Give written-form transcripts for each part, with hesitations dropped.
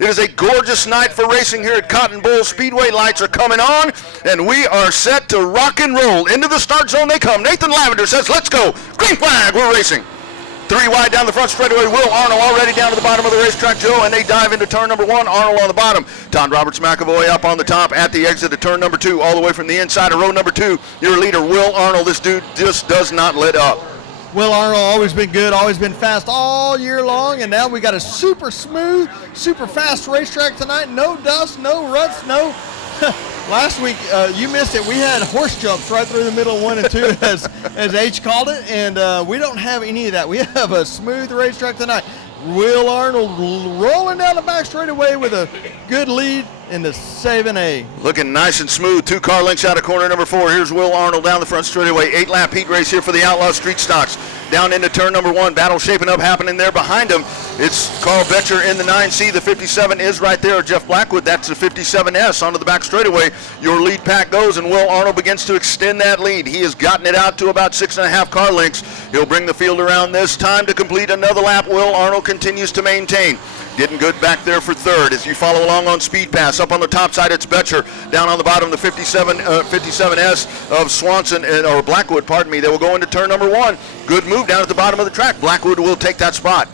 It is a gorgeous night for racing here at Cotton Bowl Speedway. Lights are coming on, and we are set to rock and roll. Into the start zone they come. Nathan Lavender says, let's go. Green flag, we're racing. 3 wide down the front straightaway. Will Arnold already down to the bottom of the racetrack, Joe, and they dive into turn number 1. Arnold on the bottom. Todd Roberts McAvoy up on the top at the exit of turn number 2, all the way from the inside of row number 2. Your leader, Will Arnold. This dude just does not let up. Will Arnold always been good, always been fast all year long, and now we got a super smooth, super fast racetrack tonight. No dust, no ruts, no. Last week you missed it. We had horse jumps right through the middle of 1 and 2, as H called it, and we don't have any of that. We have a smooth racetrack tonight. Will Arnold rolling down the back straightaway with a good lead in the 7A. Looking nice and smooth. 2 car lengths out of corner number 4. Here's Will Arnold down the front straightaway. 8-lap heat race here for the Outlaw Street Stocks. Down into turn number 1. Battle shaping up, happening there behind him. It's Carl Betcher in the 9C. The 57 is right there. Jeff Blackwood, that's the 57S onto the back straightaway. Your lead pack goes, and Will Arnold begins to extend that lead. He has gotten it out to about 6.5 car lengths. He'll bring the field around this time to complete another lap. Will Arnold continues to maintain. Getting good back there for third as you follow along on Speed Pass. Up on the top side, it's Betcher. Down on the bottom, the 57S of Swanson, or Blackwood, pardon me. They will go into turn number 1. Good move down at the bottom of the track. Blackwood will take that spot.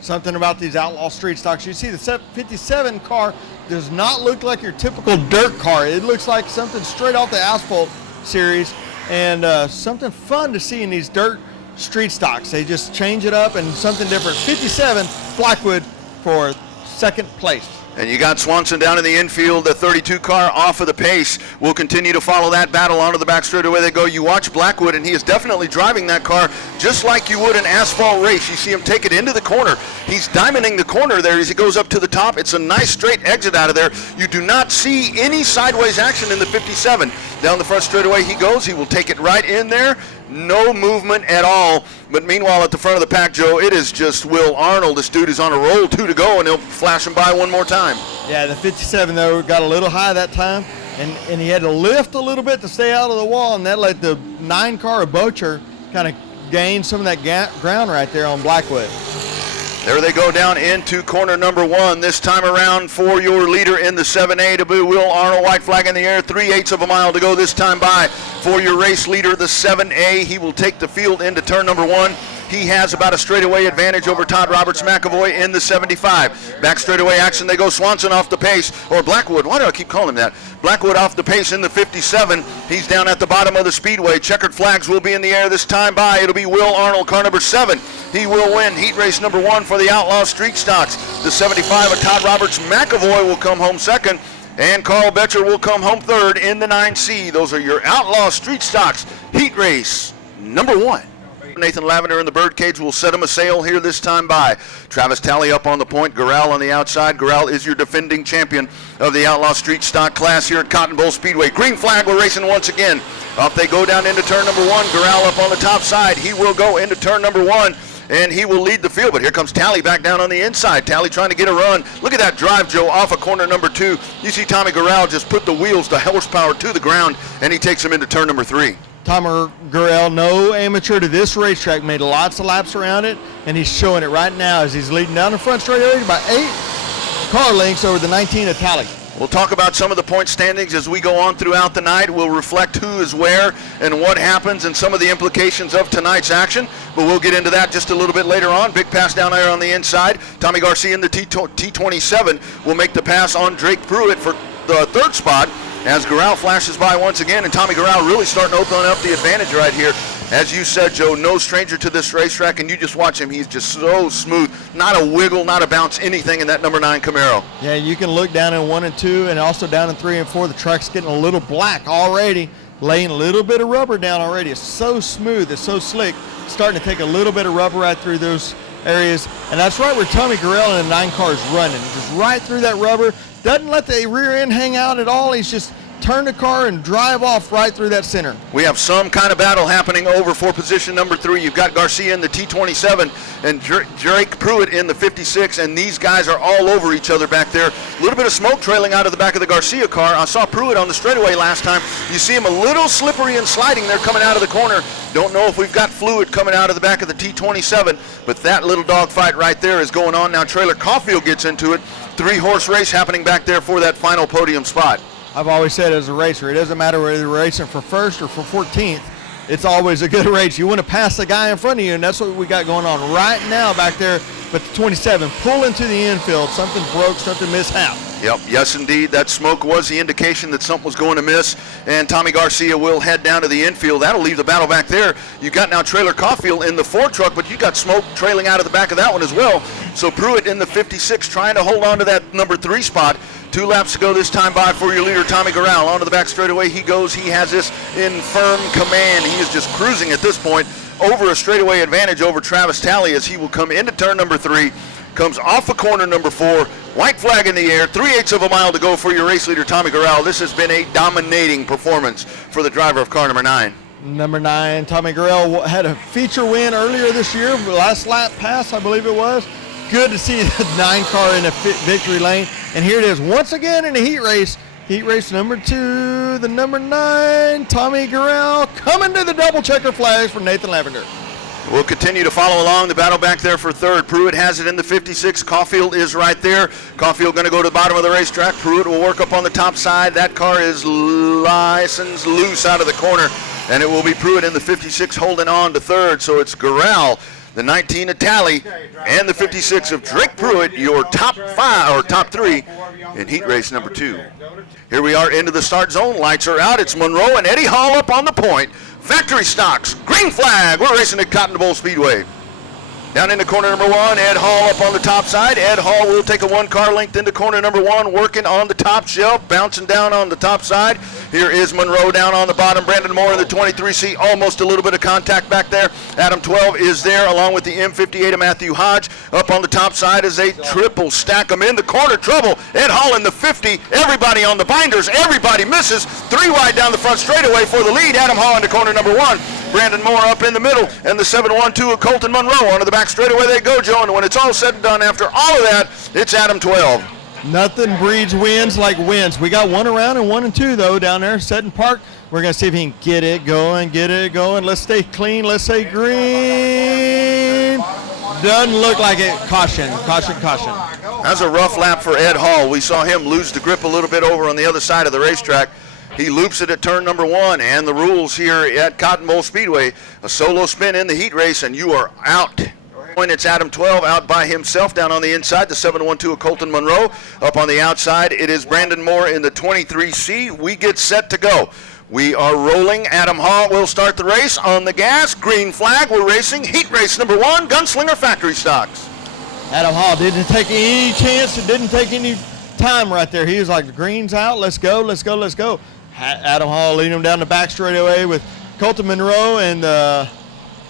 Something about these Outlaw Street Stocks. You see the 57 car does not look like your typical dirt car. It looks like something straight off the asphalt series, and something fun to see in these dirt street stocks. They just change it up and something different. 57, Blackwood for second place. And you got Swanson down in the infield, the 32 car off of the pace. We'll continue to follow that battle onto the back straightaway they go. You watch Blackwood, and he is definitely driving that car just like you would an asphalt race. You see him take it into the corner. He's diamonding the corner there as he goes up to the top. It's a nice straight exit out of there. You do not see any sideways action in the 57. Down the front straightaway he goes. He will take it right in there. No movement at all. But meanwhile, at the front of the pack, Joe, it is just Will Arnold. This dude is on a roll, 2 to go, and he'll flash him by one more time. Yeah, the 57, though, got a little high that time, and he had to lift a little bit to stay out of the wall, and that let the 9 car of Bocher kind of gain some of that ground right there on Blackwood. There they go down into corner number 1. This time around for your leader in the 7A to be Will Arnold. White flag in the air. 3/8 of a mile to go this time by for your race leader, the 7A. He will take the field into turn number 1. He has about a straightaway advantage over Todd Roberts McAvoy in the 75. Back straightaway action, they go. Swanson off the pace, or Blackwood. Why do I keep calling him that? Blackwood off the pace in the 57. He's down at the bottom of the speedway. Checkered flags will be in the air this time by. It'll be Will Arnold, car number 7. He will win heat race number 1 for the Outlaw Street Stocks. The 75 of Todd Roberts McAvoy will come home second, and Carl Betcher will come home third in the 9C. Those are your Outlaw Street Stocks heat race number 1. Nathan Lavender in the birdcage will set him a sail here this time by. Travis Talley up on the point, Gural on the outside. Gural is your defending champion of the Outlaw Street Stock class here at Cotton Bowl Speedway. Green flag, we're racing once again. Off they go down into turn number 1. Gural up on the top side. He will go into turn number 1, and he will lead the field. But here comes Talley back down on the inside. Talley trying to get a run. Look at that drive, Joe, off of corner number 2. You see Tommy Gural just put the wheels, the horsepower to the ground, and he takes him into turn number 3. Tommy Gural, no amateur to this racetrack, made lots of laps around it, and he's showing it right now as he's leading down the front straightaway by 8 car lengths over the 19 of Talley. We'll talk about some of the point standings as we go on throughout the night. We'll reflect who is where and what happens and some of the implications of tonight's action, but we'll get into that just a little bit later on. Big pass down there on the inside. Tommy Garcia in the T27 will make the pass on Drake Pruitt for the 3rd spot as Gural flashes by once again, and Tommy Gural really starting to open up the advantage right here. As you said, Joe, no stranger to this racetrack, and you just watch him. He's just so smooth. Not a wiggle, not a bounce, anything in that number 9 Camaro. Yeah, you can look down in 1 and 2 and also down in 3 and 4. The track's getting a little black already, laying a little bit of rubber down already. It's so smooth, it's so slick. It's starting to take a little bit of rubber right through those areas, and that's right where Tommy Gural in the 9 car is running. Just right through that rubber. Doesn't let the rear end hang out at all. He's just turn the car and drive off right through that center. We have some kind of battle happening over for position number 3. You've got Garcia in the T27 and Drake Pruitt in the 56, and these guys are all over each other back there. A little bit of smoke trailing out of the back of the Garcia car. I saw Pruitt on the straightaway last time. You see him a little slippery and sliding there coming out of the corner. Don't know if we've got fluid coming out of the back of the T27, but that little dogfight right there is going on now. Trailer Caulfield gets into it. 3-horse race happening back there for that final podium spot. I've always said as a racer, it doesn't matter whether you're racing for first or for 14th. It's always a good race. You want to pass the guy in front of you, and that's what we got going on right now back there. But the 27, pull into the infield. Something broke, something mishap. Yep, yes indeed. That smoke was the indication that something was going to miss, and Tommy Garcia will head down to the infield. That'll leave the battle back there. You got now Trailer Caulfield in the Ford truck, but you got smoke trailing out of the back of that one as well. So Pruitt in the 56 trying to hold on to that number 3 spot. 2 laps to go this time by for your leader, Tommy Garral. Onto the back straightaway he goes. He has this in firm command. He is just cruising at this point over a straightaway advantage over Travis Talley as he will come into turn number 3, comes off of corner number 4, white flag in the air, 3/8 of a mile to go for your race leader, Tommy Garral. This has been a dominating performance for the driver of car number 9. Number 9, Tommy Garral had a feature win earlier this year, last lap pass, I believe it was. Good to see the 9 car in a victory lane. And here it is once again in a heat race. Heat race number 2, the number 9, Tommy Garral coming to the double checker flags for Nathan Lavender. We'll continue to follow along the battle back there for 3rd. Pruitt has it in the 56. Caulfield is right there. Caulfield going to go to the bottom of the racetrack. Pruitt will work up on the top side. That car is licensed loose out of the corner, and it will be Pruitt in the 56 holding on to 3rd. So it's Garral, the 19 of Talley, and the 56 of Drake Pruitt, your top 5 or top 3 in heat race number 2. Here we are into the start zone. Lights are out. It's Monroe and Eddie Hall up on the point. Factory stocks, green flag. We're racing at Cotton Bowl Speedway. Down into corner number 1, Ed Hall up on the top side. Ed Hall will take a 1-car length into corner number 1, working on the top shelf, bouncing down on the top side. Here is Monroe down on the bottom. Brandon Moore in the 23C, almost a little bit of contact back there. Adam 12 is there along with the M58 of Matthew Hodge. Up on the top side as they triple stack them in the corner. Trouble. Ed Hall in the 50. Everybody on the binders. Everybody misses. 3 wide down the front straightaway for the lead. Adam Hall into corner number 1. Brandon Moore up in the middle, and the 7-1-2 of Colton Monroe. Onto the back straightaway they go, Joe, and when it's all said and done, after all of that, it's Adam 12. Nothing breeds wins like wins. We got 1 around and 1 and 2, though, down there, set in park. We're going to see if he can get it going. Let's stay clean. Let's stay green. Doesn't look like it. Caution. That's a rough lap for Ed Hall. We saw him lose the grip a little bit over on the other side of the racetrack. He loops it at turn number 1, and the rules here at Cotton Bowl Speedway, a solo spin in the heat race, and you are out. It's Adam 12 out by himself down on the inside, the 7-1-2 of Colton Monroe. Up on the outside, it is Brandon Moore in the 23C. We get set to go. We are rolling. Adam Hall will start the race on the gas. Green flag, we're racing. Heat race number 1, Gunslinger Factory Stocks. Adam Hall didn't take any chance. It didn't take any time right there. He was like, the green's out. Let's go. Adam Hall leading him down the back straightaway with Colton Monroe, and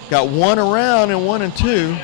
got 1 around and 1 and 2.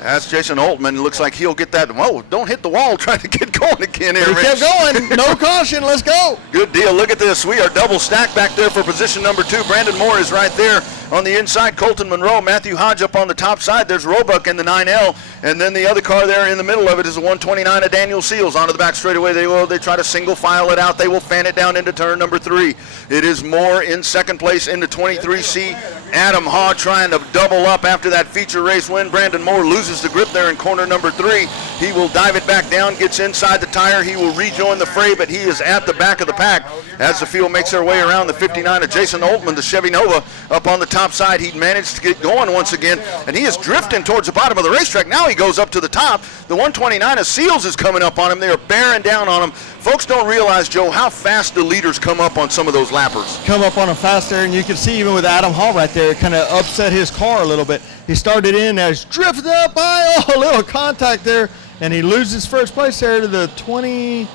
That's Jason Holtman. Looks like he'll get that. Whoa, don't hit the wall trying to get going again here, He Rich. kept going. No caution. Let's go. Good deal. Look at this. We are double stacked back there for position number 2. Brandon Moore is right there on the inside. Colton Monroe, Matthew Hodge up on the top side. There's Roebuck in the 9L. And then the other car there in the middle of it is the 129 of Daniel Seals. Onto the back straightaway they will. They try to single file it out. They will fan it down into turn number 3. It is Moore in second place in the 23C. Adam Haw trying to double up after that feature race win. Brandon Moore loses the grip there in corner number 3. He will dive it back down, gets inside the tire. He will rejoin the fray, but he is at the back of the pack as the field makes their way around the 59 of Jason Altman, the Chevy Nova, up on the top side. He managed to get going once again, and he is drifting towards the bottom of the racetrack. Now he goes up to the top. The 129 of Seals is coming up on him. They are bearing down on him. Folks don't realize, Joe, how fast the leaders come up on some of those lappers. Come up on him faster, and you can see even with Adam Hall right there, it kind of upset his car a little bit. He started in as drifted up by a little contact there, and he loses first place there to the 24,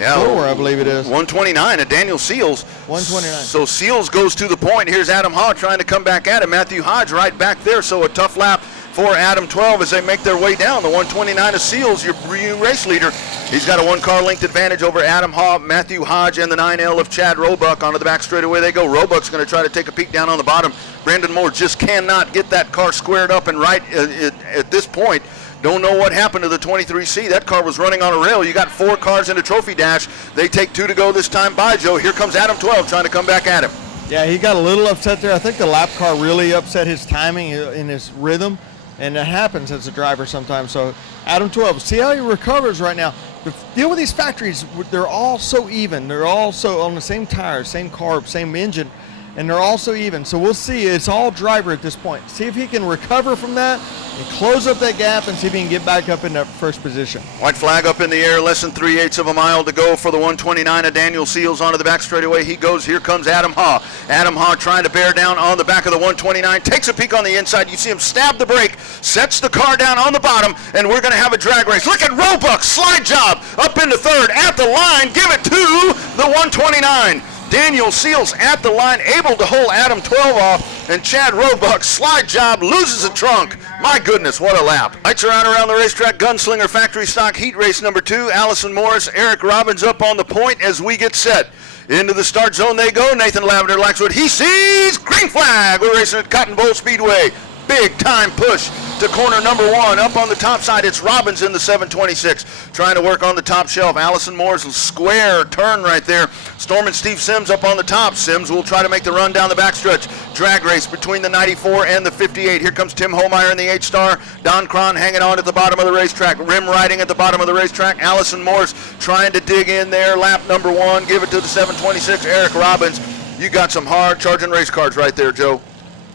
I believe it is. 129 of Daniel Seals. 129. So Seals goes to the point. Here's Adam Haw trying to come back at him. Matthew Hodge right back there, so a tough lap for Adam 12 as they make their way down. The 129 of Seals, your race leader. He's got a 1-car length advantage over Adam Haw, Matthew Hodge, and the 9L of Chad Roebuck. Onto the back straightaway they go. Roebuck's going to try to take a peek down on the bottom. Brandon Moore just cannot get that car squared up and right at this point. Don't know what happened to the 23C. That car was running on a rail. You got 4 cars in a trophy dash. They take 2 to go this time by, Joe. Here comes Adam 12 trying to come back at him. Yeah, he got a little upset there. I think the lap car really upset his timing in his rhythm, and it happens as a driver sometimes. So Adam 12, see how he recovers right now. the deal with these factories, they're all so even. They're all so on the same tires, same carb, same engine, and they're all so even. So we'll see. It's all driver at this point. See if he can recover from that and close up that gap and see if he can get back up in that first position. White flag up in the air, less than 3/8 of a mile to go for the 129 of Daniel Seals onto the back straightaway. He goes. Here comes Adam Haw. Adam Haw trying to bear down on the back of the 129. Takes a peek on the inside. You see him stab the brake, sets the car down on the bottom, and we're going to have a drag race. Look at Roebuck, slide job up into third at the line. Give it to the 129. Daniel Seals at the line, able to hold Adam 12 off, and Chad Roebuck, slide job, loses a trunk. My goodness, what a lap. Lights are out around the racetrack. Gunslinger Factory Stock Heat Race number 2. Allison Morris, Eric Robbins up on the point as we get set. Into the start zone they go. Nathan Lavender likes what he sees. Green flag. We're racing at Cotton Bowl Speedway. Big time push to corner number 1. Up on the top side, it's Robbins in the 726. Trying to work on the top shelf. Allison Moore's square turn right there. Storm and Steve Sims up on the top. Sims will try to make the run down the backstretch. Drag race between the 94 and the 58. Here comes Tim Homeyer in the 8-star. Don Cron hanging on at the bottom of the racetrack. Rim riding at the bottom of the racetrack. Allison Moore's trying to dig in there. Lap number 1. Give it to the 726. Eric Robbins. You got some hard charging race cars right there, Joe.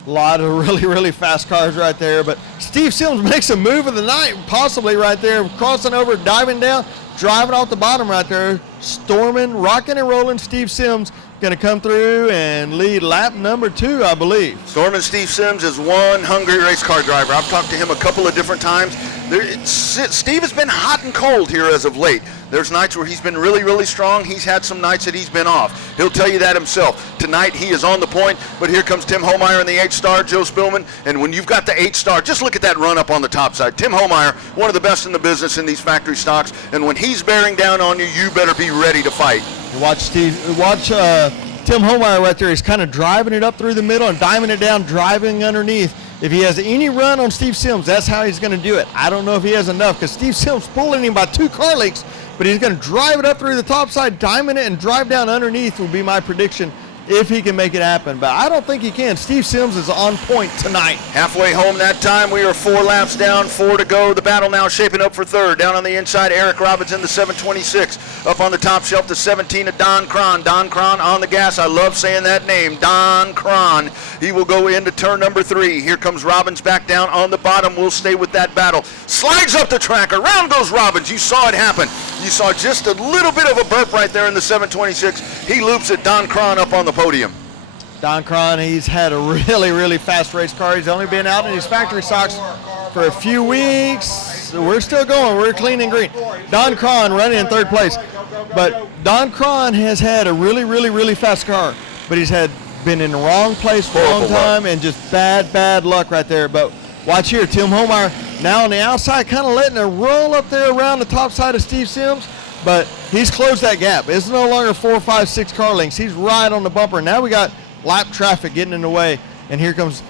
A lot of really fast cars right there, but Steve Sims makes a move of the night, possibly right there, crossing over, diving down, driving off the bottom right there, storming, rocking and rolling. Steve Sims going to come through and lead lap number 2, I believe. Storming Steve Sims is one hungry race car driver. I've talked to him a couple of different times. Steve has been hot and cold here as of late. There's nights where he's been really strong. He's had some nights that he's been off. He'll tell you that himself. Tonight he is on the point, but here comes Tim Homeyer in the 8-star, Joe Spillman. And when you've got the 8-star, just look at that run up on the top side. Tim Homeyer, one of the best in the business in these factory stocks. And when he's bearing down on you, you better be ready to fight. Watch Tim Homeyer right there. He's kind of driving it up through the middle and diving it down, driving underneath. If he has any run on Steve Sims, that's how he's going to do it. I don't know if he has enough because Steve Sims pulling him by 2 car lengths, but he's going to drive it up through the top side, diamond it, and drive down underneath will be my prediction if he can make it happen. But I don't think he can. Steve Sims is on point tonight. Halfway home that time. We are 4 laps down, 4 to go. The battle now shaping up for third. Down on the inside, Eric Robbins in the 726. Up on the top shelf, the 17 of Don Cron. Don Cron on the gas. I love saying that name, Don Cron. He will go into turn number 3. Here comes Robbins back down on the bottom. We'll stay with that battle. Slides up the track. Around goes Robbins. You saw it happen. You saw just a little bit of a burp right there in the 726. He loops it. Don Cron up on the podium. Don Cron, he's had a really fast race car. He's only been out in his factory stocks for a few weeks. So we're still going. We're clean and green. Don Cron running in 3rd place. But Don Cron has had a really fast car. But he's been in the wrong place for a long time and just bad luck right there. But watch here, Tim Homeyer now on the outside, kind of letting it roll up there around the top side of Steve Sims. But he's closed that gap. It's no longer 4, 5, 6 car lengths. He's right on the bumper. Now we got lap traffic getting in the way. And here comes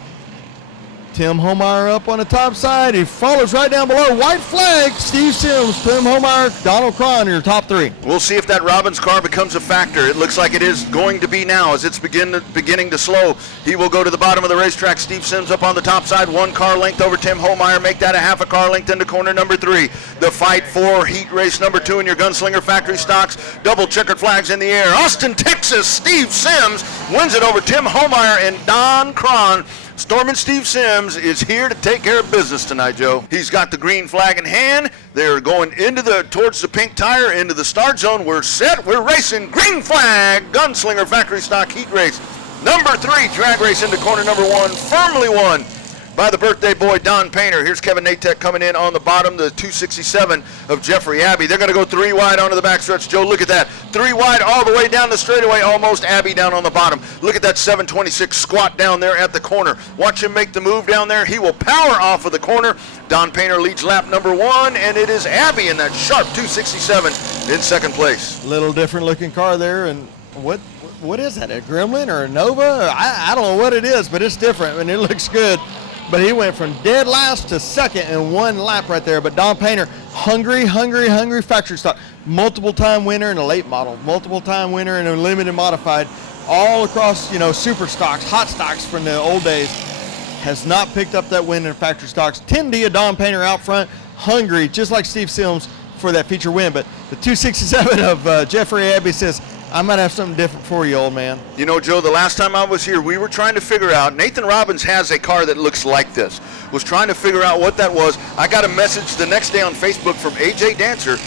Tim Homeyer up on the top side. He follows right down below. White flag, Steve Sims, Tim Homeyer, Donald Cron, your top 3. We'll see if that Robbins car becomes a factor. It looks like it is going to be now as it's beginning to slow. He will go to the bottom of the racetrack. Steve Sims up on the top side, 1 car length over Tim Homeyer. Make that a half a car length into corner number 3. The fight for heat race number 2 in your Gunslinger Factory stocks. Double checkered flags in the air. Austin, Texas, Steve Sims wins it over Tim Homeyer and Don Cron. Stormin' Steve Sims is here to take care of business tonight, Joe. He's got the green flag in hand. They're going towards the pink tire, into the start zone. We're set. We're racing. Green flag. Gunslinger Factory Stock Heat Race. Number 3, drag race into corner number 1. Firmly won by the birthday boy, Don Painter. Here's Kevin Natek coming in on the bottom, the 267 of Jeffrey Abbey. They're going to go 3 wide onto the backstretch. Joe, look at that. 3 wide all the way down the straightaway, almost Abbey down on the bottom. Look at that 726 squat down there at the corner. Watch him make the move down there. He will power off of the corner. Don Painter leads lap number 1, and it is Abbey in that sharp 267 in 2nd place. Little different looking car there, and what is that, a Gremlin or a Nova? I don't know what it is, but it's different, and it looks good. But he went from dead last to 2nd in 1 lap right there. But Don Painter, hungry factory stock. Multiple time winner in a late model. Multiple time winner in a limited modified. All across, super stocks, hot stocks from the old days. Has not picked up that win in factory stocks. 10D of Don Painter out front. Hungry, just like Steve Sims. for that feature win. But the 267 of Jeffrey Abbey says, I might have something different for you, old man. You know, Joe, the last time I was here, we were trying to figure out, Nathan Robbins has a car that looks like this. Was trying to figure out what that was. I got a message the next day on Facebook from AJ Dancer.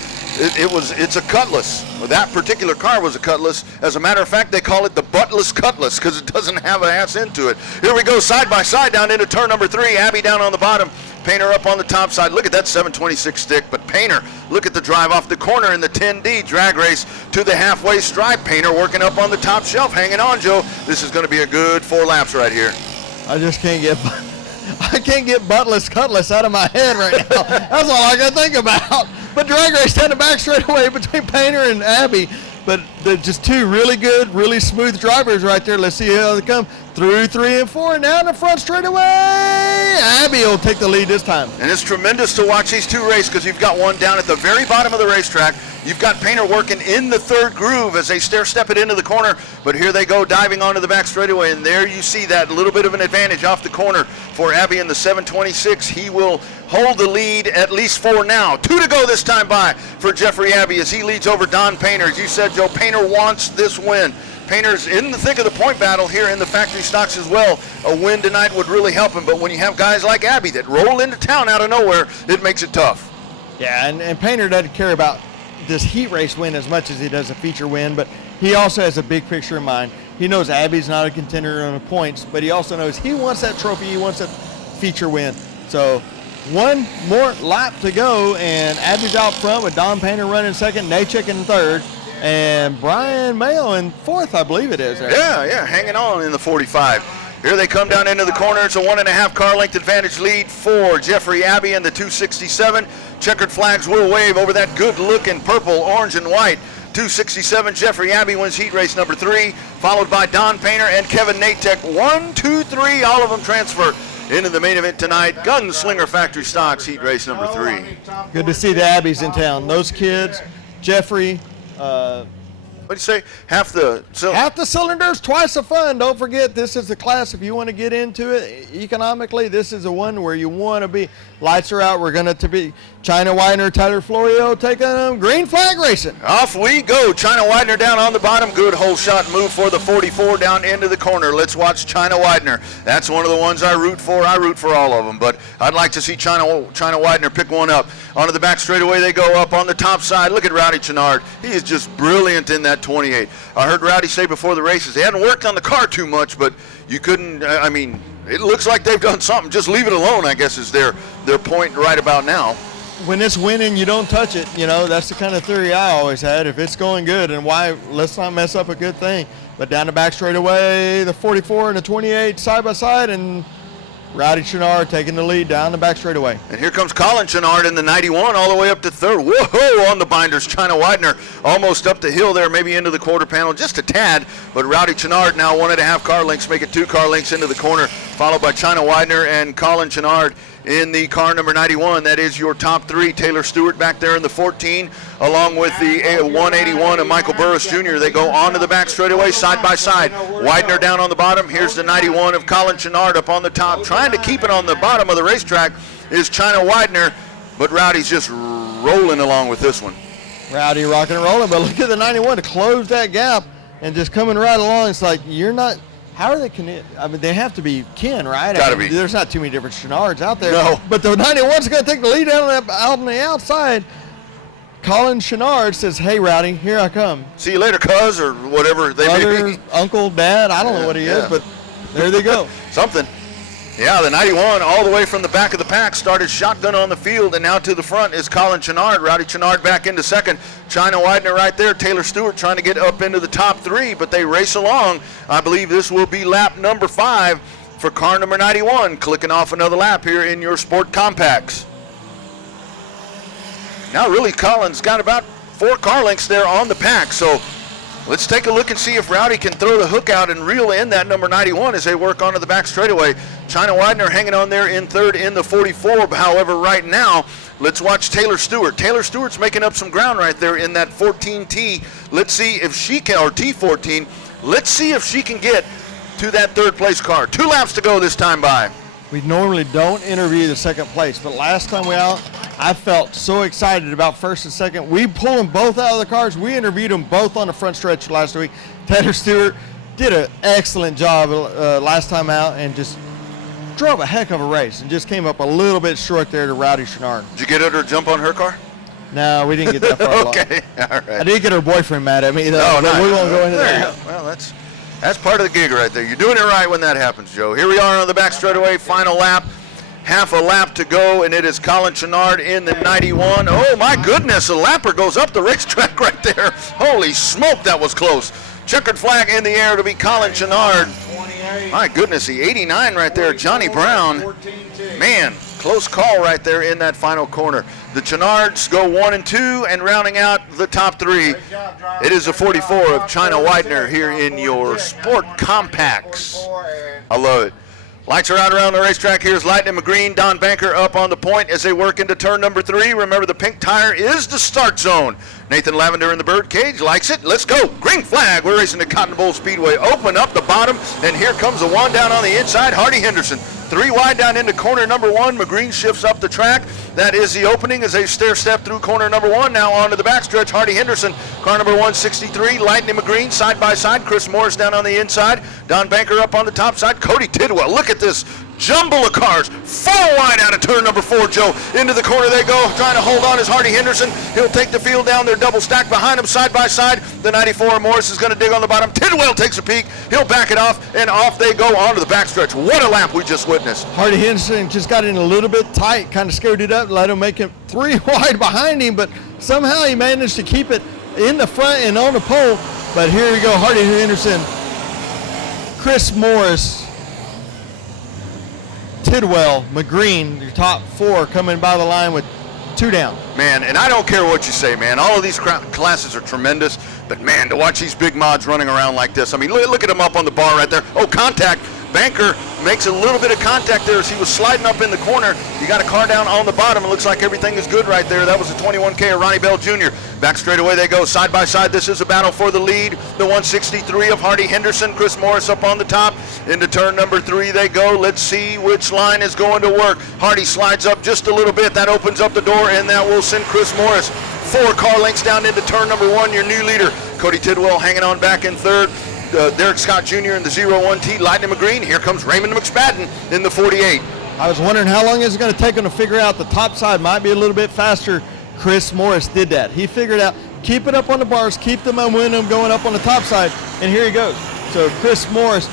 It's a Cutlass. Well, that particular car was a Cutlass. As a matter of fact, they call it the buttless Cutlass because it doesn't have an ass into it. Here we go, side by side down into turn number 3. Abby down on the bottom. Painter up on the top side. Look at that 726 stick. But Painter, look at the drive off the corner in the 10D drag race to the halfway stripe. Painter working up on the top shelf. Hanging on, Joe. This is going to be a good 4 laps right here. I just can't get buttless Cutlass out of my head right now. That's all I can think about. But drag race down the back straightaway between Painter and Abby. But they're just two really good, really smooth drivers right there. Let's see how they come through 3 and 4. And now in the front straightaway, Abby will take the lead this time. And it's tremendous to watch these two race because you've got one down at the very bottom of the racetrack. You've got Painter working in the 3rd groove as they step it into the corner. But here they go diving onto the back straightaway. And there you see that little bit of an advantage off the corner for Abby in the 726. He will hold the lead at least 4 now. 2 to go this time by for Jeffrey Abbey as he leads over Don Painter. As you said, Joe, Painter wants this win. Painter's in the thick of the point battle here in the factory stocks as well. A win tonight would really help him, but when you have guys like Abby that roll into town out of nowhere, it makes it tough. Yeah, and Painter doesn't care about this heat race win as much as he does a feature win, but he also has a big picture in mind. He knows Abby's not a contender on the points, but he also knows he wants that trophy, he wants that feature win. So 1 more lap to go, and Abby's out front with Don Painter running second, Nachek in third, and Brian Mayo in 4th, I believe it is. There. Yeah, hanging on in the 45. Here they come down into the corner. It's a 1.5 car length advantage lead for Jeffrey Abbey and the 267. Checkered flags will wave over that good-looking purple, orange, and white. 267, Jeffrey Abbey wins heat race number 3, followed by Don Painter and Kevin Natek. 1, 2, 3, all of them transfer into the main event tonight. Gunslinger Factory Stocks heat race number 3. Good to see the Abbeys in town. Those kids, Jeffrey, what do you say? Half the cylinders, twice the fun. Don't forget, this is the class. If you want to get into it economically, this is the one where you want to be. Lights are out. We're going to be China Widener, Tyler Florio taking them. Green flag racing. Off we go. China Widener down on the bottom. Good hole shot move for the 44 down into the corner. Let's watch China Widener. That's one of the ones I root for. I root for all of them, but I'd like to see China Widener pick one up. Onto the back straightaway they go up on the top side. Look at Rowdy Chenard. He is just brilliant in that 28. I heard Rowdy say before the races they hadn't worked on the car too much, but you couldn't, it looks like they've done something. Just leave it alone, I guess, is their point right about now. When it's winning, you don't touch it. You know, that's the kind of theory I always had. If it's going good, and why, let's not mess up a good thing. But down the back straightaway, the 44 and the 28 side by side, and Rowdy Chenard taking the lead down the back straightaway. And here comes Colin Chenard in the 91 all the way up to 3rd. Whoa, on the binders. China Widener almost up the hill there, maybe into the quarter panel, just a tad. But Rowdy Chenard now 1.5 car lengths, make it 2 car lengths into the corner, followed by China Widener and Colin Chenard in the car number 91. That is your top 3. Taylor Stewart back there in the 14, along with the 181 of Michael Burris Jr. They go on to the back straightaway, side by side. Widener down on the bottom. Here's the 91 of Colin Chenard up on the top. Trying to keep it on the bottom of the racetrack is China Widener, but Rowdy's just rolling along with this one. Rowdy rocking and rolling, but look at the 91 to close that gap and just coming right along. It's like, you're not... How are they connected? I mean, they have to be kin, right? Gotta be. There's not too many different Chenards out there. No. But the 91's going to take the lead out on the outside. Colin Chenard says, hey, Rowdy, here I come. See you later, cuz, or whatever they may be. Uncle, dad, I don't know what he is, but there they go. Something. Yeah, the 91 all the way from the back of the pack started shotgun on the field, and now to the front is Colin Chenard. Rowdy Chenard back into second. China Widener right there. Taylor Stewart trying to get up into the top 3, but they race along. I believe this will be lap number 5 for car number 91. Clicking off another lap here in your Sport Compacts. Now really Colin's got about 4 car lengths there on the pack, so let's take a look and see if Rowdy can throw the hook out and reel in that number 91 as they work onto the back straightaway. China Widener hanging on there in 3rd in the 44. However, right now, let's watch Taylor Stewart. Taylor Stewart's making up some ground right there in that 14T. Let's see if she can, or T14. Let's see if she can get to that 3rd place car. 2 laps to go this time by. We normally don't interview the 2nd place, but last time we out, I felt so excited about first and second. We pulled them both out of the cars. We interviewed them both on the front stretch last week. Tanner Stewart did an excellent job last time out and just drove a heck of a race and just came up a little bit short there to Rowdy Chenard. Did you get her to jump on her car? No, we didn't get that far Okay, all right. I did get her boyfriend mad at me, though. Oh, nice. We won't go into that. Well, that's part of the gig right there. You're doing it right when that happens, Joe. Here we are on the back straightaway, final lap. Half a lap to go, and it is Colin Chenard in the 91. Oh, my goodness, a lapper goes up the racetrack right there. Holy smoke, that was close. Checkered flag in the air to be Colin Chenard. My goodness, the 89 right there, Johnny Brown. Man, close call right there in that final corner. The Chenards go 1 and 2, and rounding out the top 3, it is a 44 of China Widener here in your Sport Compacts. I love it. Lights are out around the racetrack. Here's Lightning McGreen, Don Banker up on the point as they work into turn number 3. Remember, the pink tire is the start zone. Nathan Lavender in the birdcage likes it. Let's go. Green flag. We're racing the Cotton Bowl Speedway. Open up the bottom, and here comes the one down on the inside, Hardy Henderson. 3 wide down into corner number 1. McGreen shifts up the track. That is the opening as they stair-step through corner number 1. Now onto the backstretch. Hardy Henderson, car number 163. Lightning McGreen side by side. Chris Morris down on the inside. Don Banker up on the top side. Cody Tidwell. Look at this jumble of cars. 4 wide out of turn number 4, Joe. Into the corner they go. Trying to hold on is Hardy Henderson. He'll take the field down. They're double stacked behind him side by side. The 94 Morris is going to dig on the bottom. Tidwell takes a peek. He'll back it off, and off they go onto the backstretch. What a lap we just witnessed. Hardy Henderson just got in a little bit tight, kind of scooted it up, let him make it 3 wide behind him, but somehow he managed to keep it in the front and on the pole. But here we go, Hardy Henderson, Chris Morris, Tidwell, McGreen, your top 4 coming by the line with 2 down. Man, and I don't care what you say, man. All of these classes are tremendous, but man, to watch these big mods running around like this, I mean, look at him up on the bar right there. Oh, contact. Banker makes a little bit of contact there as he was sliding up in the corner. You got a car down on the bottom. It looks like everything is good right there. That was a 21K of Ronnie Bell Jr. Back straight away they go, side by side. This is a battle for the lead. The 163 of Hardy Henderson. Chris Morris up on the top. Into turn number 3 they go. Let's see which line is going to work. Hardy slides up just a little bit. That opens up the door, and that will send Chris Morris 4 car lengths down into turn number 1. Your new leader, Cody Tidwell, hanging on back in 3rd. Derek Scott Jr. in the 01T, Lightning McGreen. Here comes Raymond McSpadden in the 48. I was wondering how long is it going to take him to figure out the top side might be a little bit faster. Chris Morris did that. He figured out, keep it up on the bars, keep the momentum going up on the top side, and here he goes. So Chris Morris,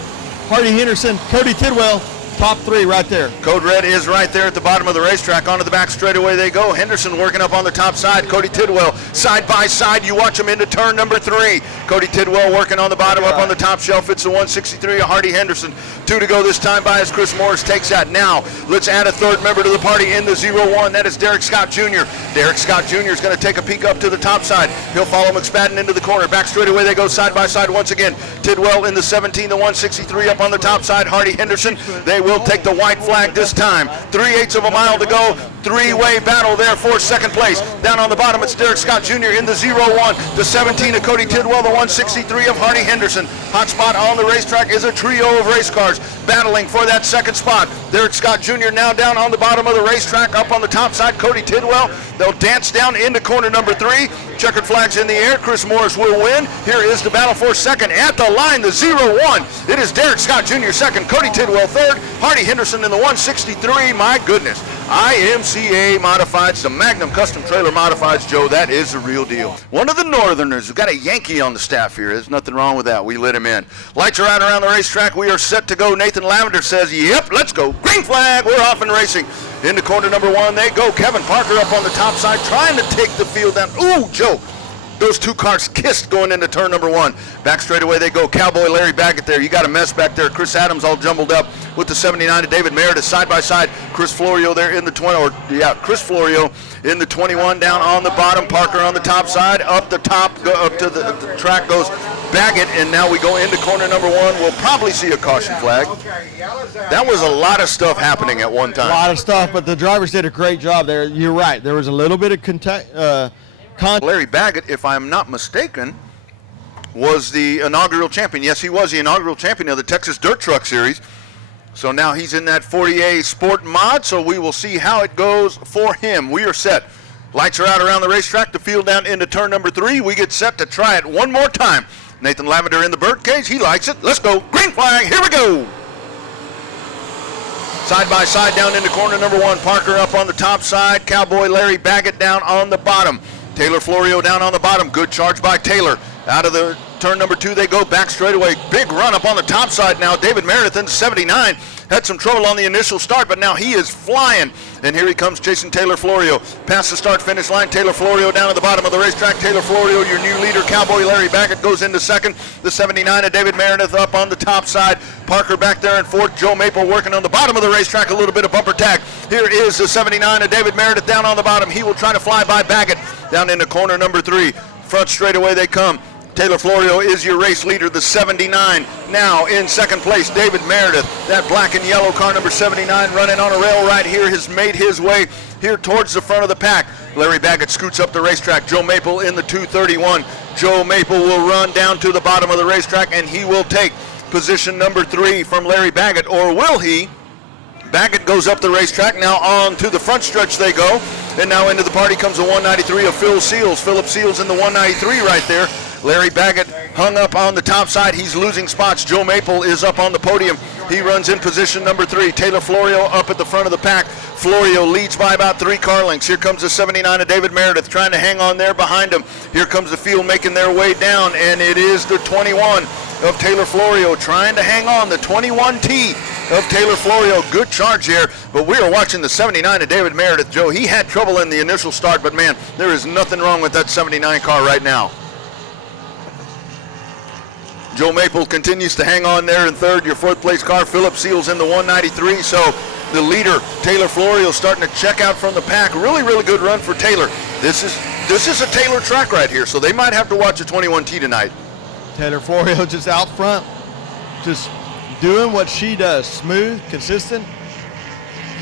Hardy Henderson, Cody Tidwell, top 3 right there. Code Red is right there at the bottom of the racetrack. Onto the back straightaway they go. Henderson working up on the top side. Cody Tidwell side by side. You watch him into turn number 3. Cody Tidwell working on the bottom up on the top shelf. It's the 163 of Hardy Henderson. 2 to go this time by as Chris Morris takes that. Now let's add a 3rd member to the party in the 01. That is Derek Scott Jr. Derek Scott Jr. is going to take a peek up to the top side. He'll follow McSpadden into the corner. Back straightaway they go side by side once again. Tidwell in the 17, the 163 up on the top side. Hardy Henderson. They will take the white flag this time. 3/8 of a mile to go. 3-way battle there for 2nd place. Down on the bottom, it's Derek Scott Jr. in the 01. The 17 of Cody Tidwell, the 163 of Hardy Henderson. Hot spot on the racetrack is a trio of race cars battling for that 2nd spot. Derek Scott Jr. now down on the bottom of the racetrack. Up on the top side, Cody Tidwell. They'll dance down into corner number 3. Checkered flags in the air. Chris Morris will win. Here is the battle for 2nd. At the line, the 01. It is Derek Scott Jr. 2nd, Cody Tidwell 3rd, Hardy Henderson in the 163. My goodness. IMCA Modifieds, the Magnum Custom Trailer Modifieds, Joe, that is the real deal. One of the Northerners, we've got a Yankee on the staff here. There's nothing wrong with that. We let him in. Lights are out around the racetrack. We are set to go. Nathan Lavender says, yep, let's go. Green flag. We're off and racing. Into corner number 1 they go. Kevin Parker up on the top side trying to take the field down. Ooh, Joe. Those 2 cars kissed going into turn number 1. Back straight away they go. Cowboy Larry Baggett there. You got a mess back there. Chris Adams all jumbled up with the 79 to David Meredith side by side. Chris Florio there in the 20, Chris Florio in the 21 down on the bottom. Parker on the top side. Up the top, up to the track goes Baggett, and now we go into corner number 1. We'll probably see a caution flag. That was a lot of stuff happening at one time. A lot of stuff, but the drivers did a great job there. You're right. There was a little bit of Larry Baggett, if I'm not mistaken, was the inaugural champion. Yes, he was the inaugural champion of the Texas Dirt Truck Series. So now he's in that 40A Sport mod, so we will see how it goes for him. We are set. Lights are out around the racetrack. The field down into turn number 3. We get set to try it one more time. Nathan Lavender in the birdcage. He likes it. Let's go. Green flag. Here we go. Side by side down into corner number 1. Parker up on the top side. Cowboy Larry Baggett down on the bottom. Taylor Florio down on the bottom. Good charge by Taylor. Out of the turn number 2 they go back straightaway. Big run up on the top side now. David Meredith in 79. Had some trouble on the initial start, but now he is flying. And here he comes chasing Taylor Florio. Past the start-finish line, Taylor Florio down at the bottom of the racetrack. Taylor Florio, your new leader. Cowboy Larry Baggett goes into second. The 79 of David Meredith up on the top side. Parker back there in fourth. Joe Maple working on the bottom of the racetrack. A little bit of bumper tag. Here is the 79 of David Meredith down on the bottom. He will try to fly by Baggett down into corner number 3. Front straightaway they come. Taylor Florio is your race leader, the 79. Now in second place, David Meredith. That black and yellow car number 79 running on a rail right here has made his way here towards the front of the pack. Larry Baggett scoots up the racetrack. Joe Maple in the 231. Joe Maple will run down to the bottom of the racetrack, and he will take position number 3 from Larry Baggett, or will he? Baggett goes up the racetrack. Now on to the front stretch they go. And now into the party comes the 193 of Phil Seals. Philip Seals in the 193 right there. Larry Baggett hung up on the top side. He's losing spots. Joe Maple is up on the podium. He runs in position number 3. Taylor Florio up at the front of the pack. Florio leads by about 3 car lengths. Here comes the 79 of David Meredith trying to hang on there behind him. Here comes the field making their way down, and it is the 21 of Taylor Florio trying to hang on. The 21T of Taylor Florio. Good charge here, but we are watching the 79 of David Meredith. Joe, he had trouble in the initial start, but man, there is nothing wrong with that 79 car right now. Joe Maple continues to hang on there in third. Your fourth place car, Philip Seals in the 193. So the leader, Taylor Florio, starting to check out from the pack. Really, really good run for Taylor. This is a Taylor track right here, so they might have to watch a 21T tonight. Taylor Florio just out front, just doing what she does. Smooth, consistent,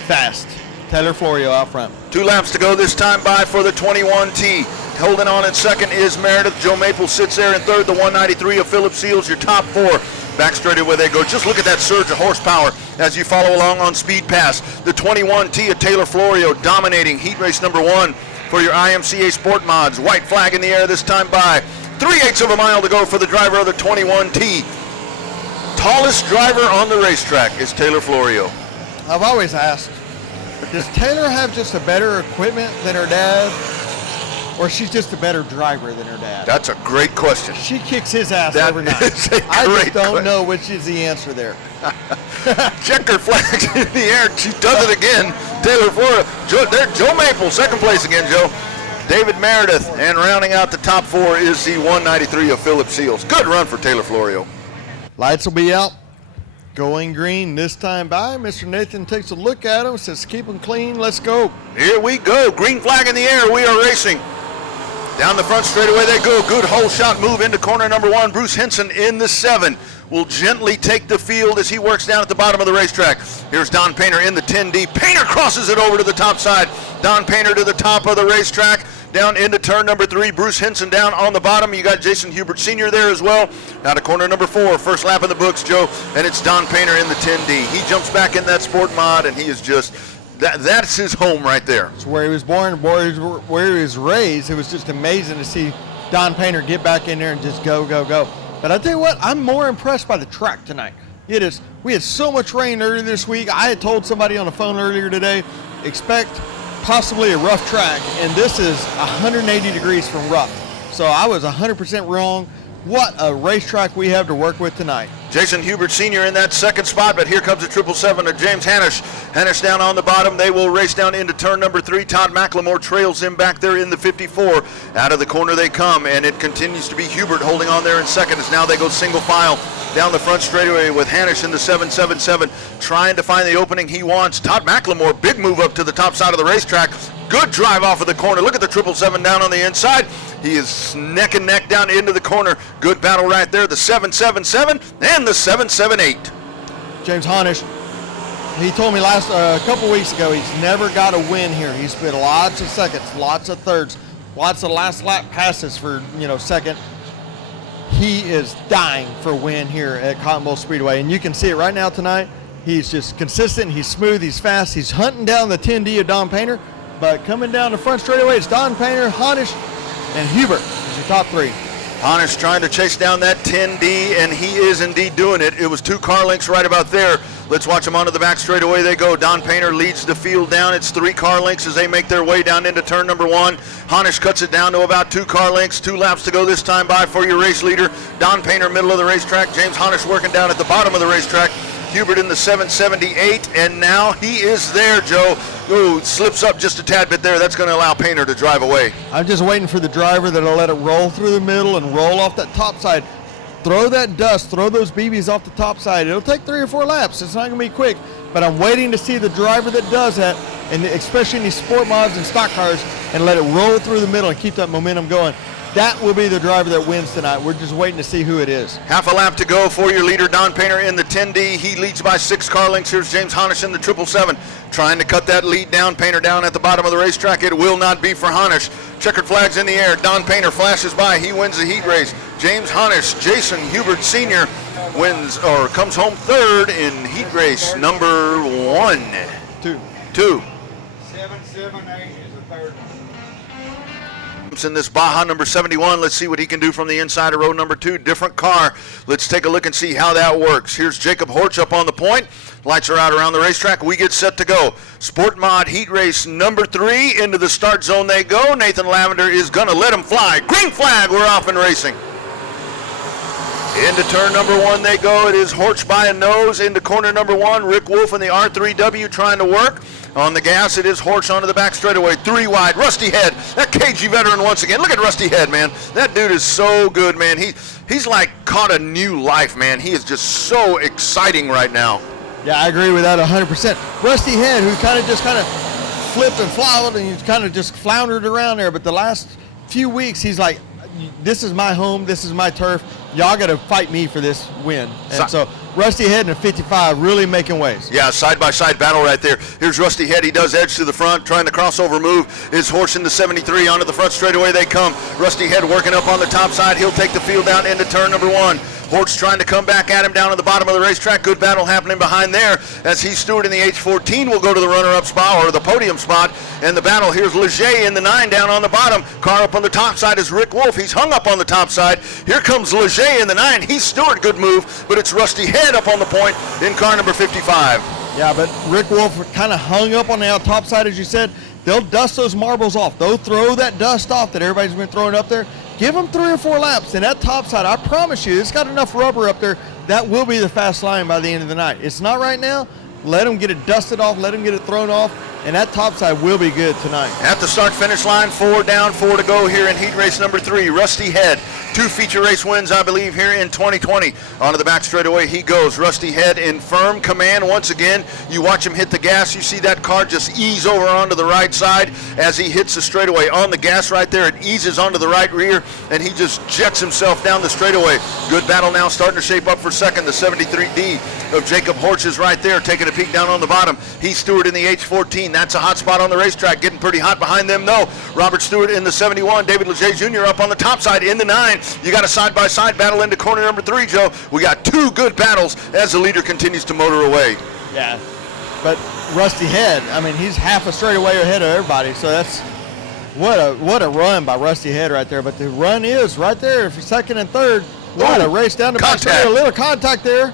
fast. Taylor Florio out front. 2 laps to go this time by for the 21T. Holding on in second is Meredith. Joe Maple sits there in third. The 193 of Philip Seals, your top 4. Back straightaway they go. Just look at that surge of horsepower as you follow along on Speed Pass. The 21T of Taylor Florio dominating heat race number 1 for your IMCA Sport Mods. White flag in the air this time by 3/8 of a mile to go for the driver of the 21T. Tallest driver on the racetrack is Taylor Florio. I've always asked, does Taylor have just a better equipment than her dad? Or she's just a better driver than her dad? That's a great question. She kicks his ass every night. I just don't know which is the answer there. Checker flag in the air. She does it again. Taylor Florio. Joe Maple, second place again, Joe. David Meredith, and rounding out the top 4 is the 193 of Philip Seals. Good run for Taylor Florio. Lights will be out. Going green this time by. Mr. Nathan takes a look at him, says keep them clean, let's go. Here we go. Green flag in the air. We are racing. Down the front straightaway they go. Good hole shot move into corner number 1. Bruce Henson in the 7 will gently take the field as he works down at the bottom of the racetrack. Here's Don Painter in the 10D. Painter crosses it over to the top side. Don Painter to the top of the racetrack. Down into turn number 3. Bruce Henson down on the bottom. You got Jason Hubert Sr. there as well. Now to corner number 4. First lap in the books, Joe. And it's Don Painter in the 10D. He jumps back in that sport mod, and he is just... That's his home right there. It's where he was born, where he was raised. It was just amazing to see Don Painter get back in there and just go, go, go. But I tell you what, I'm more impressed by the track tonight. We had so much rain earlier this week. I had told somebody on the phone earlier today, expect possibly a rough track, and this is 180 degrees from rough. So I was 100% wrong. What a racetrack we have to work with tonight. Jason Hubert Sr. in that second spot, but here comes the 777 of James Hanisch. Hanisch down on the bottom. They will race down into turn number 3. Todd McLemore trails him back there in the 54. Out of the corner they come, and it continues to be Hubert holding on there in second as now they go single file down the front straightaway with Hanisch in the 777 trying to find the opening he wants. Todd McLemore, big move up to the top side of the racetrack. Good drive off of the corner. Look at the 777 down on the inside. He is neck and neck down into the corner. Good battle right there. The 777 and the 778. James Hanisch, he told me a couple weeks ago he's never got a win here. He's been lots of seconds, lots of thirds, lots of last lap passes for second. He is dying for a win here at Cotton Bowl Speedway, and you can see it right now tonight. He's just consistent. He's smooth. He's fast. He's hunting down the 10D of Don Painter. But coming down the front straightaway, it's Don Painter, Honish, and Hubert is your top three. Honish trying to chase down that 10D, and he is indeed doing it. It was 2 car lengths right about there. Let's watch them onto the back straightaway they go. Don Painter leads the field down. It's 3 car lengths as they make their way down into turn number 1. Honish cuts it down to about 2 car lengths. 2 laps to go this time by for your race leader. Don Painter, middle of the racetrack. James Honish working down at the bottom of the racetrack. Hubert in the 778, and now he is there, Joe. Ooh, slips up just a tad bit there. That's going to allow Painter to drive away. I'm just waiting for the driver that'll let it roll through the middle and roll off that top side. Throw that dust, throw those BBs off the top side. It'll take 3 or 4 laps. It's not going to be quick, but I'm waiting to see the driver that does that, and especially in these sport mods and stock cars, and let it roll through the middle and keep that momentum going. That will be the driver that wins tonight. We're just waiting to see who it is. Half a lap to go for your leader, Don Painter in the 10D. He leads by 6 car lengths. Here's James Honish in the 777, trying to cut that lead down. Painter down at the bottom of the racetrack. It will not be for Honish. Checkered flags in the air. Don Painter flashes by. He wins the heat race. James Honish, Jason Hubert Sr. wins or comes home third in heat race number 1. 2. 778 is the third one. In this Baja number 71, let's see what he can do from the inside of row number 2. Different car. Let's take a look and see how that works. Here's Jacob Horch up on the point. Lights are out around the racetrack. We get set to go. Sport Mod Heat Race number 3. Into the start zone they go. Nathan Lavender is going to let him fly. Green flag. We're off and racing. Into turn number 1 they go. It is Horch by a nose. Into corner number 1. Rick Wolf in the R3W trying to work. On the gas, it is Horch onto the back straightaway. 3 wide. Rusty Head, that cagey veteran once again. Look at Rusty Head, man. That dude is so good, man. He's like caught a new life, man. He is just so exciting right now. Yeah, I agree with that 100%. Rusty Head, who kind of flipped and flowed and he's kind of just floundered around there. But the last few weeks, he's like, this is my home. This is my turf. Y'all got to fight me for this win. And so Rusty Head in a 55 really making waves. Yeah, side-by-side battle right there. Here's Rusty Head. He does edge to the front, trying to crossover move. Is Horch in the 73 onto the front straightaway they come. Rusty Head working up on the top side. He'll take the field down into turn number 1. Horch trying to come back at him down at the bottom of the racetrack. Good battle happening behind there as Heath Stewart in the H14 will go to the runner-up spot or the podium spot. And the battle, here's Leger in the 9 down on the bottom. Car up on the top side is Rick Wolf. He's hung up on the top side. Here comes Leger in the 9. Heath Stewart, good move, but it's Rusty Head up on the point in car number 55. Yeah, but Rick Wolf kind of hung up on the top side, as you said. They'll dust those marbles off. They'll throw that dust off that everybody's been throwing up there. Give them 3 or 4 laps, and that top side, I promise you, it's got enough rubber up there. That will be the fast line by the end of the night. It's not right now. Let them get it dusted off. Let them get it thrown off, and that top side will be good tonight. At the start-finish line, 4 down, 4 to go here in heat race number 3. Rusty Head, 2 feature race wins, I believe, here in 2020. Onto the back straightaway he goes. Rusty Head in firm command once again. You watch him hit the gas. You see that car just ease over onto the right side as he hits the straightaway. On the gas right there, it eases onto the right rear, and he just jets himself down the straightaway. Good battle now starting to shape up for second. The 73D of Jacob Horch is right there, taking a peek down on the bottom. Heath Stewart in the H14. That's a hot spot on the racetrack. Getting pretty hot behind them, though. Robert Stewart in the 71. David Leger Jr. up on the top side in the 9. You got a side-by-side battle into corner number 3, Joe. We got 2 good battles as the leader continues to motor away. Yeah, but Rusty Head, I mean, he's half a straightaway ahead of everybody, so that's what a run by Rusty Head right there. But the run is right there for second and third. What a race down the back. A little contact there.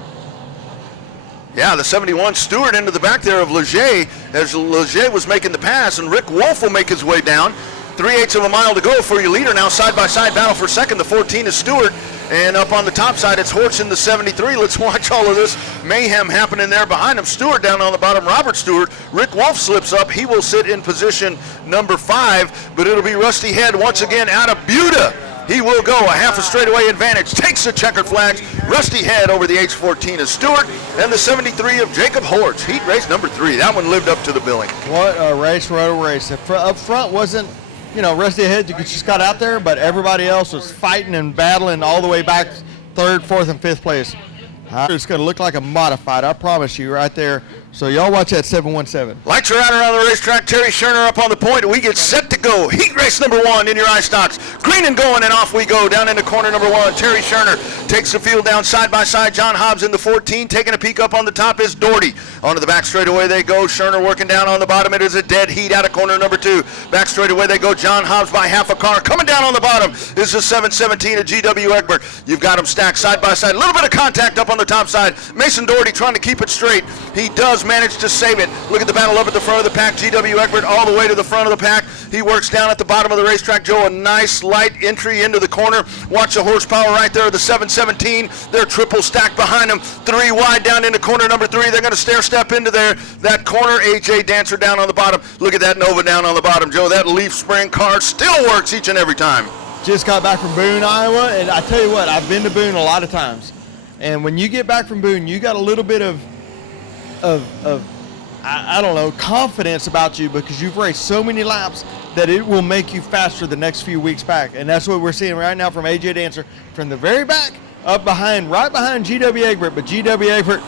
Yeah, the 71 Stewart into the back there of Leger as Leger was making the pass, and Rick Wolf will make his way down. 3/8 of a mile to go for your leader now. Side-by-side battle for second. The 14 is Stewart, and up on the top side it's Horch in the 73. Let's watch all of this mayhem happening there behind him. Stewart down on the bottom. Robert Stewart. Rick Wolf slips up. He will sit in position number 5, but it'll be Rusty Head once again out of Buda. He will go a half a straightaway advantage. Takes the checkered flags. Rusty Head over the H14 is Stewart, and the 73 of Jacob Horch. Heat race number 3. That one lived up to the billing. What a race, what a race. Up front wasn't, Rusty Head just got out there, but everybody else was fighting and battling all the way back 3rd, 4th, and 5th place. It's going to look like a modified, I promise you, right there. So y'all watch that 717. Lights are out around the racetrack. Terry Scherner up on the point. We get set to go. Heat race number 1 in your eye stocks. Green and going, and off we go down into corner number 1. Terry Scherner takes the field down side by side. John Hobbs in the 14. Taking a peek up on the top is Doherty. Onto the back straightaway they go. Scherner working down on the bottom. It is a dead heat out of corner number 2. Back straightaway they go. John Hobbs by half a car. Coming down on the bottom is the 717 of GW Egbert. You've got them stacked side by side. A little bit of contact up on the top side. Mason Doherty trying to keep it straight. He does manage to save it. Look at the battle up at the front of the pack. GW Egbert all the way to the front of the pack. He works down at the bottom of the racetrack. Joe, a nice light entry into the corner. Watch the horsepower right there. The 717. They're triple stacked behind him. 3 wide down into corner number 3. They're going to stair step into there. That corner. AJ Dancer down on the bottom. Look at that Nova down on the bottom. Joe, that Leaf Spring car still works each and every time. Just got back from Boone, Iowa, and I tell you what, I've been to Boone a lot of times. And when you get back from Boone, you got a little bit of I don't know, confidence about you because you've raced so many laps that it will make you faster the next few weeks back. And that's what we're seeing right now from AJ Dancer from the very back up behind, right behind GW Egbert. But GW Egbert,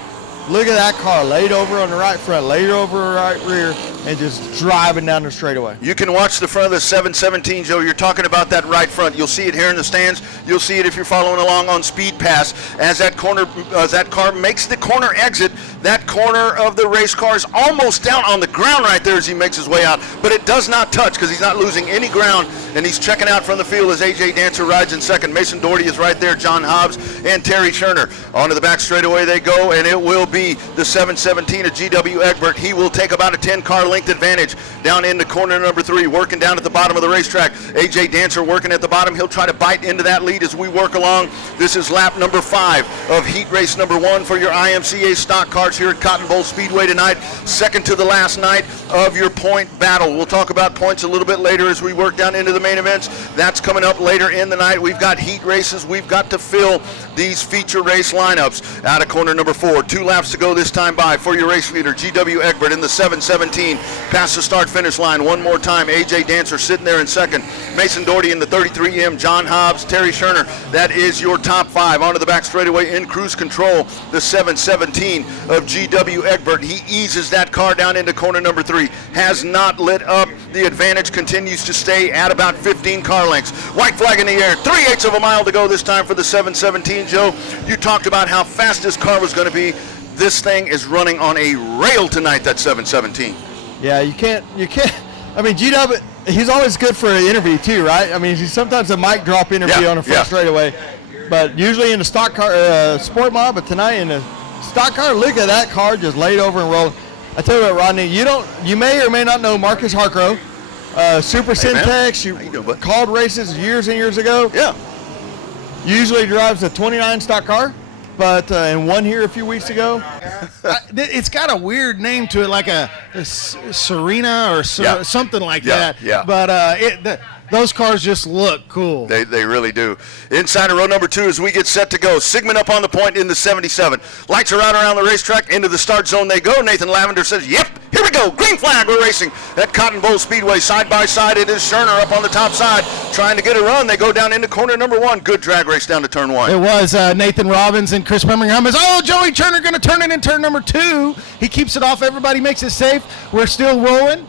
look at that car laid over on the right front, laid over the right rear, and just driving down the straightaway. You can watch the front of the 717, Joe. You're talking about that right front. You'll see it here in the stands. You'll see it if you're following along on Speed Pass. As that car makes the corner exit, that corner of the race car is almost down on the ground right there as he makes his way out. But it does not touch because he's not losing any ground, and he's checking out from the field as AJ Dancer rides in second. Mason Doherty is right there, John Hobbs, and Terry Scherner. Onto the back straightaway they go, and it will be the 717 of GW Egbert. He will take about a 10-car length advantage down into corner number 3, working down at the bottom of the racetrack. AJ Dancer working at the bottom. He'll try to bite into that lead as we work along. This is lap number 5 of heat race number 1 for your IMCA stock cars here at Cotton Bowl Speedway tonight. Second to the last night of your point battle. We'll talk about points a little bit later as we work down into the main events. That's coming up later in the night. We've got heat races. We've got to fill these feature race lineups. Out of corner number 4, 2 laps to go this time by for your race leader, GW Egbert in the 717. Past the start-finish line one more time. AJ Dancer sitting there in second. Mason Doherty in the 33M. John Hobbs, Terry Scherner. That is your top 5. Onto the back straightaway in cruise control, the 717 of GW Egbert. He eases that car down into corner number 3. Has not lit up. The advantage continues to stay at about 15 car lengths. White flag in the air. 3/8 of a mile to go this time for the 717. Joe, you talked about how fast this car was going to be. This thing is running on a rail tonight, that 717. Yeah, you can't. I mean, GW, he's always good for an interview too, right? I mean, he's sometimes a mic drop interview on the front straightaway, but usually in the stock car, sport mod. But tonight in the stock car, look at that car just laid over and rolling. I tell you what, Rodney, you may or may not know Marcus Harcrow, Super Syntex. You called races years and years ago. Yeah. Usually drives a 29 stock car. But and won here a few weeks ago. It's got a weird name to it, like a Serena or something like that. Yeah. But those cars just look cool. They really do. Inside of row number 2 as we get set to go. Sigmund up on the point in the 77. Lights are out around the racetrack. Into the start zone they go. Nathan Lavender says, yep, here we go. Green flag. We're racing at Cotton Bowl Speedway. Side by side, it is Scherner up on the top side trying to get a run. They go down into corner number 1. Good drag race down to turn 1. It was Nathan Robbins and Chris Birmingham. Joey Turner going to turn it in turn number 2. He keeps it off. Everybody makes it safe. We're still rolling.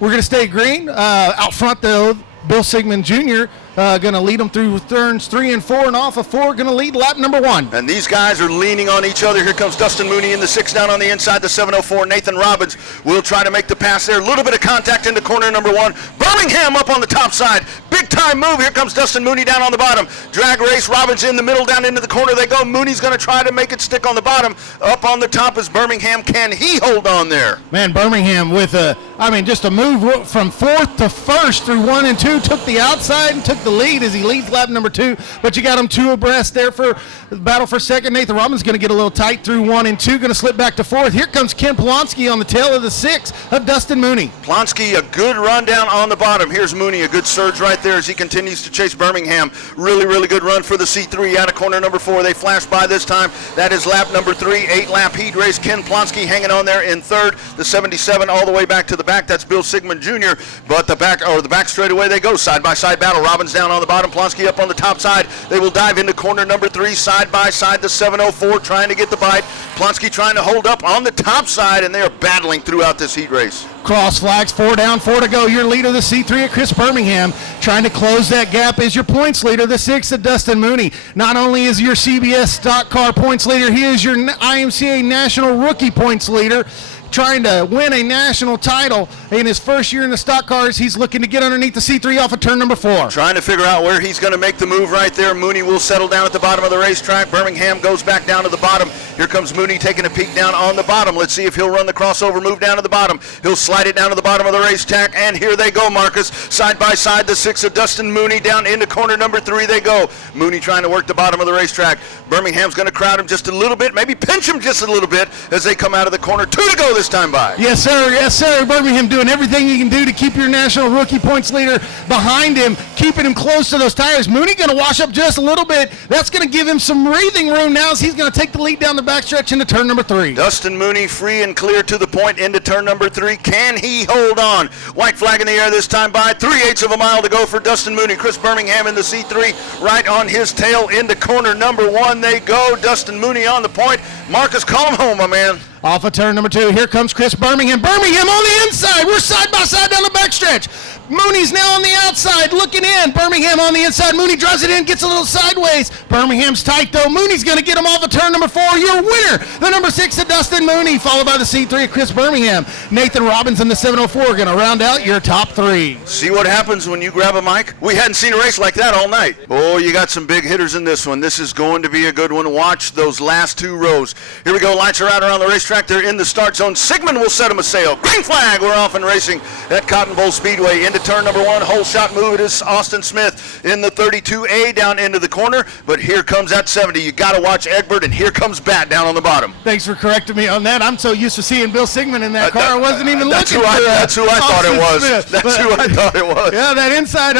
We're going to stay green. Out front, though, Bill Sigmund Jr. Going to lead them through turns 3 and 4, and off of 4, going to lead lap number 1. And these guys are leaning on each other. Here comes Dustin Mooney in the 6 down on the inside, the 704. Nathan Robbins will try to make the pass there. A little bit of contact into corner number 1. Birmingham up on the top side. Big time move. Here comes Dustin Mooney down on the bottom. Drag race. Robbins in the middle, down into the corner they go. Mooney's going to try to make it stick on the bottom. Up on the top is Birmingham. Can he hold on there? Man, Birmingham with just a move from 4th to 1st through 1 and 2. Took the outside and took the lead as he leads lap number 2. But you got them 2 abreast there for the battle for second. Nathan Robbins going to get a little tight through 1 and 2. Going to slip back to 4th. Here comes Ken Polonsky on the tail of the 6 of Dustin Mooney. Polonsky, a good run down on the bottom. Here's Mooney, a good surge right there as he continues to chase Birmingham. Really, really good run for the C3 out of corner number 4. They flash by this time. That is lap number 3, 8-lap heat race. Ken Polonsky hanging on there in 3rd. The 77 all the way back to the back. That's Bill Sigmund Jr. But the back straightaway they go. Side by side battle. Robbins down on the bottom. Plonsky up on the top side. They will dive into corner number 3, side by side. The 704 trying to get the bite. Plonsky trying to hold up on the top side, and they are battling throughout this heat race. Cross flags, 4 down, 4 to go. Your leader, the C3 at Chris Birmingham, trying to close that gap is your points leader, the 6 at Dustin Mooney. Not only is your CBS stock car points leader, he is your IMCA National Rookie points leader, trying to win a national title in his first year in the stock cars. He's looking to get underneath the C3 off of turn number 4. Trying to figure out where he's going to make the move right there. Mooney will settle down at the bottom of the racetrack. Birmingham goes back down to the bottom. Here comes Mooney taking a peek down on the bottom. Let's see if he'll run the crossover move down to the bottom. He'll slide it down to the bottom of the racetrack, and here they go, Marcus. Side by side, the 6 of Dustin Mooney down into corner number 3 they go. Mooney trying to work the bottom of the racetrack. Birmingham's going to crowd him just a little bit, maybe pinch him just a little bit as they come out of the corner. 2 to go this time by. Yes, sir. Yes, sir. Birmingham doing everything he can do to keep your national rookie points leader behind him, keeping him close to those tires. Mooney going to wash up just a little bit. That's going to give him some breathing room now as he's going to take the lead down the backstretch into turn number 3. Dustin Mooney free and clear to the point into turn number 3. Can he hold on? White flag in the air this time by. 3/8 of a mile to go for Dustin Mooney. Chris Birmingham in the C3 right on his tail into corner number 1 they go. Dustin Mooney on the point. Marcus, call him home, my man. Off of turn number 2, here comes Chris Birmingham. Birmingham on the inside. We're side by side down the backstretch. Mooney's now on the outside looking in. Birmingham on the inside. Mooney drives it in, gets a little sideways. Birmingham's tight though. Mooney's going to get him off of turn number 4. Your winner, the number 6 of Dustin Mooney, followed by the C3 of Chris Birmingham. Nathan Robbins and the 704 are going to round out your top 3. See what happens when you grab a mic? We hadn't seen a race like that all night. Oh, you got some big hitters in this one. This is going to be a good one. Watch those last 2 rows. Here we go. Lights are out around the racetrack. They're in the start zone. Sigmund will set him a sail. Green flag. We're off and racing at Cotton Bowl Speedway. Into turn number 1. Whole shot move. It is Austin Smith in the 32A down into the corner. But here comes that 70. You got to watch Egbert, and here comes Bat down on the bottom. Thanks for correcting me on that. I'm so used to seeing Bill Sigmund in that car. I wasn't even looking for That's who I thought it was. Smith. That's who I thought it was. Yeah, that inside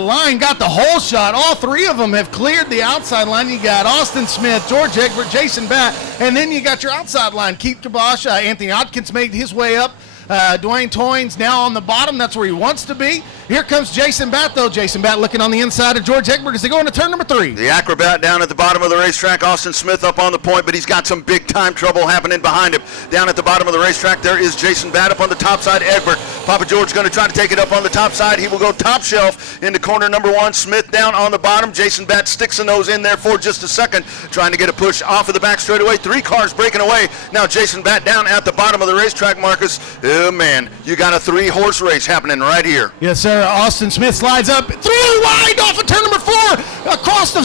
line got the whole shot. All 3 of them have cleared the outside line. You got Austin Smith, George Egbert, Jason Batt, and then you got your outside line. Keith Kibosh, Anthony Atkins made his way up. Dwayne Toynes now on the bottom. That's where he wants to be. Here comes Jason Batt, though. Jason Batt looking on the inside of George Egbert as they go into turn number 3. The acrobat down at the bottom of the racetrack. Austin Smith up on the point, but he's got some big-time trouble happening behind him. Down at the bottom of the racetrack, there is Jason Batt up on the top side. Egbert. Papa George going to try to take it up on the top side. He will go top shelf into corner number 1. Smith down on the bottom. Jason Batt sticks a nose in there for just a second, trying to get a push off of the back straightaway. 3 cars breaking away. Now Jason Batt down at the bottom of the racetrack, Marcus. Oh, man, you got a 3-horse race happening right here. Yes, sir. Austin Smith slides up, 3 wide off of turn number 4, across the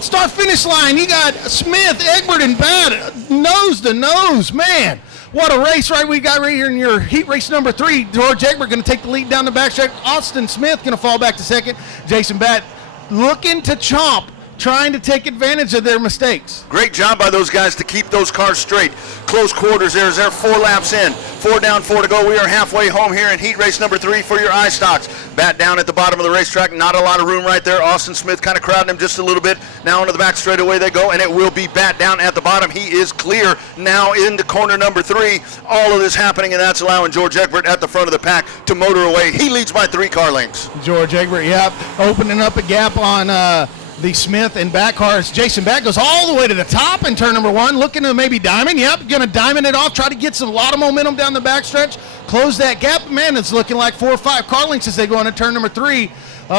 start-finish line. You got Smith, Egbert, and Batt nose to nose. Man, what a race we got right here in your heat race number 3. George Egbert going to take the lead down the backstretch. Austin Smith going to fall back to second. Jason Batt looking to chomp, trying to take advantage of their mistakes. Great job by those guys to keep those cars straight. Close quarters there as they're 4 laps in. 4 down, 4 to go. We are halfway home here in heat race number 3 for your iStocks. Bat down at the bottom of the racetrack. Not a lot of room right there. Austin Smith kind of crowding him just a little bit. Now into the back straightaway they go, and it will be Bat down at the bottom. He is clear now into corner number 3. All of this happening, and that's allowing George Egbert at the front of the pack to motor away. He leads by 3 car lengths. George Egbert, yep, opening up a gap on the Smith and Batt cars. Jason Batt goes all the way to the top in turn number 1, looking to maybe diamond. Yep, going to diamond it off, try to get a lot of momentum down the backstretch, close that gap. Man, it's looking like 4 or 5 car lengths as they go into turn number 3.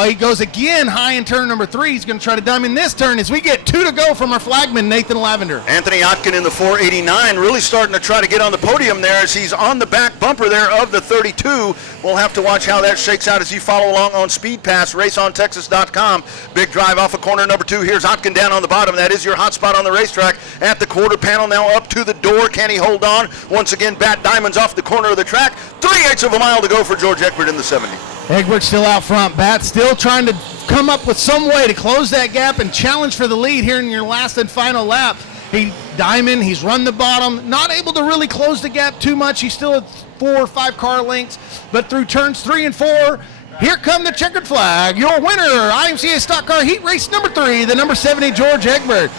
He goes again high in turn number 3. He's going to try to diamond this turn as we get 2 to go from our flagman, Nathan Lavender. Anthony Otkin in the 489 really starting to try to get on the podium there as he's on the back bumper there of the 32. We'll have to watch how that shakes out as you follow along on Speed Pass, raceontexas.com. Big drive off of corner number 2. Here's Otkin down on the bottom. That is your hot spot on the racetrack at the quarter panel. Now up to the door. Can he hold on? Once again, Bat diamonds off the corner of the track. 3/8 of a mile to go for George Egbert in the 70. Egbert still out front. Bat still trying to come up with some way to close that gap and challenge for the lead here in your last and final lap. He's run the bottom, not able to really close the gap too much. He's still at 4 or 5 car lengths, but through turns 3 and 4, here come the checkered flag. Your winner, IMCA Stock Car Heat Race number 3, the number 70, George Egbert.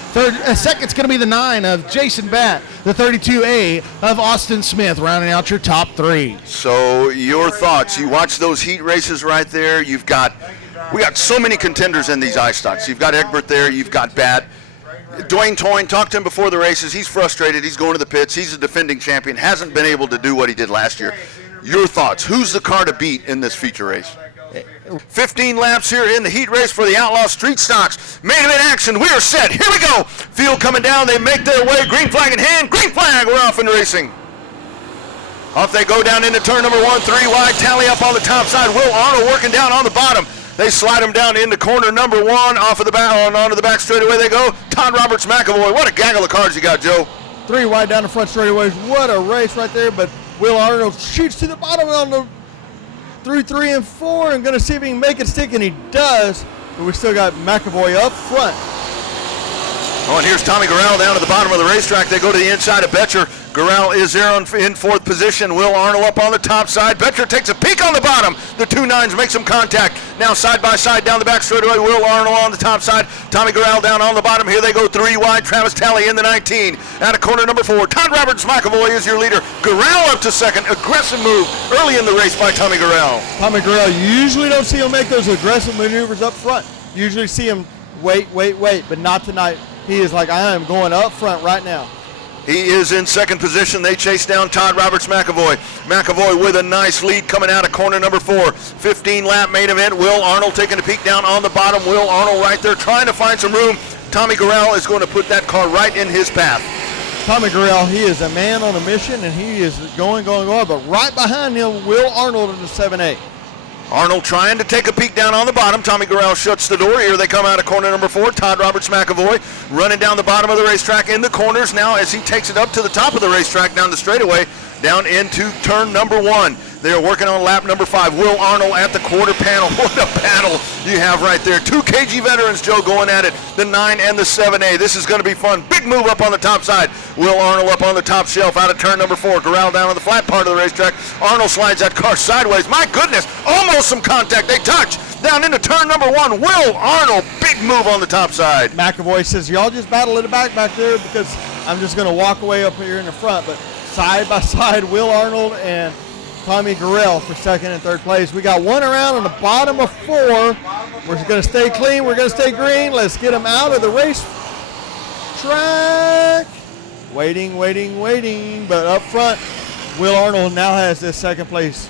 Second's going to be the 9 of Jason Batt, the 32A of Austin Smith, rounding out your top 3. So your thoughts, you watch those heat races right there. You've got We got so many contenders in these ice stocks. You've got Egbert there. You've got Bat. Dwayne Toyne, talked to him before the races. He's frustrated. He's going to the pits. He's a defending champion. Hasn't been able to do what he did last year. Your thoughts? Who's the car to beat in this feature race? 15 laps here in the heat race for the Outlaw Street Stocks. Main event action. We are set. Here we go. Field coming down. They make their way. Green flag in hand. Green flag. We're off and racing. Off they go down into turn number 1. 3 wide. Tally up on the top side. Will Arnold working down on the bottom. They slide him down into corner number 1. Off of the back, onto the back straightaway they go. Todd Roberts McAvoy. What a gaggle of cars you got, Joe. 3 wide down the front straightaways. What a race right there. But Will Arnold shoots to the bottom on the through 3 and 4 and going to see if he can make it stick, and he does. But we still got McAvoy up front. Oh, and here's Tommy Gorell down at the bottom of the racetrack. They go to the inside of Betcher. Gorell is there in 4th position. Will Arnold up on the top side. Betcher takes a peek on the bottom. The 2-9s make some contact. Now side by side down the back straightaway. Will Arnold on the top side. Tommy Gorell down on the bottom. Here they go 3 wide. Travis Talley in the 19. Out of corner number 4. Todd Roberts McAvoy is your leader. Gorell up to 2nd. Aggressive move early in the race by Tommy Gorell. Tommy Gorell, you usually don't see him make those aggressive maneuvers up front. You usually see him wait, but not tonight. He is like, I am going up front right now. He is in 2nd position. They chase down Todd Roberts McAvoy. McAvoy with a nice lead coming out of corner number 4. 15-lap main event. Will Arnold taking a peek down on the bottom. Will Arnold right there trying to find some room. Tommy Gorell is going to put that car right in his path. Tommy Gorell, he is a man on a mission, and he is going. But right behind him, Will Arnold in the 7A. Arnold trying to take a peek down on the bottom. Tommy Gorell shuts the door. Here they come out of corner number 4. Todd Roberts McAvoy running down the bottom of the racetrack in the corners now as he takes it up to the top of the racetrack down the straightaway down into turn number 1. They're working on lap number 5. Will Arnold at the quarter panel. What a battle you have right there. 2 KG veterans, Joe, going at it. The 9 and the 7A. This is going to be fun. Big move up on the top side. Will Arnold up on the top shelf out of turn number 4. Gorell down on the flat part of the racetrack. Arnold slides that car sideways. My goodness, almost some contact. They touch. Down into turn number 1. Will Arnold, big move on the top side. McAvoy says, y'all just battle it back there because I'm just going to walk away up here in the front. But side by side, Will Arnold and Tommy Gorell for 2nd and 3rd place. We got 1 around on the bottom of 4. We're going to stay clean. We're going to stay green. Let's get them out of the race track. Waiting. But up front, Will Arnold now has this 2nd place.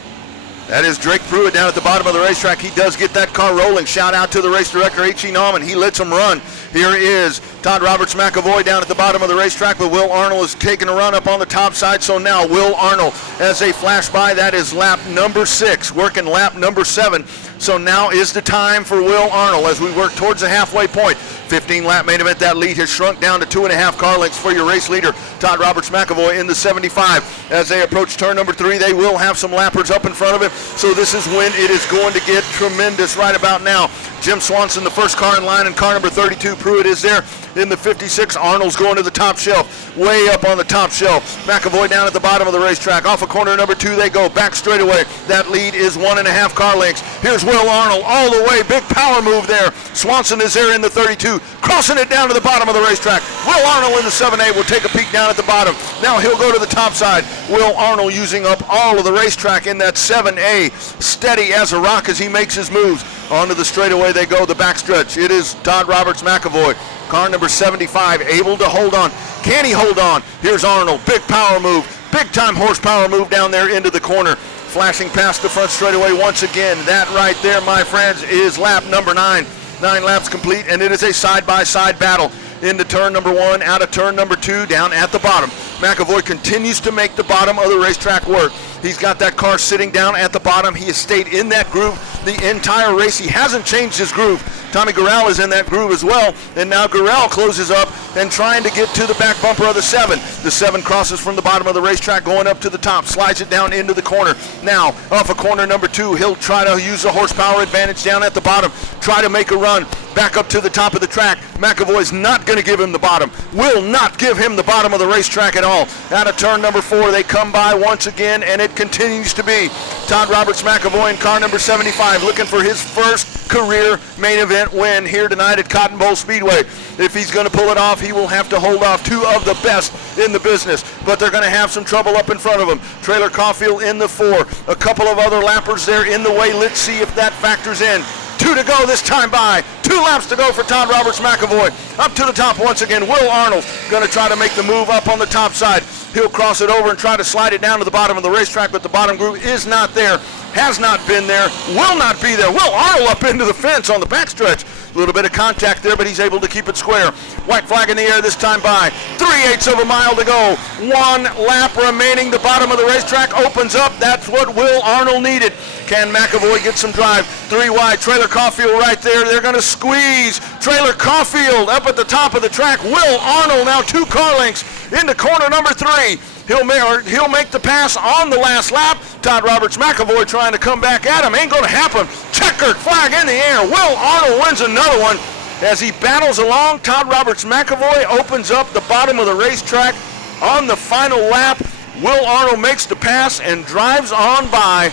That is Drake Pruitt down at the bottom of the racetrack. He does get that car rolling. Shout out to the race director, H.E. Nauman. He lets him run. Here is Todd Roberts McAvoy down at the bottom of the racetrack, but Will Arnold is taking a run up on the top side. So now Will Arnold, as they flash by, that is lap number 6, working lap number 7. So now is the time for Will Arnold as we work towards the halfway point. 15-lap main event. That lead has shrunk down to 2.5 car lengths for your race leader, Todd Roberts McAvoy, in the 75. As they approach turn number 3, they will have some lappers up in front of him. So this is when it is going to get tremendous right about now. Jim Swanson, the first car in line, and car number 32, Pruitt, is there in the 56. Arnold's going to the top shelf, way up on the top shelf. McAvoy down at the bottom of the racetrack. Off of corner number 2 they go, back straightaway. That lead is 1.5 car lengths. Here's Will Arnold all the way, big power move there. Swanson is there in the 32, crossing it down to the bottom of the racetrack. Will Arnold in the 7A will take a peek down at the bottom. Now he'll go to the top side. Will Arnold using up all of the racetrack in that 7A, steady as a rock as he makes his moves. Onto the straightaway they go, the backstretch. It is Todd Roberts McAvoy, car number 75, able to hold on. Can he hold on? Here's Arnold, big power move, big time horsepower move down there into the corner. Flashing past the front straightaway once again. That right there, my friends, is lap number 9. 9 laps complete, and it is a side-by-side battle. Into turn number 1, out of turn number 2, down at the bottom. McAvoy continues to make the bottom of the racetrack work. He's got that car sitting down at the bottom. He has stayed in that groove the entire race. He hasn't changed his groove. Tommy Gorell is in that groove as well, and now Gorell closes up and trying to get to the back bumper of the 7. The 7 crosses from the bottom of the racetrack going up to the top, slides it down into the corner. Now, off of corner number 2, he'll try to use the horsepower advantage down at the bottom, try to make a run back up to the top of the track. McAvoy's not going to give him the bottom, will not give him the bottom of the racetrack at all. Out of turn number 4, they come by once again, and it continues to be Todd Roberts McAvoy in car number 75 looking for his first career main event win here tonight at Cotton Bowl Speedway. If he's going to pull it off, he will have to hold off 2 of the best in the business, but they're going to have some trouble up in front of him. Traylor Caulfield in the 4, a couple of other lappers there in the way. Let's see if that factors in. 2 to go this time by. 2 laps to go for Todd Roberts McAvoy. Up to the top once again. Will Arnold going to try to make the move up on the top side. He'll cross it over and try to slide it down to the bottom of the racetrack, but the bottom group is not there, has not been there, will not be there. Will Arnold up into the fence on the backstretch. A little bit of contact there, but he's able to keep it square. White flag in the air this time by. 3/8 of a mile to go. 1 lap remaining. The bottom of the racetrack opens up. That's what Will Arnold needed. Can McAvoy get some drive? 3 wide. Trailer Caulfield right there. They're going to squeeze. Trailer Caulfield up at the top of the track. Will Arnold now 2 car lengths into corner number 3. He'll make the pass on the last lap. Todd Roberts McAvoy trying to come back at him. Ain't going to happen. Checkered flag in the air. Will Arnold wins another one as he battles along. Todd Roberts McAvoy opens up the bottom of the racetrack on the final lap. Will Arnold makes the pass and drives on by.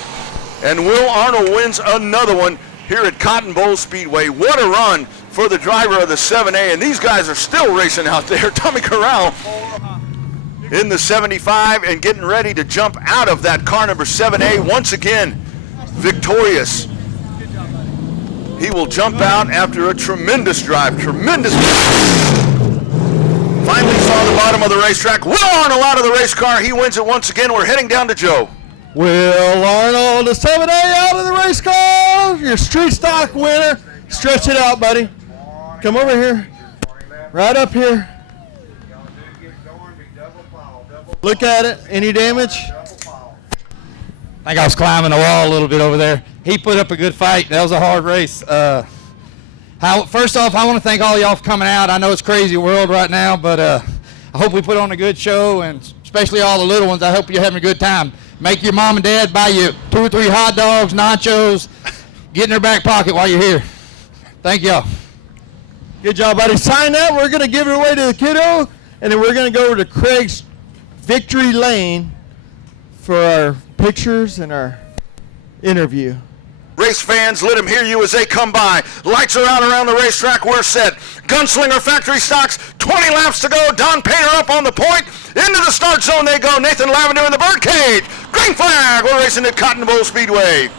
And Will Arnold wins another one here at Cotton Bowl Speedway. What a run for the driver of the 7A. And these guys are still racing out there. Tommy Corral in the 75 and getting ready to jump out of that car number 7A once again victorious. He will jump out after a tremendous drive. Finally saw the bottom of the racetrack. Will Arnold out of the race car. He wins it once again. We're heading down to Joe. Will Arnold, the 7A out of the race car. Your street stock winner. Stretch it out, buddy. Come over here. Right up here. Look at it. Any damage? I think I was climbing the wall a little bit over there. He put up a good fight. That was a hard race. First off, I want to thank all y'all for coming out. I know it's a crazy world right now, but I hope we put on a good show, and especially all the little ones. I hope you're having a good time. Make your mom and dad buy you 2 or 3 hot dogs, nachos. Get in their back pocket while you're here. Thank y'all. Good job, buddy. Sign up. We're going to give it away to the kiddo, and then we're going to go over to Craig's Victory Lane for our pictures and our interview. Race fans, let them hear you as they come by. Lights are out around the racetrack. We're set. Gunslinger Factory Stocks, 20 laps to go. Don Painter up on the point. Into the start zone they go. Nathan Lavender in the birdcage. Green flag. We're racing at Cotton Bowl Speedway.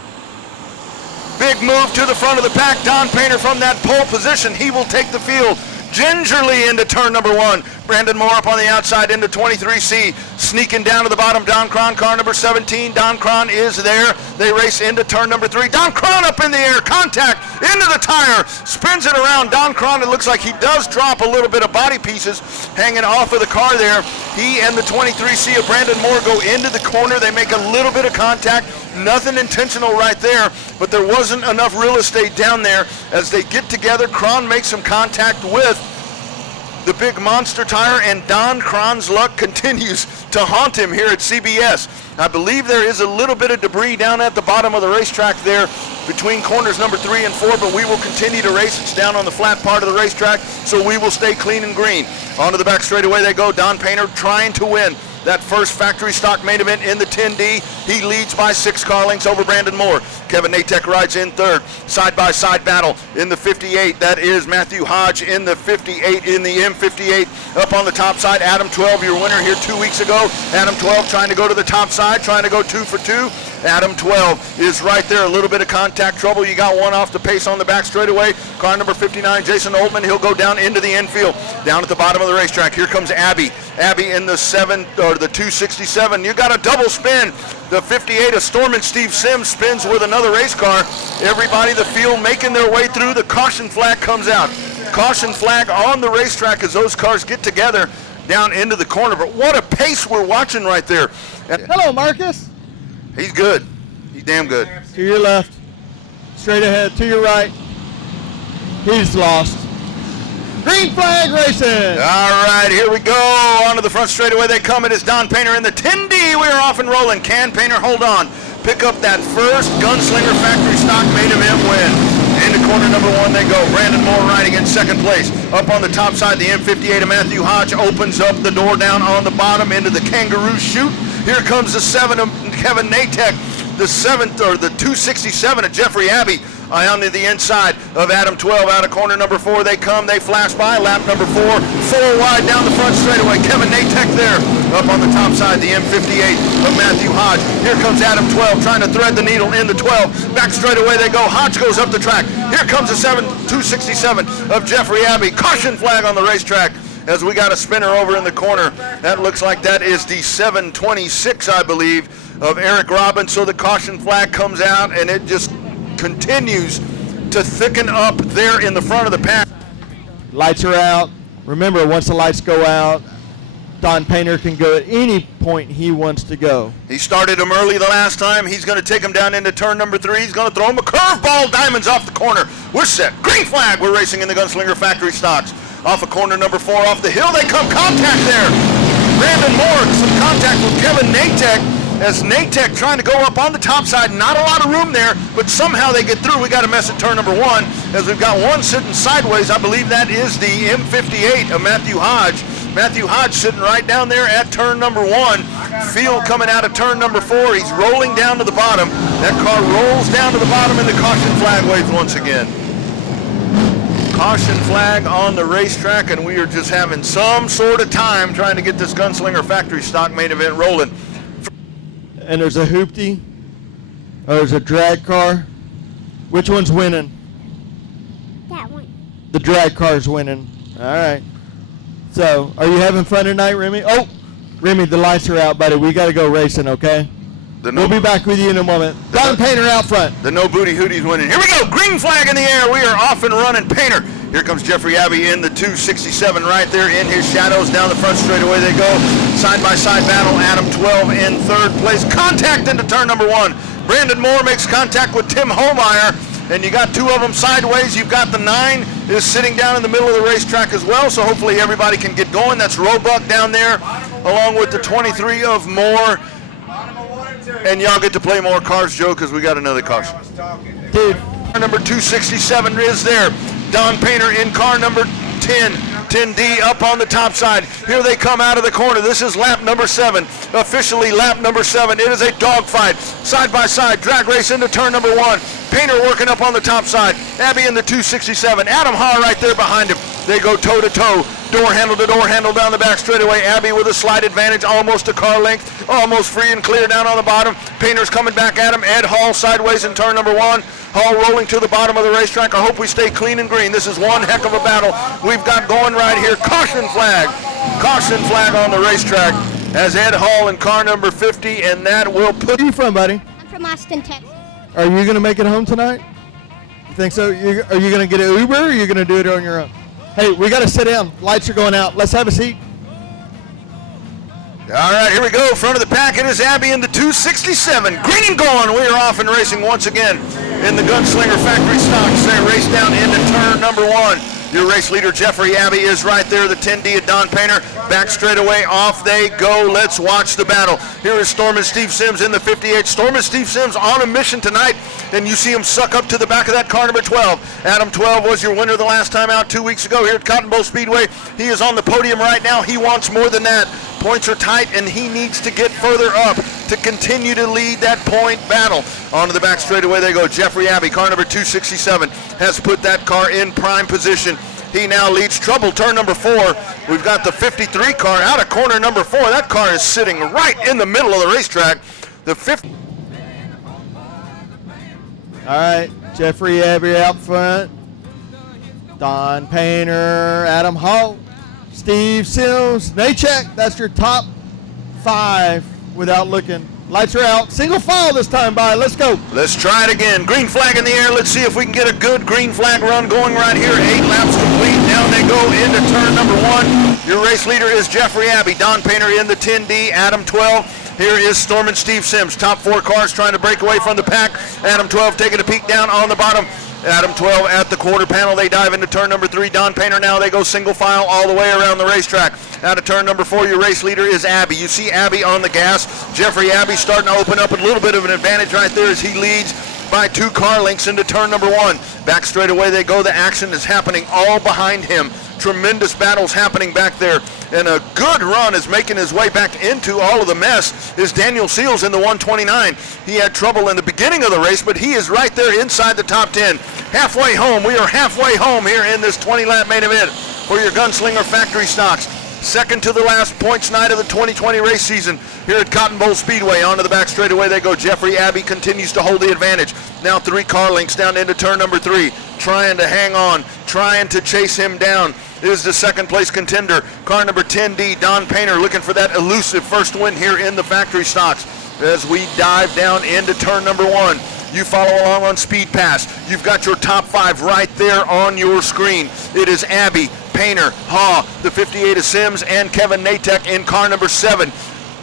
Big move to the front of the pack. Don Painter from that pole position. He will take the field gingerly into turn number 1. Brandon Moore up on the outside into 23C. Sneaking down to the bottom, Don Cron, car number 17. Don Cron is there. They race into turn number 3. Don Cron up in the air. Contact into the tire. Spins it around. Don Cron, it looks like he does drop a little bit of body pieces hanging off of the car there. He and the 23C of Brandon Moore go into the corner. They make a little bit of contact. Nothing intentional right there, but there wasn't enough real estate down there. As they get together, Cron makes some contact with the big monster tire, and Don Cron's luck continues to haunt him here at CBS. I believe there is a little bit of debris down at the bottom of the racetrack there between corners number 3 and 4, but we will continue to race. It's down on the flat part of the racetrack, so we will stay clean and green. Onto the back straightaway they go. Don Painter trying to win that first factory stock main event in the 10D. He leads by 6 car lengths over Brandon Moore. Kevin Natek rides in third. Side-by-side battle in the 58. That is Matthew Hodge in the 58, in the M58. Up on the top side, Adam 12, your winner here 2 weeks ago. Adam 12 trying to go to the top side, trying to go 2 for 2. Adam 12 is right there. A little bit of contact trouble. You got one off the pace on the back straightaway. Car number 59, Jason Oldman. He'll go down into the infield. Down at the bottom of the racetrack. Here comes Abby. Abby in the 267. You got a double spin. The 58 of Storm and Steve Sims spins with another race car. Everybody in the field making their way through. The caution flag comes out. Caution flag on the racetrack as those cars get together down into the corner. But what a pace we're watching right there. Hello, Marcus. He's good. He's damn good. To your left. Straight ahead. To your right. He's lost. Green flag racing. All right, here we go. Onto the front straightaway they come. It is Don Painter in the 10D. We are off and rolling. Can Painter hold on? Pick up that first Gunslinger Factory Stock main event win. Into corner number 1 they go. Brandon Moore riding in second place. Up on the top side, the M58 of Matthew Hodge opens up the door down on the bottom into the Kangaroo Chute. Here comes the 7 of Kevin Natek. The 7th, or the 267 of Jeffrey Abbey on the inside of Adam 12 out of corner number 4. They come, they flash by, lap number 4, 4 wide down the front straightaway. Kevin Natek there up on the top side, the M58 of Matthew Hodge. Here comes Adam 12 trying to thread the needle in the 12. Back straightaway they go. Hodge goes up the track. Here comes the 267 of Jeffrey Abbey. Caution flag on the racetrack as we got a spinner over in the corner. That looks like that is the 726, I believe, of Eric Robbins. So the caution flag comes out and it just continues to thicken up there in the front of the pack. Lights are out. Remember, once the lights go out, Don Painter can go at any point he wants to go. He started him early the last time. He's going to take him down into turn number 3. He's going to throw him a curveball. Diamonds off the corner. We're set. Green flag. We're racing in the Gunslinger Factory stocks. Off of corner number 4, off the hill they come. Contact there. Brandon Moore, some contact with Kevin Natek. As Natek trying to go up on the top side. Not a lot of room there, but somehow they get through. We got a mess at turn number 1 as we've got one sitting sideways. I believe that is the M58 of Matthew Hodge. Matthew Hodge sitting right down there at turn number 1. Field coming out of turn number 4. He's rolling down to the bottom. That car rolls down to the bottom and the caution flag waves once again. Caution flag on the racetrack, and we are just having some sort of time trying to get this Gunslinger Factory stock main event rolling. And there's a hoopty. Oh, there's a drag car. Which one's winning? That one. The drag car's winning. All right. So, are you having fun tonight, Remy? Oh, Remy, the lights are out, buddy. We got to go racing, okay? We'll be back with you in a moment. Don Painter out front. The no booty hootie's winning. Here we go. Green flag in the air. We are off and running. Painter. Here comes Jeffrey Abbey in the 267 right there in his shadows. Down the front straightaway they go. Side-by-side battle. Adam 12 in third place. Contact into turn number 1. Brandon Moore makes contact with Tim Holmeyer. And you got 2 of them sideways. You've got the 9 is sitting down in the middle of the racetrack as well. So hopefully everybody can get going. That's Roebuck down there along with the 23 of Moore. And y'all get to play more cars, Joe, because we got another caution. Dude. Car number 267 is there. Don Painter in car number 10. 10D up on the top side. Here they come out of the corner. This is lap number 7. Officially lap number 7. It is a dogfight. Side by side. Drag race into turn number 1. Painter working up on the top side. Abbey in the 267. Adam Ha right there behind him. They go toe to toe. Door handle to door handle down the back straightaway. Abbey with a slight advantage, almost a car length, almost free and clear down on the bottom. Painter's coming back at him. Ed Hall sideways in turn number 1. Hall rolling to the bottom of the racetrack. I hope we stay clean and green. This is one heck of a battle we've got going right here. Caution flag on the racetrack as Ed Hall in car number 50, and that will put... Where are you from, buddy? I'm from Austin, Texas. Are you going to make it home tonight? You think so? Are you going to get an Uber, or are you going to do it on your own? Hey, we got to sit down. Lights are going out. Let's have a seat. All right, here we go. Front of the pack, it is Abbey in the 267. Green and going. We are off and racing once again in the Gunslinger Factory stocks. They race down into turn number 1. Your race leader, Jeffrey Abbey, is right there. The 10D of Don Painter. Back straightaway. Off they go. Let's watch the battle. Here is Storm and Steve Sims in the 58. Storm and Steve Sims on a mission tonight. And you see him suck up to the back of that car number 12. Adam 12 was your winner the last time out 2 weeks ago here at Cotton Bowl Speedway. He is on the podium right now. He wants more than that. Points are tight, and he needs to get further up to continue to lead that point battle. Onto the back straightaway they go. Jeffrey Abbey, car number 267, has put that car in prime position. He now leads trouble. Turn number 4. We've got the 53 car out of corner number 4. That car is sitting right in the middle of the racetrack. The 50. All right, Jeffrey Abbey out front. Don Painter, Adam Hall, Steve Sims, Natek. That's your top 5 without looking. Lights are out. Single file this time, by. Let's go. Let's try it again. Green flag in the air. Let's see if we can get a good green flag run going right here. 8 laps complete. Down they go into turn number 1. Your race leader is Jeffrey Abbey. Don Painter in the 10D. Adam 12. Here is Storm and Steve Sims. Top 4 cars trying to break away from the pack. Adam 12 taking a peek down on the bottom. Adam 12 at the quarter panel. They dive into turn number 3. Don Painter now. They go single file all the way around the racetrack. Out of turn number 4, your race leader is Abbey. You see Abbey on the gas. Jeffrey Abbey starting to open up a little bit of an advantage right there as he leads by 2 car lengths into turn number 1. Back straightaway they go. The action is happening all behind him. Tremendous battles happening back there. And a good run is making his way back into all of the mess is Daniel Seals in the 129. He had trouble in the beginning of the race, but he is right there inside the top 10. Halfway home. We are halfway home here in this 20-lap main event for your Gunslinger Factory Stocks. Second to the last points night of the 2020 race season here at Cotton Bowl Speedway. Onto the back straightaway they go. Jeffrey Abbey continues to hold the advantage. Now 3 car lengths down into turn number 3. Trying to hang on, trying to chase him down is the second place contender. Car number 10D, Don Painter, looking for that elusive first win here in the factory stocks. As we dive down into turn number 1. You follow along on Speed Pass. You've got your top 5 right there on your screen. It is Abbey, Painter, Haw, the 58 of Sims, and Kevin Natek in car number 7.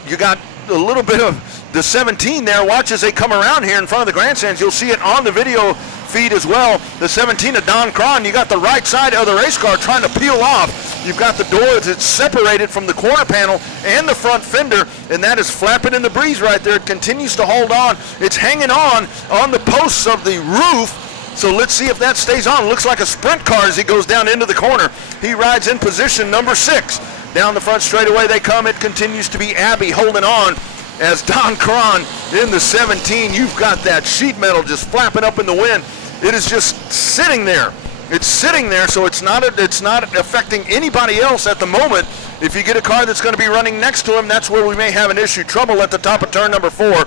You got a little bit of the 17 there. Watch as they come around here in front of the grandstands. You'll see it on the video feed as well. The 17 of Don Cron. You got the right side of the race car trying to peel off. You've got the door that's separated from the quarter panel and the front fender, and that is flapping in the breeze right there. It continues to hold on. It's hanging on the posts of the roof. So let's see if that stays on. Looks like a sprint car as he goes down into the corner. He rides in position number 6. Down the front straightaway they come. It continues to be Abbey holding on as Don Cron in the 17. You've got that sheet metal just flapping up in the wind. It is just sitting there. It's sitting there, so it's not affecting anybody else at the moment. If you get a car that's going to be running next to him, that's where we may have an issue. Trouble at the top of turn number 4.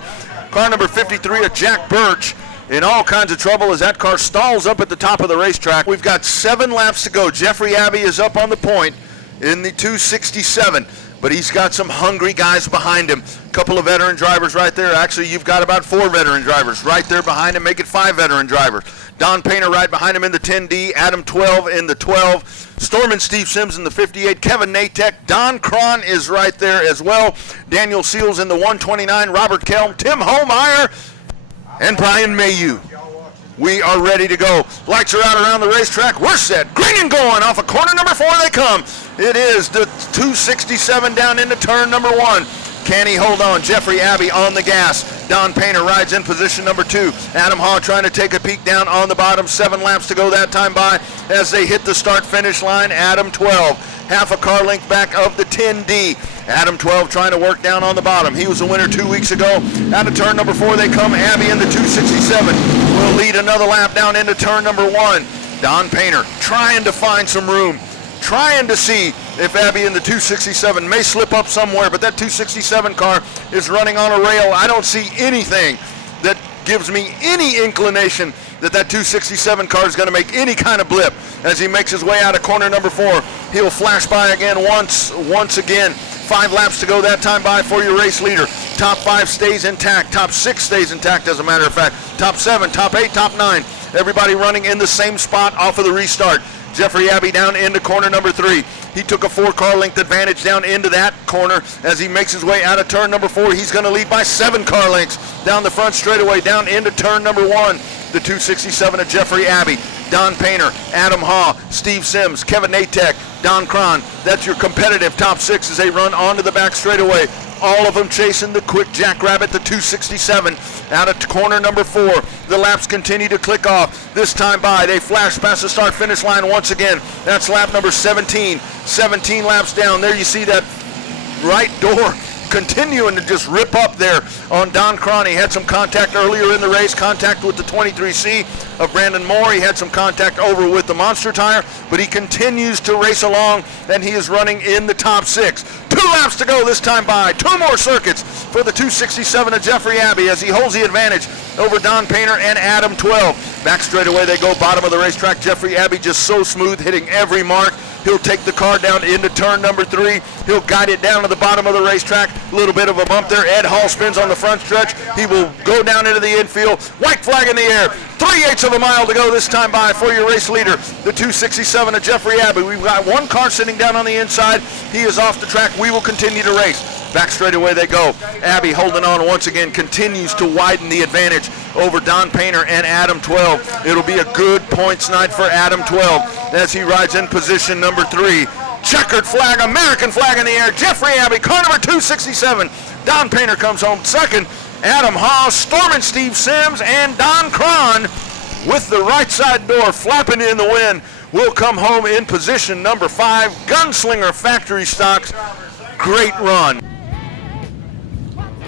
Car number 53 of Jack Birch in all kinds of trouble as that car stalls up at the top of the racetrack. We've got 7 laps to go. Jeffrey Abbey is up on the point in the 267, but he's got some hungry guys behind him. A couple of veteran drivers right there. Actually, you've got about 4 veteran drivers right there behind him. Make it 5 veteran drivers. Don Painter right behind him in the 10D. Adam 12 in the 12. Storm and Steve Sims in the 58. Kevin Natek. Don Cron is right there as well. Daniel Seals in the 129. Robert Kelm. Tim Holmeyer. And Brian Mayu. We are ready to go. Lights are out around the racetrack. We're set. Green and going. Off of corner number 4 they come. It is the 267 down into turn number 1. Can he hold on? Jeffrey Abbey on the gas. Don Painter rides in position number 2. Adam Haw trying to take a peek down on the bottom. 7 laps to go that time by as they hit the start-finish line. Adam 12. Half a car length back of the 10D. Adam 12 trying to work down on the bottom. He was the winner 2 weeks ago. Out of turn number 4 they come. Abbey in the 267 will lead another lap down into turn number 1. Don Painter trying to find some room. Trying to see if Abbey in the 267 may slip up somewhere, but that 267 car is running on a rail. I don't see anything that gives me any inclination that 267 car is going to make any kind of blip. As he makes his way out of corner number 4, he'll flash by again once again. 5 laps to go that time by for your race leader. Top 5 stays intact. Top 6 stays intact, as a matter of fact. Top 7, top 8, top 9. Everybody running in the same spot off of the restart. Jeffrey Abbey down into corner number 3. He took a 4 car length advantage down into that corner as he makes his way out of turn number 4. He's going to lead by 7 car lengths down the front straightaway down into turn number 1. The 267 of Jeffrey Abbey. Don Painter, Adam Haw, Steve Sims, Kevin Natek, Don Cron. That's your competitive top 6 as they run onto the back straightaway. All of them chasing the quick Jackrabbit, the 267, out of corner number 4. The laps continue to click off. This time by, they flash past the start-finish line once again. That's lap number 17. 17 laps down. There you see that right door continuing to just rip up there on Don Cron. He had some contact earlier in the race, contact with the 23C of Brandon Moore. He had some contact over with the Monster Tire, but he continues to race along, and he is running in the top 6. 2 laps to go this time by. 2 more circuits for the 267 of Jeffrey Abbey as he holds the advantage over Don Painter and Adam 12. Back straightaway they go, bottom of the racetrack. Jeffrey Abbey just so smooth, hitting every mark. He'll take the car down into turn number 3. He'll guide it down to the bottom of the racetrack. A little bit of a bump there. Ed Hall spins on the front stretch. He will go down into the infield. White flag in the air. 3/8 of a mile to go this time by for your race leader, the 267 of Jeffrey Abbey. We've got 1 car sitting down on the inside. He is off the track. We will continue to race. Back straightaway they go. Abbey holding on once again, continues to widen the advantage over Don Painter and Adam 12. It'll be a good points night for Adam 12 as he rides in position number 3. Checkered flag, American flag in the air. Jeffrey Abbey, car number 267. Don Painter comes home second. Adam Haas, Stormin' Steve Sims, and Don Cron with the right side door flapping in the wind will come home in position number 5. Gunslinger Factory Stocks, great run.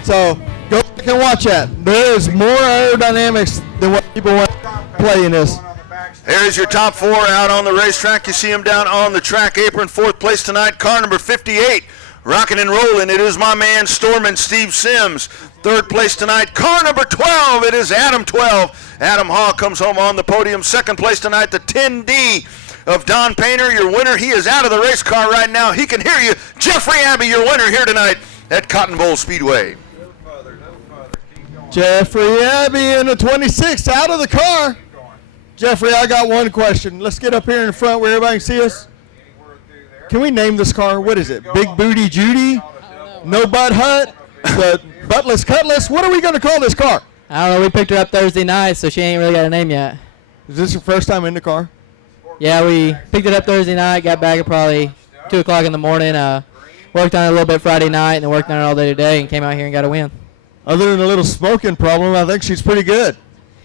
So go back and watch that. There is more aerodynamics than what people want to play in this. Here's your top 4 out on the racetrack. You see them down on the track apron. 4th place tonight, car number 58. Rocking and rolling, it is my man Stormin' Steve Sims. 3rd place tonight, car number 12. It is Adam 12. Adam Haw comes home on the podium. 2nd place tonight, the 10D of Don Painter. Your winner, he is out of the race car right now. He can hear you. Jeffrey Abbey, your winner here tonight at Cotton Bowl Speedway. Jeffrey Abbey in the 26th out of the car. Jeffrey, I got one question. Let's get up here in the front where everybody can see us. Can we name this car? What is it? Big Booty Judy? No Butt Hut? The Buttless Cutlass? What are we going to call this car? I don't know. We picked her up Thursday night, so she ain't really got a name yet. Is this your first time in the car? Yeah, we picked it up Thursday night, got back at probably 2 o'clock in the morning, worked on it a little bit Friday night, and then worked on it all day today, and came out here and got a win. Other than a little smoking problem, I think she's pretty good.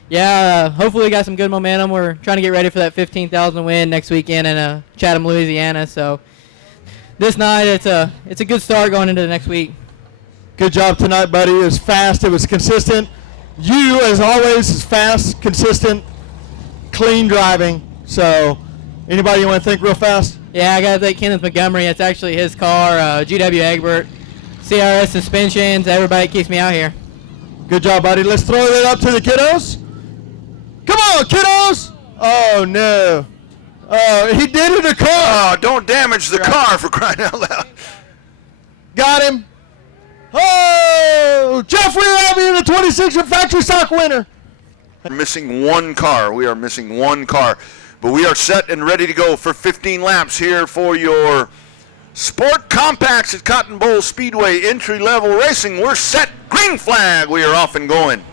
Yeah, hopefully we got some good momentum. We're trying to get ready for that 15,000 win next weekend in Chatham, Louisiana. So this night, it's a good start going into the next week. Good job tonight, buddy. It was fast. It was consistent. You, as always, is fast, consistent, clean driving. So anybody you want to think real fast? Yeah, I got to thank Kenneth Montgomery. It's actually his car, GW Egbert, CRS suspensions, everybody keeps me out here. Good job, buddy. Let's throw it up to the kiddos. Come on, kiddos! Oh, no. Oh, he did it in the car. Oh, don't damage the car, for crying out loud. Got him. Oh, Jeffrey Abbey in the 26th factory stock winner. Missing one car. We are missing one car. But we are set and ready to go for 15 laps here for your Sport Compacts at Cotton Bowl Speedway entry-level racing. We're set. Green flag. We are off and going.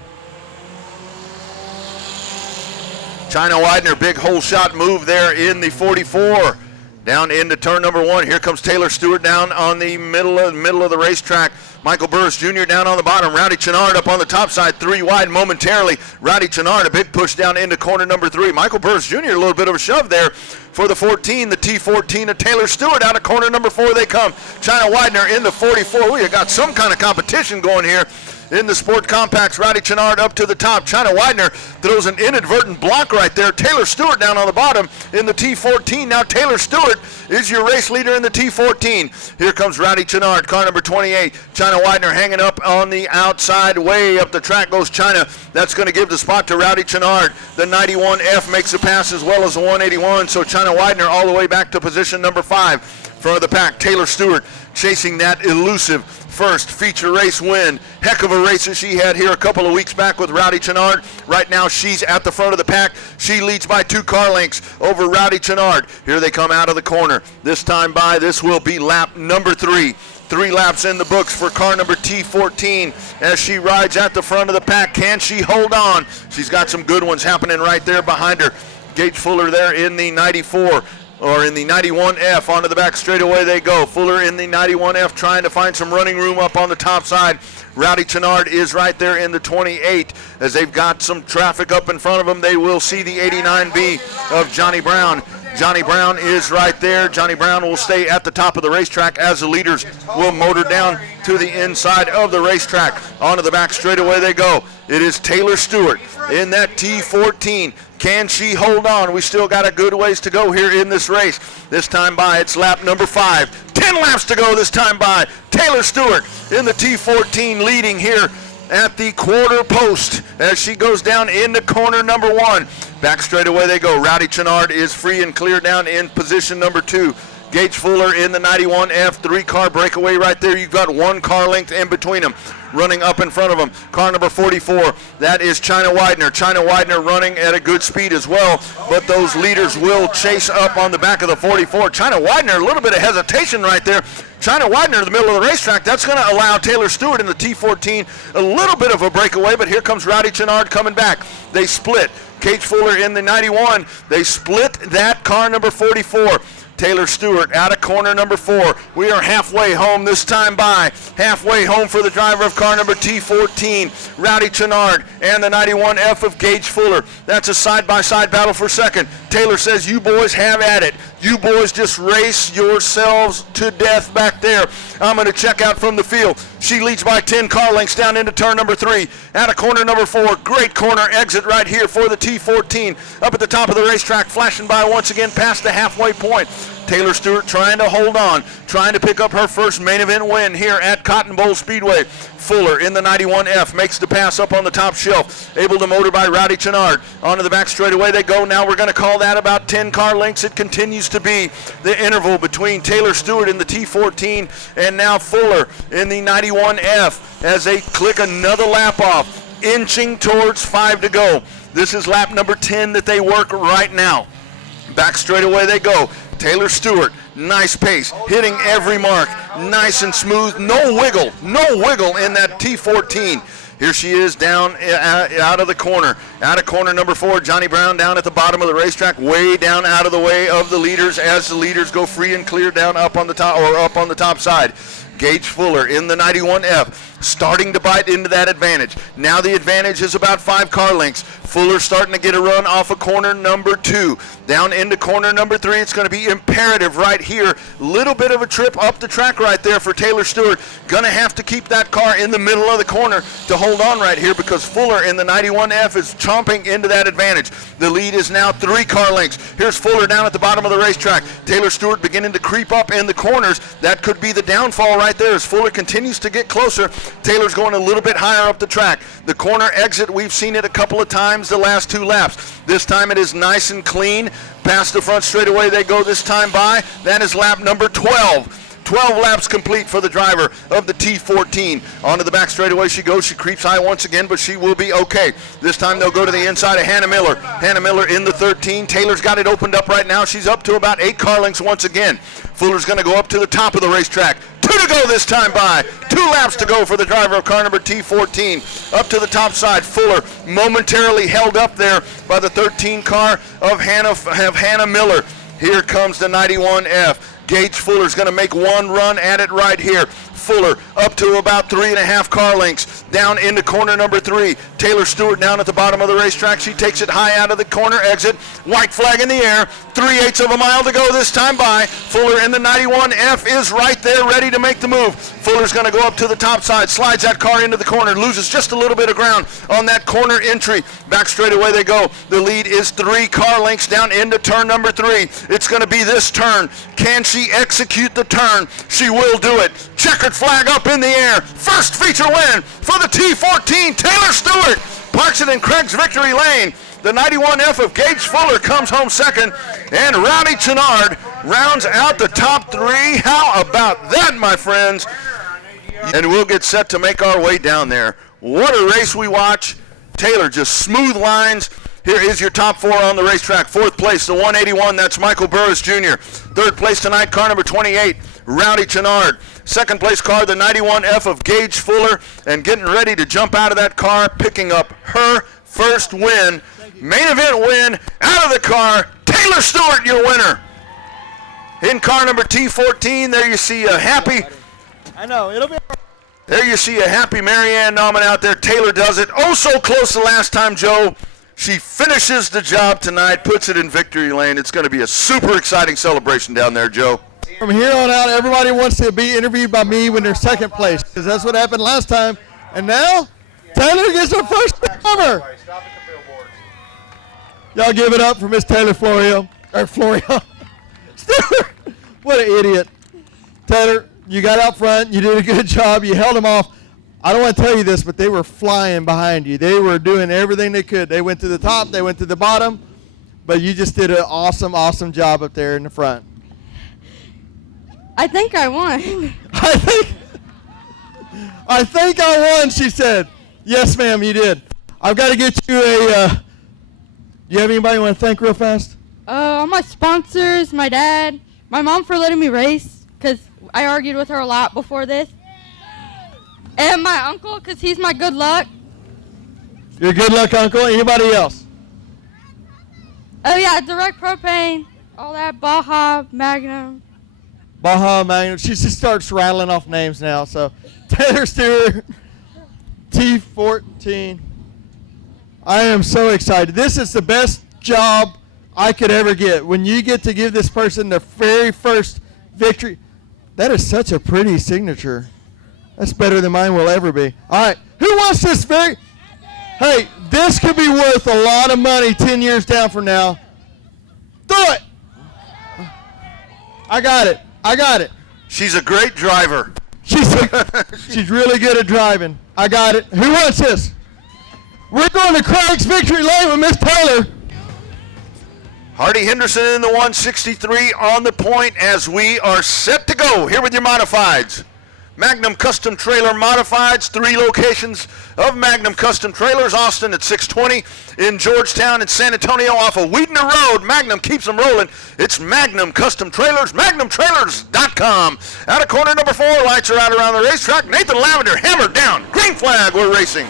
China Widener, big hole shot move there in the 44. Down into turn number 1. Here comes Taylor Stewart down on the middle of the racetrack. Michael Burris Jr. down on the bottom. Rowdy Chenard up on the top side. 3 wide momentarily. Rowdy Chenard, a big push down into corner number 3. Michael Burris Jr. a little bit of a shove there for the 14. The T14 of Taylor Stewart out of corner number 4 they come. China Widener in the 44. We have got some kind of competition going here in the Sport Compacts. Rowdy Chenard up to the top. China Widener throws an inadvertent block right there. Taylor Stewart down on the bottom in the T14. Now Taylor Stewart is your race leader in the T14. Here comes Rowdy Chenard, car number 28. China Widener hanging up on the outside. Way up the track goes China. That's going to give the spot to Rowdy Chenard. The 91F makes the pass as well as the 181. So China Widener all the way back to position number 5. Front of the pack, Taylor Stewart chasing that elusive first feature race win. Heck of a race that she had here a couple of weeks back with Rowdy Chenard. Right now she's at the front of the pack. She leads by 2 car lengths over Rowdy Chenard. Here they come out of the corner. This time by, this will be lap number 3. 3 laps in the books for car number T14 as she rides at the front of the pack. Can she hold on? She's got some good ones happening right there behind her. Gage Fuller there in the 94. Or in the 91F, onto the back straightaway they go. Fuller in the 91F trying to find some running room up on the top side. Rowdy Chenard is right there in the 28. As they've got some traffic up in front of them, they will see the 89B of Johnny Brown. Johnny Brown is right there. Johnny Brown will stay at the top of the racetrack as the leaders will motor down to the inside of the racetrack. Onto the back straightaway they go. It is Taylor Stewart in that T14. Can she hold on? We still got a good ways to go here in this race. This time by, it's lap number 5. 10 laps to go this time by. Taylor Stewart in the T14 leading here at the quarter post as she goes down into corner number 1. Back straightaway they go. Rowdy Chenard is free and clear down in position number 2. Gage Fuller in the 91F, 3-car breakaway right there. You've got 1 car length in between them. Running up in front of them, car number 44, that is China Widener. China Widener running at a good speed as well, but those leaders will chase up on the back of the 44. China Widener, a little bit of hesitation right there. China Widener in the middle of the racetrack. That's going to allow Taylor Stewart in the T14 a little bit of a breakaway, but here comes Rowdy Chenard coming back. They split. Gage Fuller in the 91. They split that car number 44. Taylor Stewart out of corner number 4. We are halfway home this time by. Halfway home for the driver of car number T14, Rowdy Chenard, and the 91F of Gage Fuller. That's a side-by-side battle for second. Taylor says, you boys have at it. You boys just race yourselves to death back there. I'm going to check out from the field. She leads by 10 car lengths down into turn number 3. Out of corner number 4. Great corner exit right here for the T14. Up at the top of the racetrack, flashing by once again past the halfway point. Taylor Stewart trying to hold on, trying to pick up her first main event win here at Cotton Bowl Speedway. Fuller in the 91F makes the pass up on the top shelf, able to motor by Rowdy Chenard. Onto the back straightaway they go. Now we're going to call that about 10 car lengths. It continues to be the interval between Taylor Stewart in the T14 and now Fuller in the 91F as they click another lap off, inching towards 5 to go. This is lap number 10 that they work right now. Back straightaway they go. Taylor Stewart, nice pace, hitting every mark, nice and smooth, no wiggle in that T14. Here she is down out of the corner. Out of corner number 4, Johnny Brown down at the bottom of the racetrack, way down out of the way of the leaders as the leaders go free and clear down up on the top side. Gage Fuller in the 91F, starting to bite into that advantage. Now the advantage is about 5 car lengths. Fuller starting to get a run off of corner number 2. Down into corner number 3, it's going to be imperative right here. Little bit of a trip up the track right there for Taylor Stewart. Going to have to keep that car in the middle of the corner to hold on right here because Fuller in the 91F is chomping into that advantage. The lead is now 3 car lengths. Here's Fuller down at the bottom of the racetrack. Taylor Stewart beginning to creep up in the corners. That could be the downfall right there as Fuller continues to get closer. Taylor's going a little bit higher up the track. The corner exit, we've seen it a couple of times the last 2 laps. This time it is nice and clean. Past the front straightaway they go this time by. That is lap number 12. 12 laps complete for the driver of the T14. Onto the back straightaway she goes. She creeps high once again, but she will be okay. This time they'll go to the inside of Hannah Miller. Hannah Miller in the 13. Taylor's got it opened up right now. She's up to about 8 car lengths once again. Fuller's going to go up to the top of the racetrack. 2 to go this time by. 2 laps to go for the driver of car number T14. Up to the top side. Fuller momentarily held up there by the 13 car of Hannah Miller. Here comes the 91F. Gage Fuller's going to make one run at it right here. Fuller up to about 3.5 car lengths. Down into corner number 3. Taylor Stewart down at the bottom of the racetrack. She takes it high out of the corner exit. White flag in the air. 3/8 of a mile to go this time by. Fuller in the 91F is right there ready to make the move. Fuller's going to go up to the top side. Slides that car into the corner. Loses just a little bit of ground on that corner entry. Back straightaway they go. The lead is 3 car lengths down into turn number 3. It's going to be this turn. Can she execute the turn? She will do it. Checkered flag up in the air. First feature win for the T14. Taylor Stewart parks it in Craig's victory lane. The 91F of Gage Fuller comes home second, and Rowdy Chenard rounds out the top 3. How about that, my friends? And we'll get set to make our way down there. What a race we watch. Taylor just smooth lines. Here is your top 4 on the racetrack. 4th place, the 181, that's Michael Burris Jr. 3rd place tonight, car number 28, Rowdy Chenard. 2nd place car, the 91F of Gage Fuller, and getting ready to jump out of that car, picking up her first win. Main event win out of the car. Taylor Stewart, your winner. In car number T14, there you see a happy. I know, it'll be. There you see a happy Marianne Nauman out there. Taylor does it. Oh, so close the last time, Joe. She finishes the job tonight, puts it in victory lane. It's going to be a super exciting celebration down there, Joe. From here on out, everybody wants to be interviewed by me when they're 2nd place, because that's what happened last time. And now, Taylor gets her first ever. Y'all give it up for Miss Taylor Florio. Stewart, what an idiot. Taylor, you got out front. You did a good job. You held them off. I don't want to tell you this, but they were flying behind you. They were doing everything they could. They went to the top. They went to the bottom. But you just did an awesome, awesome job up there in the front. I think I won. I think I won, she said. Yes, ma'am, you did. I've got to get you a, do you have anybody you want to thank real fast? All my sponsors, my dad, my mom for letting me race, because I argued with her a lot before this. And my uncle, because he's my good luck. Your good luck uncle. Anybody else? Oh, yeah, Direct Propane, all that, Baja, Magnum. Baja Magnum. She just starts rattling off names now. So Taylor Stewart, T14. I am so excited. This is the best job I could ever get. When you get to give this person the very first victory, that is such a pretty signature. That's better than mine will ever be. All right, who wants this very? Hey, this could be worth a lot of money 10 years down from now. Do it. I got it. I got it. She's a great driver. She's really good at driving. I got it. Who wants this? We're going to Craig's Victory Lane with Miss Taylor. Hardy Henderson in the 163 on the point as we are set to go. Here with your modifieds. Magnum Custom Trailer Modifieds, 3 locations of Magnum Custom Trailers. Austin at 620, in Georgetown and San Antonio off of Weedner Road. Magnum keeps them rolling. It's Magnum Custom Trailers, magnumtrailers.com. Out of corner number 4, lights are out around the racetrack. Nathan Lavender hammered down. Green flag, we're racing.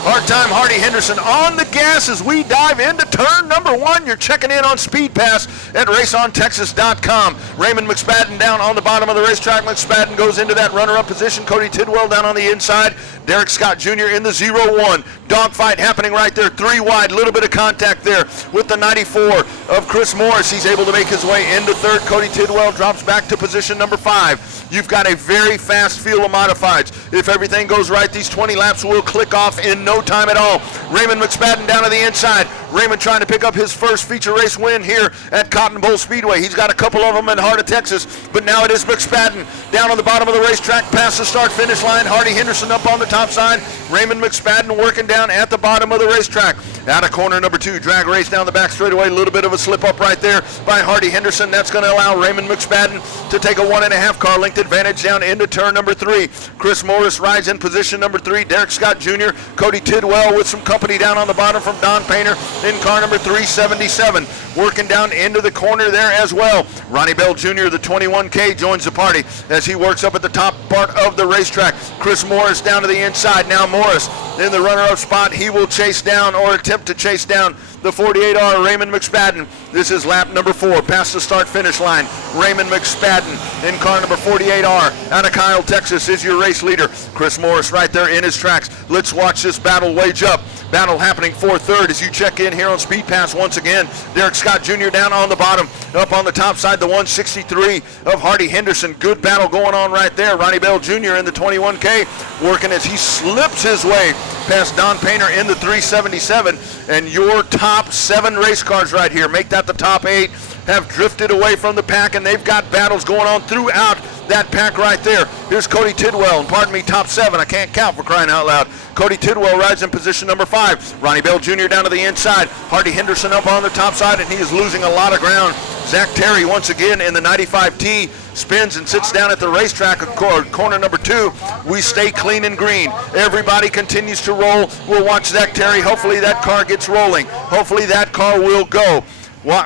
Hard time Hardy Henderson on the gas as we dive into turn number 1. You're checking in on Speed Pass at raceontexas.com. Raymond McSpadden down on the bottom of the racetrack. McSpadden goes into that runner-up position. Cody Tidwell down on the inside. Derek Scott Jr. in the 0-1. Dogfight happening right there. 3 wide. Little bit of contact there with the 94 of Chris Morris. He's able to make his way into third. Cody Tidwell drops back to position number 5. You've got a very fast field of modifieds. If everything goes right, these 20 laps will click off in no time at all. Raymond McSpadden down to the inside. Raymond trying to pick up his first feature race win here at Cotton Bowl Speedway. He's got a couple of them in the heart of Texas, but now it is McSpadden down on the bottom of the racetrack past the start-finish line. Hardy Henderson up on the top side. Raymond McSpadden working down at the bottom of the racetrack. Out of corner number 2, drag race down the back straightaway. A little bit of a slip up right there by Hardy Henderson. That's going to allow Raymond McSpadden to take a 1.5 car length advantage down into turn number 3. Chris Morris rides in position number 3. Derek Scott Jr., Cody Tidwell with some company down on the bottom from Don Painter in car number 377. Working down into the corner there as well. Ronnie Bell Jr., the 21K, joins the party as he works up at the top part of the racetrack. Chris Morris down to the inside. Now Morris in the runner-up spot. He will chase down or attempt to chase down the 48R Raymond McSpadden. This is lap number 4 past the start-finish line. Raymond McSpadden in car number 48R out of Kyle, Texas is your race leader. Chris Morris right there in his tracks. Let's watch this battle wage up. Battle happening for third as you check in here on Speed Pass once again. Derek Scott Jr. down on the bottom. Up on the top side, the 163 of Hardy Henderson. Good battle going on right there. Ronnie Bell Jr. in the 21K working as he slips his way past Don Painter in the 377. And your top 7 race cars right here, make that the top 8, have drifted away from the pack, and they've got battles going on throughout that pack right there. Here's Cody Tidwell, and pardon me, top 7. I can't count for crying out loud. Cody Tidwell rides in position number 5. Ronnie Bell Jr. down to the inside. Hardy Henderson up on the top side, and he is losing a lot of ground. Zach Terry once again in the 95T spins and sits down at the racetrack at corner number 2. We stay clean and green. Everybody continues to roll. We'll watch Zach Terry. Hopefully that car gets rolling. Hopefully that car will go.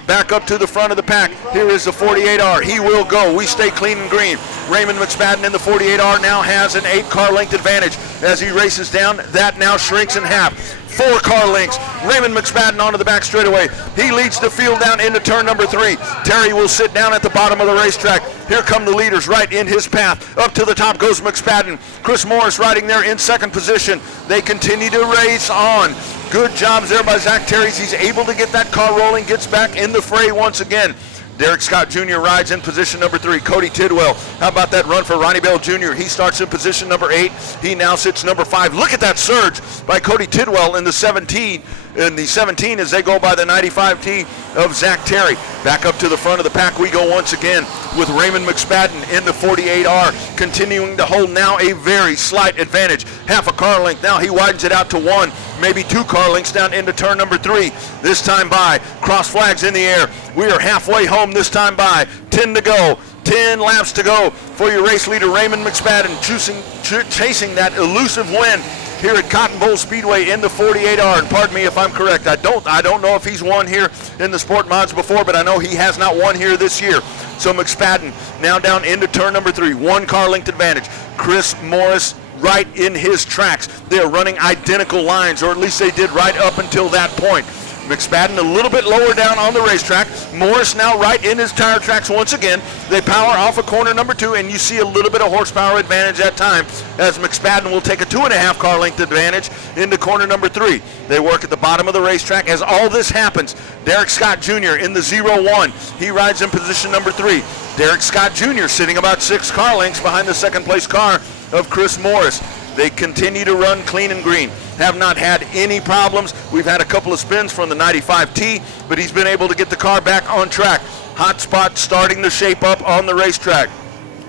Back up to the front of the pack. Here is the 48R. He will go. We stay clean and green. Raymond McSpadden in the 48R now has an 8-car length advantage as he races down. That now shrinks in half. 4 car lengths. Raymond McSpadden onto the back straightaway. He leads the field down into turn number 3. Terry will sit down at the bottom of the racetrack. Here come the leaders right in his path. Up to the top goes McSpadden. Chris Morris riding there in second position. They continue to race on. Good jobs there by Zach Terry. He's able to get that car rolling, gets back in the fray once again. Derek Scott Jr. rides in position number 3. Cody Tidwell. How about that run for Ronnie Bell Jr.? He starts in position number 8. He now sits number 5. Look at that surge by Cody Tidwell in the 17. In the 17 as they go by the 95T of Zach Terry. Back up to the front of the pack we go once again with Raymond McSpadden in the 48R, continuing to hold now a very slight advantage. Half a car length. Now he widens it out to 1, maybe 2 car lengths down into turn number 3. This time by. Cross flags in the air. We are halfway home this time by. 10 to go. 10 laps to go for your race leader, Raymond McSpadden, chasing that elusive win here at Cotton Bowl Speedway in the 48R. And pardon me if I'm correct, I don't know if he's won here in the Sport Mods before, but I know he has not won here this year. So McSpadden now down into turn number 3, 1 car length advantage. Chris Morris right in his tracks. They're running identical lines, or at least they did right up until that point. McSpadden a little bit lower down on the racetrack. Morris now right in his tire tracks once again. They power off of corner number 2, and you see a little bit of horsepower advantage that time as McSpadden will take a 2.5 car length advantage into corner number 3. They work at the bottom of the racetrack. As all this happens, Derek Scott Jr. in the 0-1. He rides in position number 3. Derek Scott Jr. sitting about 6 car lengths behind the second place car of Chris Morris. They continue to run clean and green. Have not had any problems. We've had a couple of spins from the 95T, but he's been able to get the car back on track. Hot spot starting to shape up on the racetrack.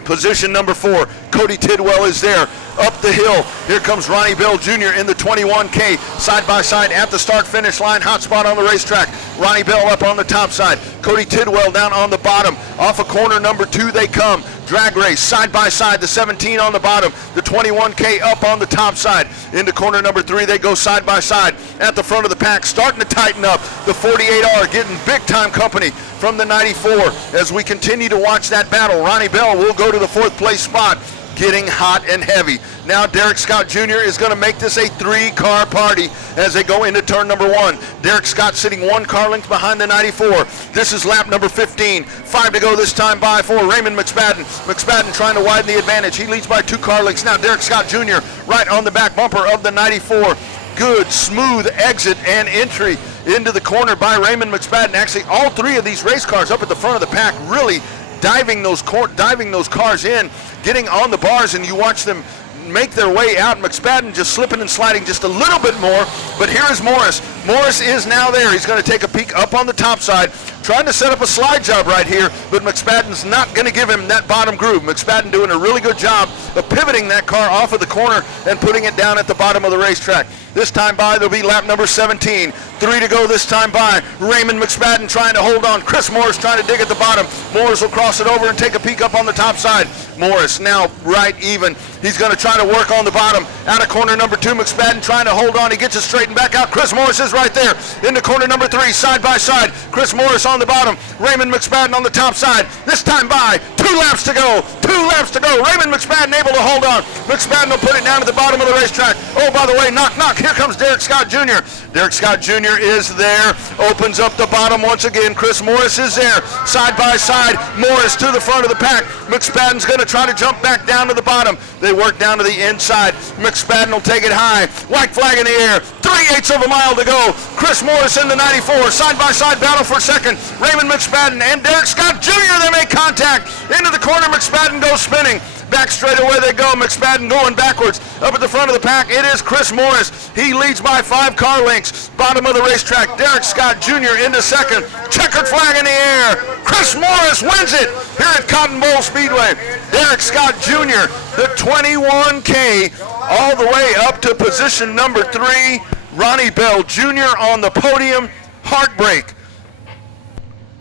Position number 4, Cody Tidwell is there. Up the hill, here comes Ronnie Bell Jr. in the 21K, side by side at the start-finish line. Hot spot on the racetrack. Ronnie Bell up on the top side. Cody Tidwell down on the bottom. Off of corner number 2 they come. Drag race, side by side, the 17 on the bottom, the 21K up on the top side. Into corner number 3 they go side by side. At the front of the pack, starting to tighten up. The 48R getting big-time company from the 94. As we continue to watch that battle, Ronnie Bell will go to the 4th place spot. Getting hot and heavy. Now Derek Scott Jr. is going to make this a 3-car party as they go into turn number 1. Derek Scott sitting 1 car length behind the 94. This is lap number 15. 5 to go this time by for Raymond McSpadden. McSpadden trying to widen the advantage. He leads by 2 car lengths. Now Derek Scott Jr. right on the back bumper of the 94. Good, smooth exit and entry into the corner by Raymond McSpadden. Actually, all 3 of these race cars up at the front of the pack really diving those cars in, getting on the bars, and you watch them make their way out. McSpadden just slipping and sliding just a little bit more, but here is Morris. Morris is now there. He's going to take a peek up on the top side, trying to set up a slide job right here, but McSpadden's not going to give him that bottom groove. McSpadden doing a really good job of pivoting that car off of the corner and putting it down at the bottom of the racetrack. This time by, there'll be lap number 17. 3 to go this time by. Raymond McSpadden trying to hold on. Chris Morris trying to dig at the bottom. Morris will cross it over and take a peek up on the top side. Morris now right even. He's going to try to work on the bottom. Out of corner number 2, McSpadden trying to hold on. He gets it straightened back out. Chris Morris is right there. Into corner number 3, side by side. Chris Morris on the bottom. Raymond McSpadden on the top side. This time by, 2 laps to go. 2 laps to go. Raymond McSpadden able to hold on. McSpadden will put it down to the bottom of the racetrack. Oh, by the way, knock, knock. Here comes Derek Scott Jr. Derek Scott Jr. is there. Opens up the bottom once again. Chris Morris is there. Side by side. Morris to the front of the pack. McSpadden's going to try to jump back down to the bottom. They work down to the inside. McSpadden will take it high. White flag in the air. 3/8 of a mile to go. Chris Morris in the 94. Side by side battle for second. Raymond McSpadden and Derek Scott Jr. They make contact. Into the corner. McSpadden goes spinning. Back straight away they go. McSpadden going backwards. Up at the front of the pack, it is Chris Morris. He leads by 5 car lengths. Bottom of the racetrack, Derek Scott Jr. into second. Checkered flag in the air. Chris Morris wins it here at Cotton Bowl Speedway. Derek Scott Jr., the 21K, all the way up to position number 3. Ronnie Bell Jr. on the podium. Heartbreak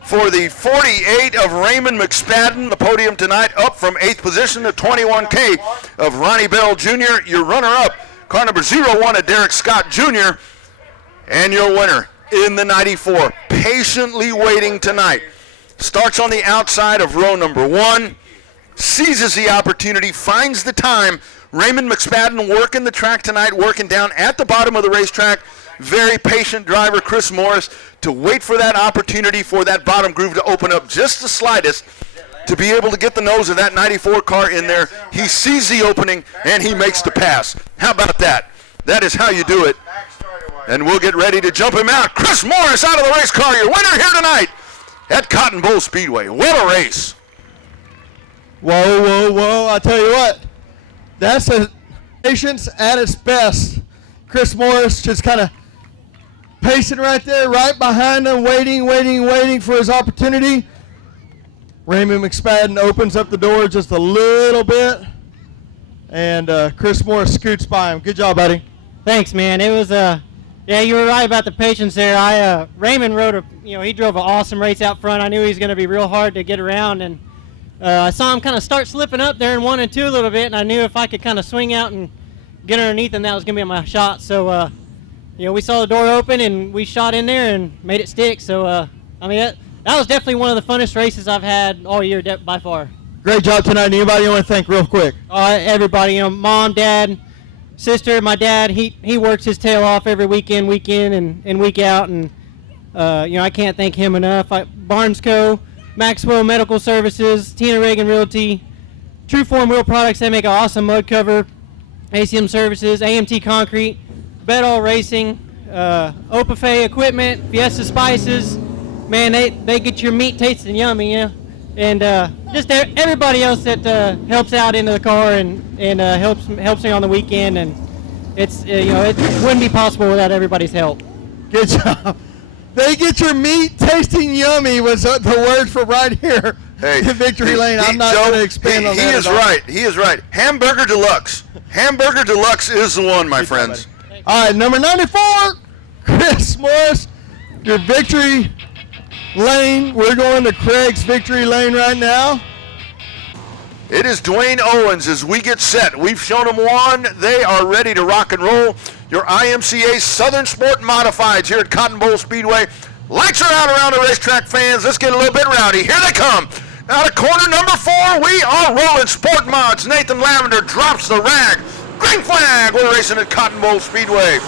for the 48 of Raymond McSpadden, the podium tonight, up from 8th position to 21K of Ronnie Bell Jr. Your runner-up, car number 01 of Derek Scott Jr., and your winner in the 94. Patiently waiting tonight. Starts on the outside of row number 1, seizes the opportunity, finds the time. Raymond McSpadden working the track tonight, working down at the bottom of the racetrack. Very patient driver, Chris Morris, to wait for that opportunity for that bottom groove to open up just the slightest to be able to get the nose of that 94 car in there. He sees the opening, and he makes the pass. How about that? That is how you do it. And we'll get ready to jump him out. Chris Morris out of the race car, your winner here tonight at Cotton Bowl Speedway. What a race. Whoa, whoa, whoa. I tell you what, that's a patience at its best. Chris Morris just kind of pacing right there, right behind him, waiting for his opportunity. Raymond McSpadden opens up the door just a little bit, and Chris Morris scoots by him. Good job, buddy. Thanks, man. It was yeah, you were right about the patience there. Raymond rode he drove an awesome race out front. I knew he was going to be real hard to get around, and I saw him kind of start slipping up there in 1 and 2 a little bit, and I knew if I could kind of swing out and get underneath him, that was going to be my shot. So, we saw the door open, and we shot in there and made it stick. So, that was definitely one of the funnest races I've had all year by far. Great job tonight. Anybody you want to thank real quick? Everybody, Mom, Dad, sister, my dad, he works his tail off every weekend and week out, and I can't thank him enough. Barnes Co., Maxwell Medical Services, Tina Reagan Realty, True Form Wheel Products, they make an awesome mud cover, ACM Services, AMT Concrete, Bedall Racing, Opafe Equipment, Fiesta Spices. Man, they get your meat tasting yummy, and just everybody else that helps out into the car and helps me on the weekend, and it wouldn't be possible without everybody's help. Good job. They get your meat tasting yummy was the word for right here in Victory Lane. I'm not going to expand on that. He is right. He is right. Hamburger Deluxe. Hamburger Deluxe is the one, my friends. All right, number 94, Chris Morris, your Victory Lane. We're going to Craig's Victory Lane right now. It is Dwayne Owens as we get set. We've shown them one. They are ready to rock and roll. Your IMCA Southern Sport Modifieds here at Cotton Bowl Speedway. Lights are out around the racetrack, fans. Let's get a little bit rowdy. Here they come. Out of corner number 4, we are rolling Sport Mods. Nathan Lavender drops the rag. Green flag. We're racing at Cotton Bowl Speedway.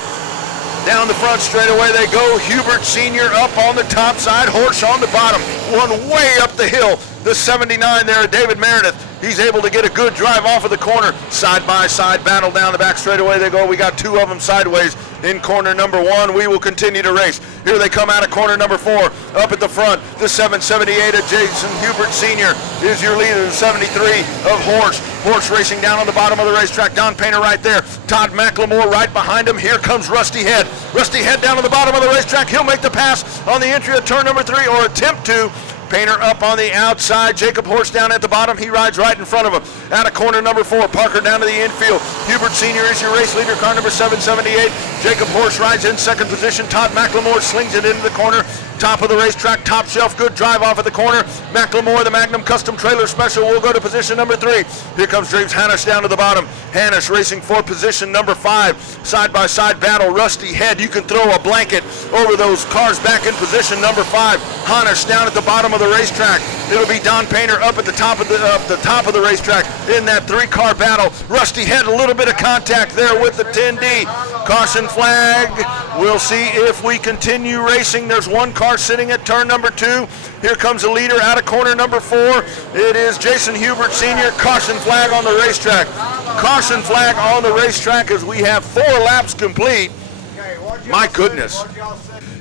Down the front straightaway they go. Hubert Sr. up on the top side. Horse on the bottom. One way up the hill. The 79 there, David Meredith. He's able to get a good drive off of the corner. Side-by-side battle down the back straightaway they go. We got 2 of them sideways in corner number 1. We will continue to race. Here they come out of corner number 4. Up at the front, the 778 of Jason Hubert Sr. is your leader. The 73 of Horse. Horse racing down on the bottom of the racetrack. Don Painter right there. Todd McLemore right behind him. Here comes Rusty Head. Rusty Head down on the bottom of the racetrack. He'll make the pass on the entry of turn number 3, or attempt to. Painter up on the outside. Jacob Horse down at the bottom. He rides right in front of him. Out of corner number 4. Parker down to the infield. Hubert Sr. is your race leader. Car number 778. Jacob Horse rides in second position. Todd McLemore slings it into the corner. Top of the racetrack. Top shelf. Good drive off at the corner. McLemore, the Magnum Custom Trailer Special, will go to position number 3. Here comes James Hannish down to the bottom. Hannish racing for position number 5. Side-by-side battle. Rusty Head. You can throw a blanket over those cars back in position number 5. Hannish down at the bottom of the racetrack. It'll be Don Painter up at the top of the racetrack in that 3-car battle. Rusty Head, a little bit of contact there with the 10D. Caution flag. We'll see if we continue racing. There's 1 car sitting at turn number 2. Here comes the leader out of corner number 4. It is Jason Hubert Sr. Caution flag on the racetrack. Caution flag on the racetrack as we have 4 laps complete. My goodness.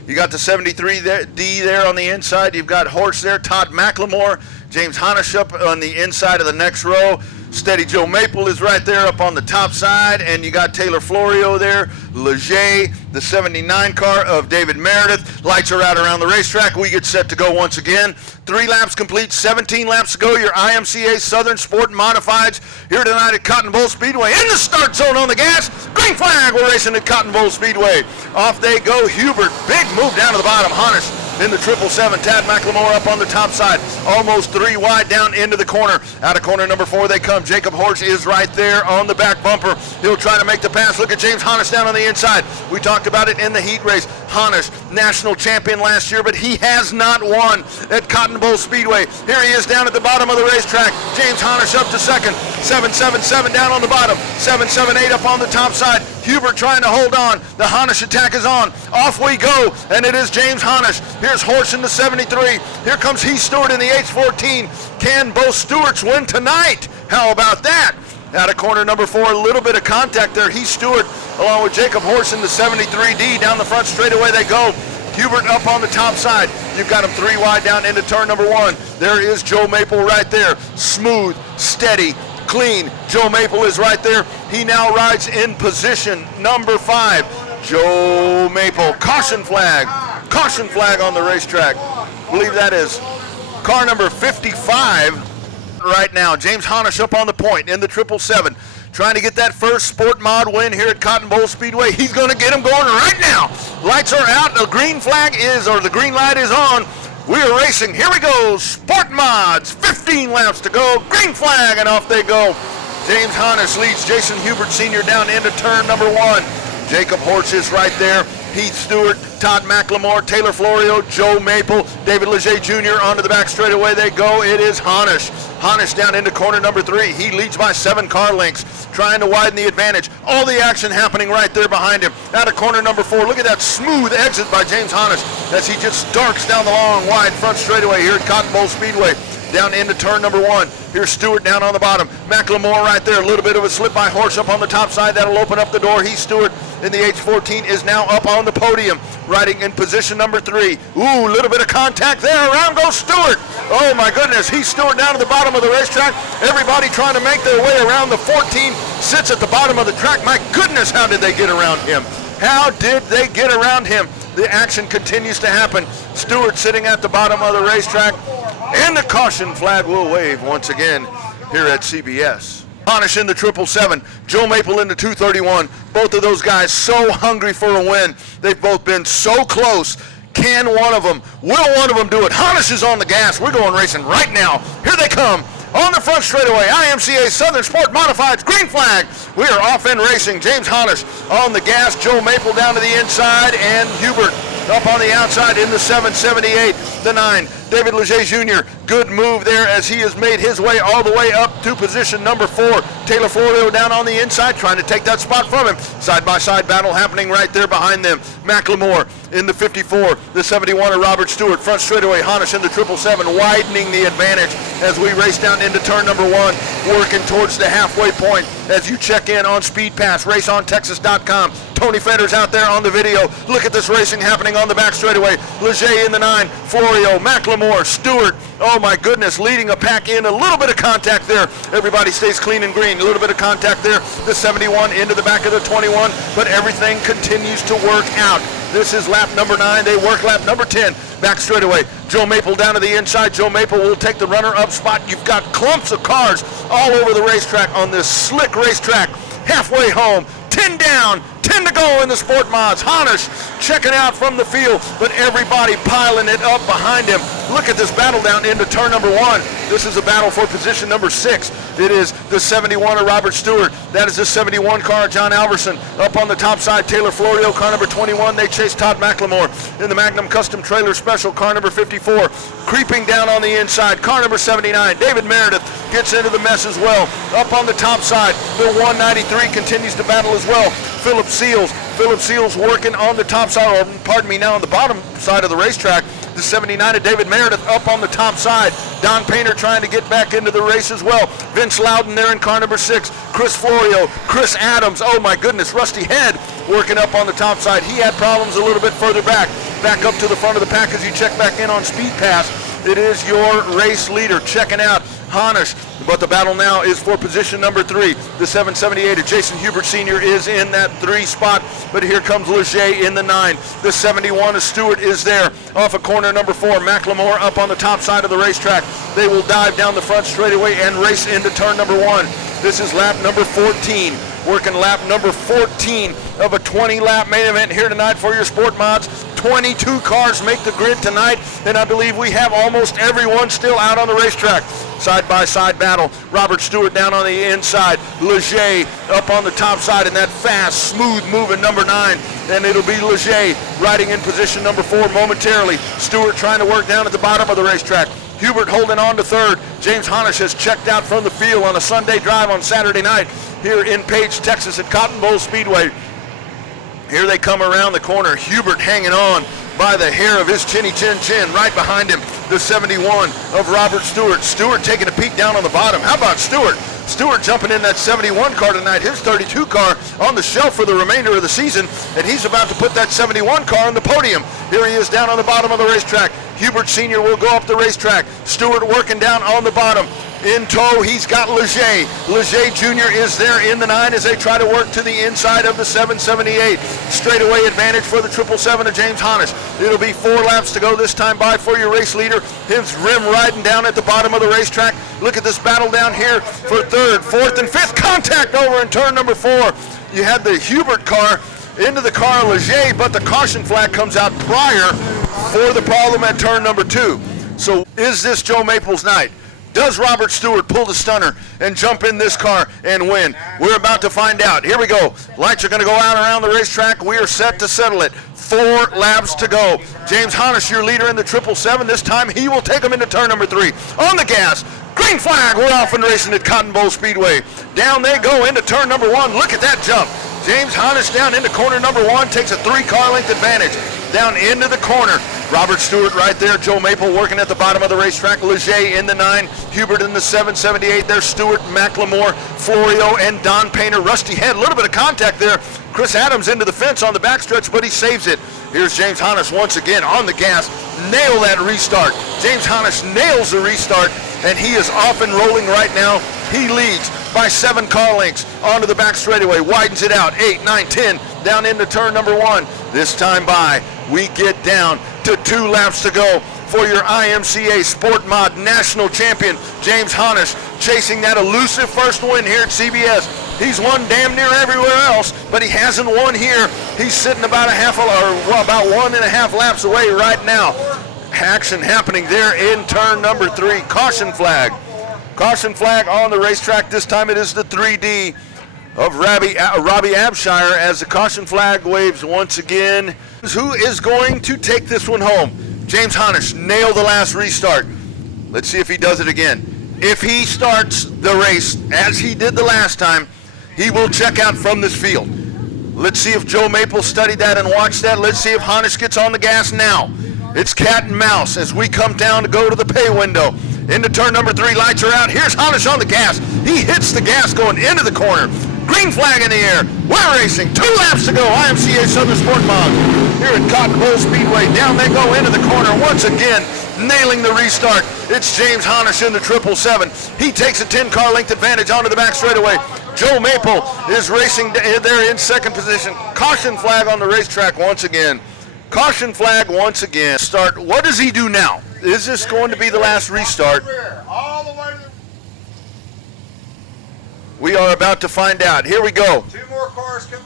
You got the 73D there on the inside. You've got Horse there, Todd McLemore, James Hannish up on the inside of the next row. Steady Joe Maple is right there up on the top side, and you got Taylor Florio there, Leger, the 79 car of David Meredith. Lights are out around the racetrack. We get set to go once again. 3 laps complete, 17 laps to go. Your IMCA Southern Sport Modifieds here tonight at Cotton Bowl Speedway. In the start zone on the gas. Green flag. We're racing at Cotton Bowl Speedway. Off they go. Hubert, big move down to the bottom. Hannish in the 777. Tad McLemore up on the top side. Almost 3 wide down into the corner. Out of corner number 4 they come. Jacob Horse is right there on the back bumper. He'll try to make the pass. Look at James Hannish down on the inside. We talked about it in the heat race. Hannish, national champion last year, but he has not won at Cotton Bowl Speedway. Here he is down at the bottom of the racetrack. James Hannish up to second. 777 down on the bottom. 778 up on the top side. Hubert trying to hold on. The Hannish attack is on. Off we go, and it is James Hannish. Here's Horse in the 73. Here comes Heath Stewart in the H14. Can both Stewarts win tonight? How about that? Out of corner number 4, a little bit of contact there. Heath Stewart along with Jacob Horse in the 73D. Down the front straightaway they go. Hubert up on the top side. You've got him 3 wide down into turn number 1. There is Joe Maple right there. Smooth, steady, clean. Joe Maple is right there. He now rides in position number 5. Joe Maple. Caution flag. Caution flag on the racetrack. I believe that is car number 55 right now. James Hannish up on the point in the 777. Trying to get that first Sport Mod win here at Cotton Bowl Speedway. He's going to get him going right now. Lights are out. The green flag is, or the green light is on. We're racing. Here we go. Sport Mods. 15 laps to go. Green flag, and off they go. James Hannish leads Jason Hubert Sr. down into turn number 1. Jacob Horse is right there. Heath Stewart, Todd McLemore, Taylor Florio, Joe Maple, David Leger Jr. onto the back straightaway they go. It is Honish. Honish down into corner number 3. He leads by 7 car lengths, trying to widen the advantage. All the action happening right there behind him. Out of corner number 4, look at that smooth exit by James Honish as he just darks down the long, wide front straightaway here at Cotton Bowl Speedway. Down into turn number 1. Here's Stewart down on the bottom. McLemore right there. A little bit of a slip by horse up on the top side. That'll open up the door. Heath Stewart in the H14 is now up on the podium, riding in position number 3. Ooh, a little bit of contact there. Around goes Stewart. Oh my goodness. Heath Stewart down to the bottom of the racetrack. Everybody trying to make their way around. The 14 sits at the bottom of the track. My goodness, how did they get around him? How did they get around him? The action continues to happen. Stewart sitting at the bottom of the racetrack. And the caution flag will wave once again here at CBS. Honish in the 777, Joe Maple in the 231. Both of those guys so hungry for a win. They've both been so close. Can one of them? Will one of them do it? Honish is on the gas. We're going racing right now. Here they come. On the front straightaway, IMCA Southern Sport Modifieds, green flag. We are off in racing. James Honish on the gas. Joe Maple down to the inside, and Hubert up on the outside in the 778, the 9. David Leger Jr., good move there as he has made his way all the way up to position number 4. Taylor Florio down on the inside trying to take that spot from him. Side-by-side battle happening right there behind them. McLemore in the 54, the 71 of Robert Stewart. Front straightaway, Honish in the 777, widening the advantage as we race down into turn number 1, working towards the halfway point as you check in on Speed Pass, raceontexas.com. Tony Fender's out there on the video. Look at this racing happening on the back straightaway. Leger in the 9, Florio, McLemore, Stewart. Oh my goodness, leading a pack in. A little bit of contact there. Everybody stays clean and green. A little bit of contact there. The 71 into the back of the 21, but everything continues to work out. This is lap number 9. They work lap number 10. Back straightaway. Joe Maple down to the inside. Joe Maple will take the runner-up spot. You've got clumps of cars all over the racetrack on this slick racetrack. Halfway home. 10 down. 10 to go in the Sport Mods. Honish checking out from the field, but everybody piling it up behind him. Look at this battle down into turn number 1. This is a battle for position number 6. It is the 71 of Robert Stewart. That is the 71 car, John Alverson. Up on the top side, Taylor Florio, car number 21. They chase Todd McLemore in the Magnum Custom Trailer Special, car number 54. Creeping down on the inside, car number 79. David Meredith gets into the mess as well. Up on the top side, the 193 continues to battle as well. Philip Seals working on the top side, or pardon me, now on the bottom side of the racetrack. The 79 of David Meredith up on the top side. Don Painter trying to get back into the race as well. Vince Loudon there in car number 6. Chris Florio, Chris Adams, oh my goodness, Rusty Head working up on the top side. He had problems a little bit further back up to the front of the pack as you check back in on Speed Pass. It is your race leader checking out Honish, but the battle now is for position number 3. The 778 of Jason Hubert Sr. is in that 3 spot, but here comes Leger in the 9. The 71 of Stewart is there off of corner number 4. McLemore up on the top side of the racetrack. They will dive down the front straightaway and race into turn number 1. This is lap number 14. Working lap number 14 of a 20-lap main event here tonight for your Sport Mods. 22 cars make the grid tonight, and I believe we have almost everyone still out on the racetrack. Side-by-side battle. Robert Stewart down on the inside. Leger up on the top side in that fast, smooth-moving number 9. And it'll be Leger riding in position number 4 momentarily. Stewart trying to work down at the bottom of the racetrack. Hubert holding on to 3rd. James Honish has checked out from the field on a Sunday drive on Saturday night here in Paige, Texas at Cotton Bowl Speedway. Here they come around the corner. Hubert hanging on by the hair of his chin. Right behind him, the 71 of Robert Stewart. Stewart taking a peek down on the bottom. How about Stewart? Stewart jumping in that 71 car tonight, his 32 car on the shelf for the remainder of the season, and he's about to put that 71 car on the podium. Here he is down on the bottom of the racetrack. Hubert Sr. will go up the racetrack. Stewart working down on the bottom. In tow, he's got Leger. Leger Jr. is there in the 9 as they try to work to the inside of the 778. Straightaway advantage for the 777 of James Honish. It'll be 4 laps to go this time by for your race leader. His rim riding down at the bottom of the racetrack. Look at this battle down here for 3rd, 4th, and 5th. Contact over in turn number 4. You had the Hubert car into the car Leger, but the caution flag comes out prior for the problem at turn number 2. So is this Joe Maple's night? Does Robert Stewart pull the stunner and jump in this car and win? We're about to find out. Here we go. Lights are going to go out around the racetrack. We are set to settle it. 4 laps to go. James Honish, your leader in the 777. This time he will take them into turn number 3. On the gas. Green flag. We're off and racing at Cotton Bowl Speedway. Down they go into turn number 1. Look at that jump. James Honish down into corner number 1, takes a 3-car length advantage. Down into the corner. Robert Stewart right there. Joe Maple working at the bottom of the racetrack. Leger in the 9. Hubert in the 778. There's Stewart, McLemore, Florio, and Don Painter. Rusty Head. A little bit of contact there. Chris Adams into the fence on the backstretch, but he saves it. Here's James Honish once again on the gas. Nail that restart. James Honish nails the restart, and he is off and rolling right now. He leads by 7 car lengths onto the back straightaway. Widens it out. 8, 9, 10. Down into turn number 1. This time by, we get down to 2 laps to go for your IMCA Sport Mod National Champion, James Honish, chasing that elusive first win here at CBS. He's won damn near everywhere else, but he hasn't won here. He's sitting about about 1.5 laps away right now. Action happening there in turn number 3. Caution flag. Caution flag on the racetrack. This time it is the 3D of Robbie Abshire as the caution flag waves once again. Who is going to take this one home? James Honish nailed the last restart. Let's see if he does it again. If he starts the race as he did the last time, he will check out from this field. Let's see if Joe Maple studied that and watched that. Let's see if Honish gets on the gas now. It's cat and mouse as we come down to go to the pay window. Into turn number 3, lights are out. Here's Honish on the gas. He hits the gas going into the corner. Green flag in the air. We're racing. 2 laps to go. IMCA Southern Sport Mod here at Cotton Bowl Speedway. Down they go into the corner once again, nailing the restart. It's James Honish in the 777. He takes a 10-car length advantage onto the back straightaway. Joe Maple is racing there in second position. Caution flag on the racetrack once again. Caution flag once again. Start. What does he do now? Is this going to be the last restart? We are about to find out. Here we go. 2 more cars coming.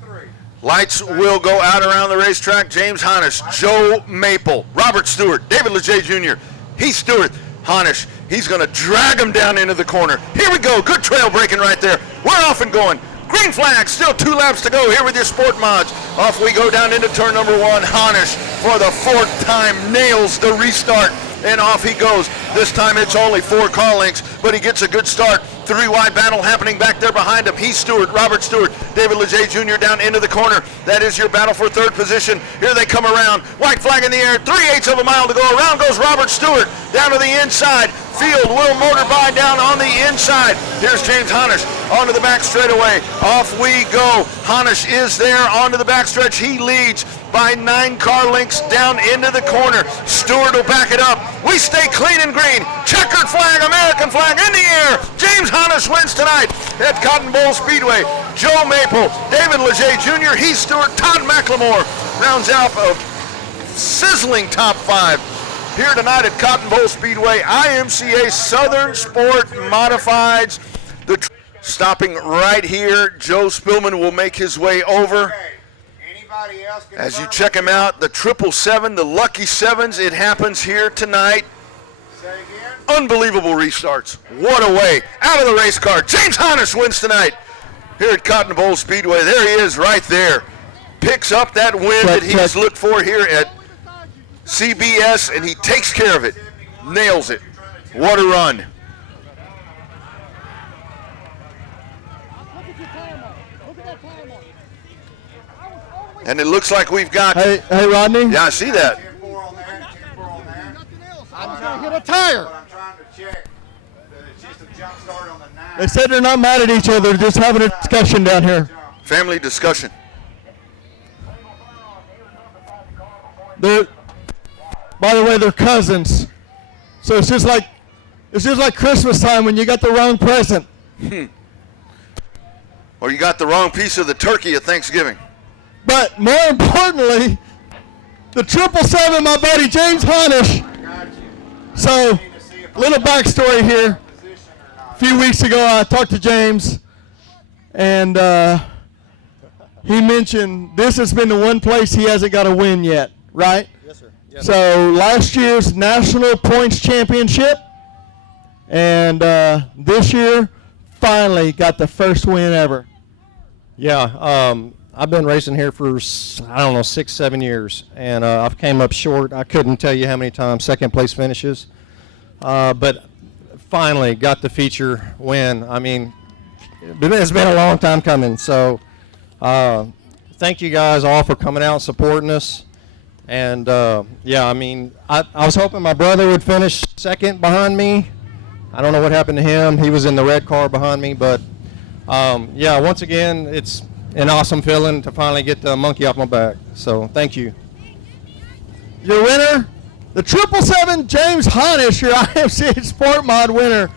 3. Lights will go out around the racetrack. James Honish, Joe Maple, Robert Stewart, David Leger Jr., Heath Stewart, Honish. He's going to drag him down into the corner. Here we go. Good trail breaking right there. We're off and going. Green flag. Still 2 laps to go here with your Sport Mods. Off we go down into turn number 1. Honish, for the 4th time, nails the restart. And off he goes. This time it's only 4 car lengths, but he gets a good start. 3-wide battle happening back there behind him. Heath Stewart, Robert Stewart, David Leger Jr. down into the corner. That is your battle for 3rd position. Here they come around. White flag in the air. 3/8 of a mile to go. Around goes Robert Stewart down to the inside. Field will motor by down on the inside. Here's James Honish onto the back straightaway. Off we go. Honish is there onto the backstretch. He leads by 9 car lengths down into the corner. Stewart will back it up. We stay clean and green. Checkered flag, American flag in the air. James Honish wins tonight at Cotton Bowl Speedway. Joe Maple, David Leger Jr., Heath Stewart, Todd McLemore rounds out a sizzling top 5 here tonight at Cotton Bowl Speedway. IMCA Southern Sport Modifieds. Stopping right here, Joe Spillman will make his way over. As you check him out, the 777, the Lucky 7s, it happens here tonight. Unbelievable restarts. What a way. Out of the race car. James Honish wins tonight here at Cotton Bowl Speedway. There he is right there. Picks up that win that he's looked for here at CBS, and he takes care of it. Nails it. What a run. And it looks like we've got... Hey, Rodney. Yeah, I see that. I'm trying to get a tire. They said they're not mad at each other, they're just having a discussion down here. Family discussion. By the way, they're cousins. So it's just like Christmas time when you got the wrong present. Or you got the wrong piece of the turkey at Thanksgiving. But more importantly, the 777, my buddy James Honish. So, little backstory here. A few weeks ago, I talked to James, and he mentioned this has been the one place he hasn't got a win yet, right? Yes, sir. So last year's national points championship, and this year finally got the first win ever. Yeah, I've been racing here for, 6, 7 years, and I've came up short. I couldn't tell you how many times, second place finishes, but finally got the feature win. I mean, it's been a long time coming, so thank you guys all for coming out and supporting us. And yeah, I mean, I was hoping my brother would finish second behind me. I don't know what happened to him. He was in the red car behind me, but yeah, once again, it's an awesome feeling to finally get the monkey off my back. So thank you. Your winner, the 777 James Honish, your IMCA Sport Mod winner,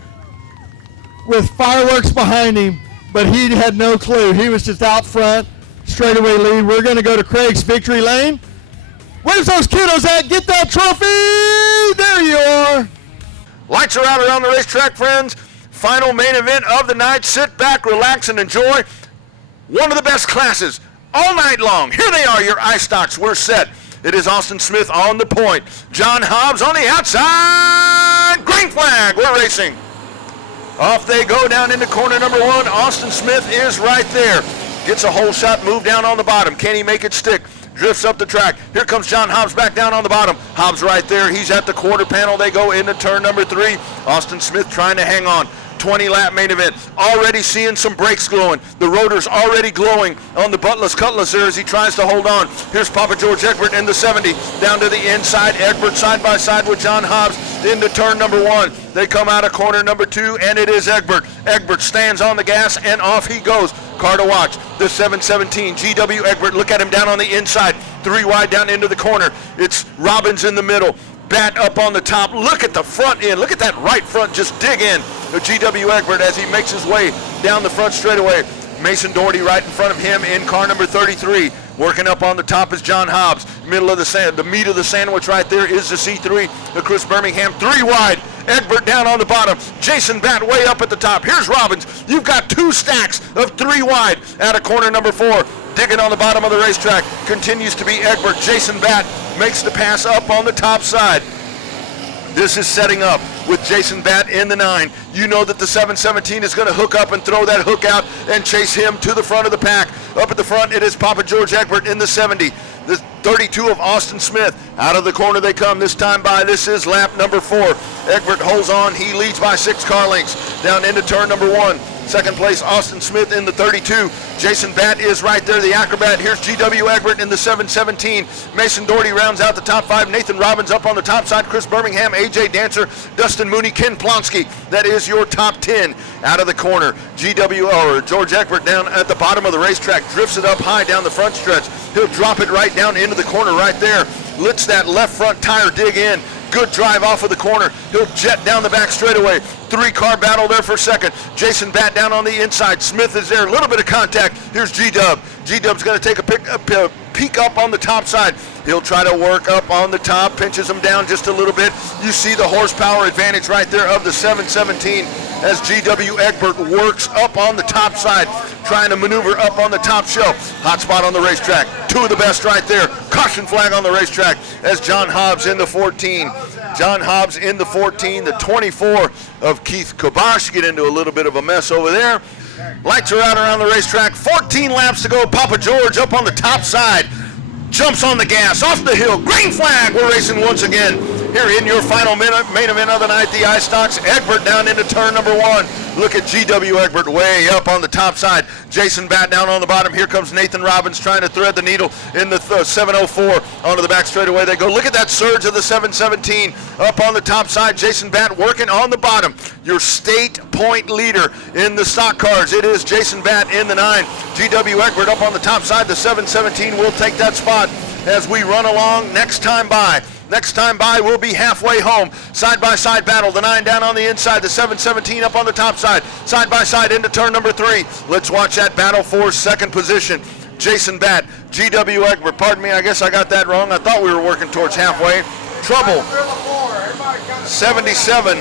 with fireworks behind him, but he had no clue. He was just out front, straightaway lead. We're going to go to Craig's victory lane. Where's those kiddos at? Get that trophy! There you are. Lights are out around the racetrack, friends. Final main event of the night. Sit back, relax, and enjoy one of the best classes all night long. Here they are, your iStocks. We're set. It is Austin Smith on the point. John Hobbs on the outside. Green flag. We're racing. Off they go down into corner number 1. Austin Smith is right there. Gets a hole shot, move down on the bottom. Can he make it stick? Drifts up the track. Here comes John Hobbs back down on the bottom. Hobbs right there. He's at the quarter panel. They go into turn number 3. Austin Smith trying to hang on. 20-lap main event. Already seeing some brakes glowing. The rotor's already glowing on the buttless Cutlass there as he tries to hold on. Here's Papa George Egbert in the 70. Down to the inside. Egbert side by side with John Hobbs into turn number 1. They come out of corner number 2, and it is Egbert. Egbert stands on the gas, and off he goes. Car to watch. The 717 GW Egbert. Look at him down on the inside. 3 wide down into the corner. It's Robbins in the middle. Bat up on the top. Look at the front end. Look at that right front just dig in. The GW Egbert as he makes his way down the front straightaway. Mason Doherty right in front of him in car number 33. Working up on the top is John Hobbs. Middle of the meat of the sandwich right there is the C3. The Chris Birmingham 3 wide. Egbert down on the bottom. Jason Batt way up at the top. Here's Robbins. You've got 2 stacks of 3 wide out of corner number 4. Digging on the bottom of the racetrack continues to be Egbert. Jason Batt makes the pass up on the top side. This is setting up with Jason Batt in the 9. You know that the 717 is going to hook up and throw that hook out and chase him to the front of the pack. Up at the front, it is Papa George Egbert in the 70. The 32 of Austin Smith. Out of the corner they come this time by. This is lap number 4. Egbert holds on. He leads by 6 car lengths down into turn number 1. Second place, Austin Smith in the 32. Jason Batt is right there, the acrobat. Here's GW Egbert in the 717. Mason Doherty rounds out the top 5. Nathan Robbins up on the top side. Chris Birmingham, AJ Dancer, Dustin Mooney, Ken Plonsky. That is your top 10 out of the corner. George Egbert down at the bottom of the racetrack. Drifts it up high down the front stretch. He'll drop it right down into the corner right there. Lets that left front tire dig in. Good drive off of the corner. He'll jet down the back straightaway. 3-car battle there for second. Jason Batt down on the inside. Smith is there. A little bit of contact. Here's G-Dub. G-Dub's going to take a peek up on the top side. He'll try to work up on the top. Pinches him down just a little bit. You see the horsepower advantage right there of the 717 as G.W. Egbert works up on the top side, trying to maneuver up on the top shelf. Hot spot on the racetrack. 2 of the best right there. Caution flag on the racetrack as John Hobbs in the 14. John Hobbs in the 14. The 24 of Keith Kabosh. Get into a little bit of a mess over there. Lights are out around the racetrack. 14 laps to go. Papa George up on the top side. Jumps on the gas, off the hill, green flag. We're racing once again. Here in your final main event of the night, the iStocks. Egbert down into turn number 1. Look at GW Egbert way up on the top side. Jason Batt down on the bottom. Here comes Nathan Robbins trying to thread the needle in the 704 onto the back straightaway. They go. Look at that surge of the 717 up on the top side. Jason Batt working on the bottom. Your state point leader in the stock cars. It is Jason Batt in the 9. GW Egbert up on the top side. The 717 will take that spot as we run along. Next time by, we'll be halfway home. Side-by-side battle. The 9 down on the inside. The 717 up on the top side. Side-by-side into turn number 3. Let's watch that battle for second position. Jason Batt, G.W. Egbert. Pardon me, I guess I got that wrong. I thought we were working towards halfway. Trouble. 77.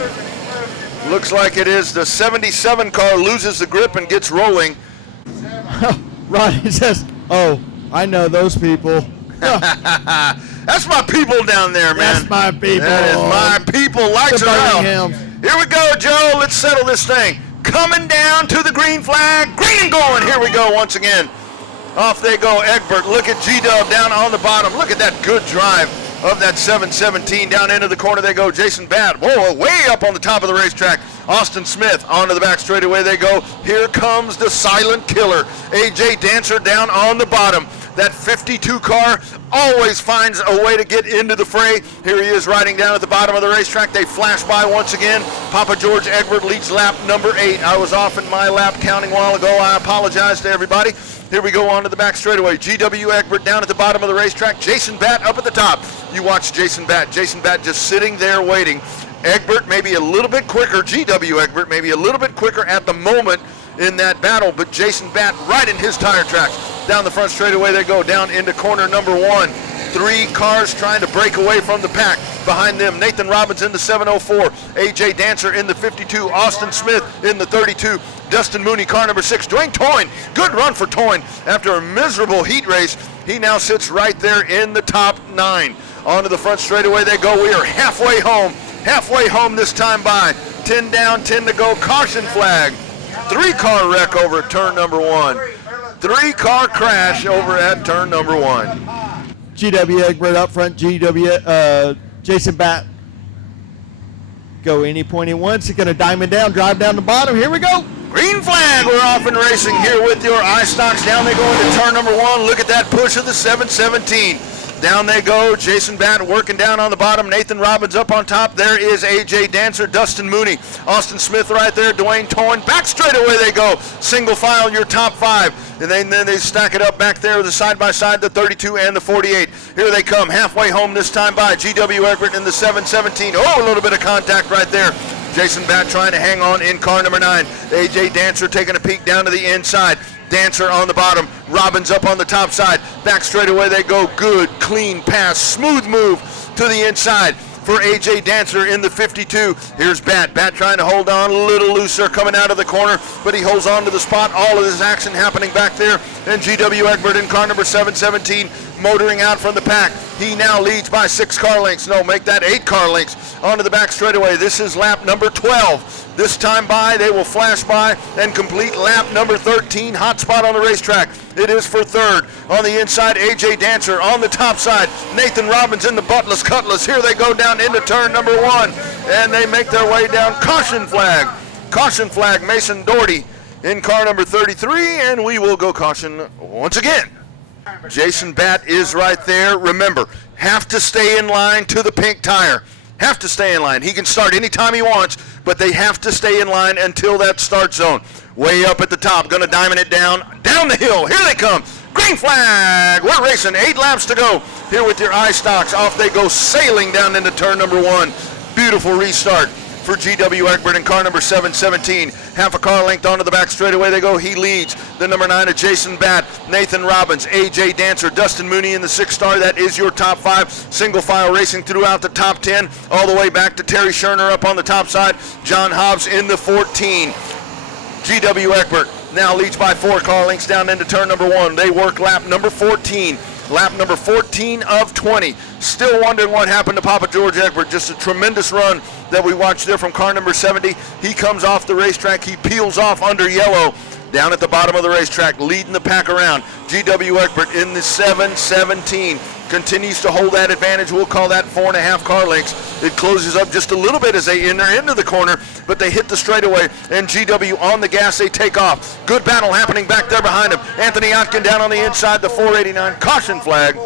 Looks like it is the 77 car loses the grip and gets rolling. Ronnie says, oh, I know those people. That's my people down there, man. That's my people. That is my people. Lights The are out. Birminghams. Here we go, Joe. Let's settle this thing. Coming down to the green flag. Green and going. Here we go once again. Off they go. Egbert. Look at G-Dub down on the bottom. Look at that good drive of that 717. Down into the corner they go. Jason Batt. Whoa, way up on the top of the racetrack. Austin Smith onto the back straightaway they go. Here comes the silent killer. AJ Dancer down on the bottom. That 52 car always finds a way to get into the fray. Here he is riding down at the bottom of the racetrack. They flash by once again. Papa George Egbert leads lap number 8. I was off in my lap counting a while ago. I apologize to everybody. Here we go on to the back straightaway. GW Egbert down at the bottom of the racetrack. Jason Batt up at the top. You watch Jason Batt. Jason Batt just sitting there waiting. Egbert maybe a little bit quicker. GW Egbert maybe a little bit quicker at the moment in that battle, but Jason Batt right in his tire tracks. Down the front straightaway they go, down into corner number 1. 3 cars trying to break away from the pack. Behind them, Nathan Robbins in the 704, AJ Dancer in the 52, Austin Smith in the 32, Dustin Mooney, car number 6, Dwayne Toyne. Good run for Toyne. After a miserable heat race, he now sits right there in the top 9. Onto the front straightaway they go. We are halfway home this time by. 10 down, 10 to go, caution flag. 3-car wreck over at turn number 1. 3-car crash over at turn number 1. GW Egbert up front. Jason Batt. Go any point he wants. He's going to diamond down, drive down the bottom. Here we go. Green flag. We're off and racing here with your eye stocks. Down they go into turn number 1. Look at that push of the 717. Down they go. Jason Batt working down on the bottom. Nathan Robbins up on top. There is AJ Dancer, Dustin Mooney, Austin Smith right there, Dwayne Toyne. Back straight away they go. Single file your top 5. And then they stack it up back there with the side-by-side, the 32 and the 48. Here they come. Halfway home this time by. GW Egbert in the 717. Oh, a little bit of contact right there. Jason Batt trying to hang on in car number 9. AJ Dancer taking a peek down to the inside. Dancer on the bottom, Robbins up on the top side. Back straight away they go. Good, clean pass, smooth move to the inside for AJ Dancer in the 52. Here's Batt. Batt trying to hold on, a little looser coming out of the corner, but he holds on to the spot. All of this action happening back there. And GW Egbert in car number 717 motoring out from the pack. He now leads by 6 car lengths. No, make that 8 car lengths onto the back straightaway. This is lap number 12. This time by, they will flash by and complete lap number 13. Hot spot on the racetrack. It is for 3rd. On the inside, AJ Dancer. On the top side, Nathan Robbins in the buttless cutlass. Here they go down into turn number 1. And they make their way down. Caution flag. Caution flag, Mason Doherty in car number 33. And we will go caution once again. Jason Batt is right there. Remember, have to stay in line to the pink tire. Have to stay in line. He can start anytime he wants, but they have to stay in line until that start zone. Way up at the top, gonna diamond it down the hill. Here they come. Green flag. We're racing. 8 laps to go. Here with your eye stocks. Off they go, sailing down into turn number 1. Beautiful restart for GW Egbert in car number 717. Half a car length onto the back straightaway they go. He leads. The number 9 of Jason Batt, Nathan Robbins, AJ Dancer, Dustin Mooney in the 6-star. That is your top 5. Single file racing throughout the top 10, all the way back to Terry Scherner up on the top side. John Hobbs in the 14. GW Egbert now leads by 4 car lengths down into turn number 1. They work lap number 14. Lap number 14 of 20. Still wondering what happened to Papa George Egbert. Just a tremendous run that we watched there from car number 70. He comes off the racetrack. He peels off under yellow down at the bottom of the racetrack, leading the pack around. GW Egbert in the 717 continues to hold that advantage. We'll call that 4.5 car lengths. It closes up just a little bit as they enter into the corner, but they hit the straightaway, and GW on the gas, they take off. Good battle happening back there behind him. Anthony Otkin down on the inside, the 489. Caution flag.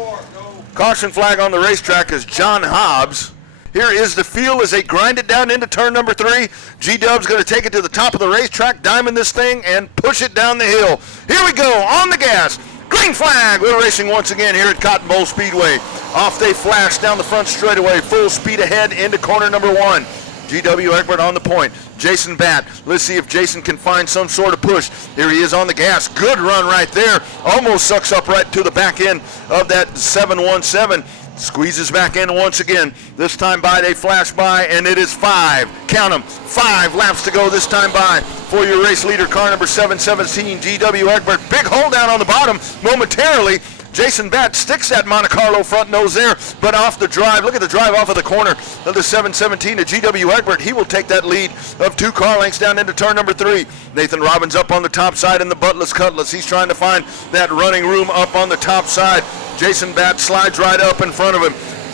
Caution flag on the racetrack is John Hobbs. Here is the field as they grind it down into turn number 3. G-Dub's going to take it to the top of the racetrack, diamond this thing, and push it down the hill. Here we go, on the gas. Green flag. We're racing once again here at Cotton Bowl Speedway. Off they flash down the front straightaway, full speed ahead into corner number 1. GW Egbert on the point. Jason Batt. Let's see if Jason can find some sort of push. Here he is on the gas. Good run right there. Almost sucks up right to the back end of that 717. Squeezes back in once again. This time by, they flash by, and it is 5. Count them. 5 laps to go this time by for your race leader, car number 717, GW Egbert. Big hold down on the bottom momentarily. Jason Batt sticks that Monte Carlo front nose there, but off the drive. Look at the drive off of the corner of the 717 to G.W. Egbert. He will take that lead of 2 car lengths down into turn number 3. Nathan Robbins up on the top side in the buttless cutlass. He's trying to find that running room up on the top side. Jason Batt slides right up in front of him.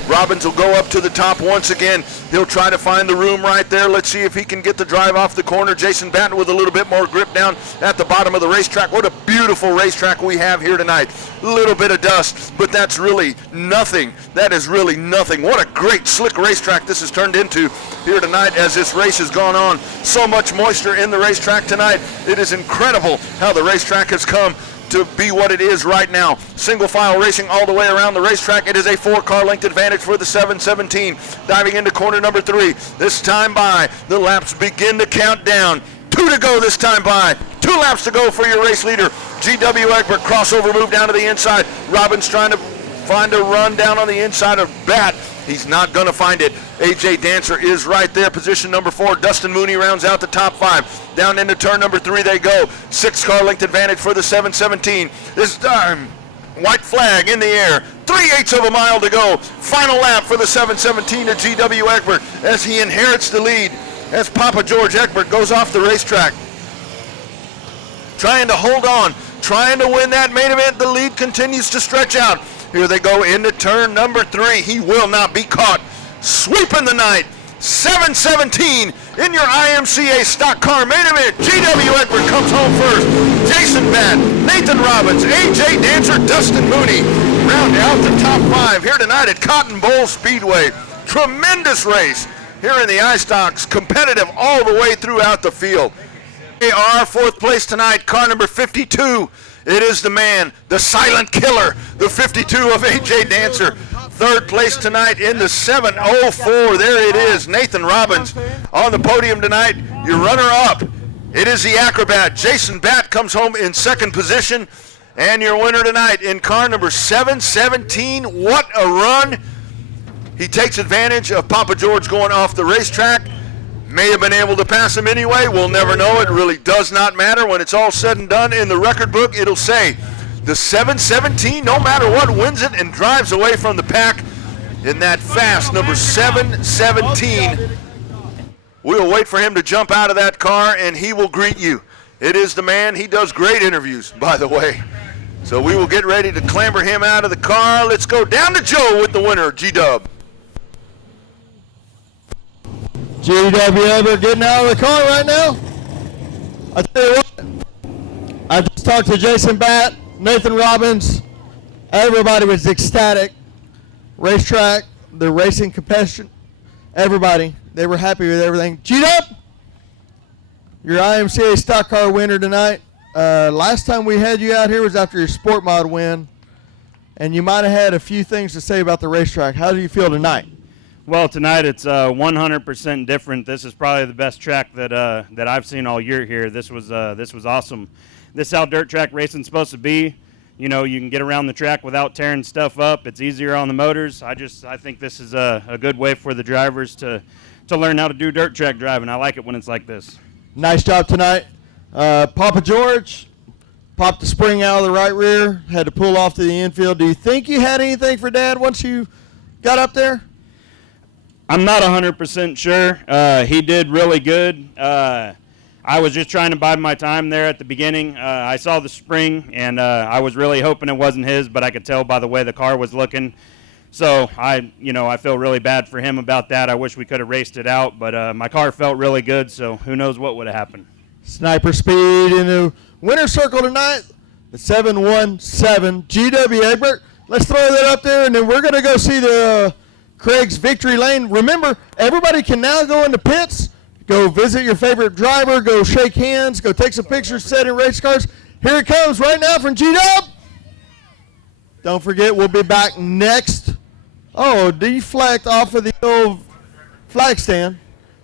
Robbins will go up to the top once again. He'll try to find the room right there. Let's see if he can get the drive off the corner. Jason Batten with a little bit more grip down at the bottom of the racetrack. What a beautiful racetrack we have here tonight. A little bit of dust, but that's really nothing. That is really nothing. What a great slick racetrack this has turned into here tonight as this race has gone on. So much moisture in the racetrack tonight. It is incredible how the racetrack has come to be what it is right now. Single file racing all the way around the racetrack. It is a 4-car length advantage for the 717. Diving into corner number 3. This time by, the laps begin to count down. 2 to go this time by. 2 laps to go for your race leader. G.W. Egbert, crossover move down to the inside. Robbins trying to find a run down on the inside of Batt. He's not going to find it. A.J. Dancer is right there, position number 4. Dustin Mooney rounds out the top 5. Down into turn number 3 they go. 6-car length advantage for the 717. This time, white flag in the air. 3/8 of a mile to go. Final lap for the 717 to G.W. Egbert as he inherits the lead as Papa George Egbert goes off the racetrack. Trying to hold on, trying to win that main event. The lead continues to stretch out. Here they go into turn number 3. He will not be caught. Sweeping the night. 717 in your IMCA stock car main event. G.W. Egbert comes home first. Jason Batt, Nathan Robbins, A.J. Dancer, Dustin Mooney round out the top 5 here tonight at Cotton Bowl Speedway. Tremendous race here in the iStocks. Competitive all the way throughout the field. They are 4th place tonight, car number 52. It is the man, the silent killer, the 52 of A.J. Dancer. 3rd place tonight in the 704. There it is, Nathan Robbins on the podium tonight. Your runner-up, it is the acrobat. Jason Batt comes home in 2nd position. And your winner tonight in car number 717. What a run. He takes advantage of Papa George going off the racetrack. May have been able to pass him anyway. We'll never know. It really does not matter. When it's all said and done, in the record book, it'll say the 717, no matter what, wins it and drives away from the pack in that fast number 717. We'll wait for him to jump out of that car, and he will greet you. It is the man. He does great interviews, by the way. So we will get ready to clamber him out of the car. Let's go down to Joe with the winner, G-Dub. G.W. Egbert getting out of the car right now. I tell you what, I just talked to Jason Batt, Nathan Robbins. Everybody was ecstatic. Racetrack, the racing competition, everybody, they were happy with everything. G-Dub, your IMCA stock car winner tonight. Last time we had you out here was after your Sport Mod win, and you might have had a few things to say about the racetrack. How do you feel tonight? Well, tonight it's 100% different. This is probably the best track that I've seen all year here. This was awesome. This is how dirt track racing's supposed to be. You know, you can get around the track without tearing stuff up. It's easier on the motors. I think this is a good way for the drivers to learn how to do dirt track driving. I like it when it's like this. Nice job tonight. Papa George popped the spring out of the right rear, had to pull off to the infield. Do you think you had anything for Dad once you got up there? I'm not 100% sure. He did really good. I was just trying to bide my time there at the beginning. I saw the spring, and I was really hoping it wasn't his, but I could tell by the way the car was looking. So I feel really bad for him about that. I wish we could have raced it out, but my car felt really good, so who knows what would have happened. Sniper speed in the winner's circle tonight, the 717 G.W. Egbert. Let's throw that up there, and then we're going to go see the Craig's Victory Lane. Remember, everybody can now go into pits, go visit your favorite driver, go shake hands, go take some pictures, set in race cars. Here it comes right now from G-Dub. Don't forget, we'll be back next. Oh, deflect off of the old flag stand.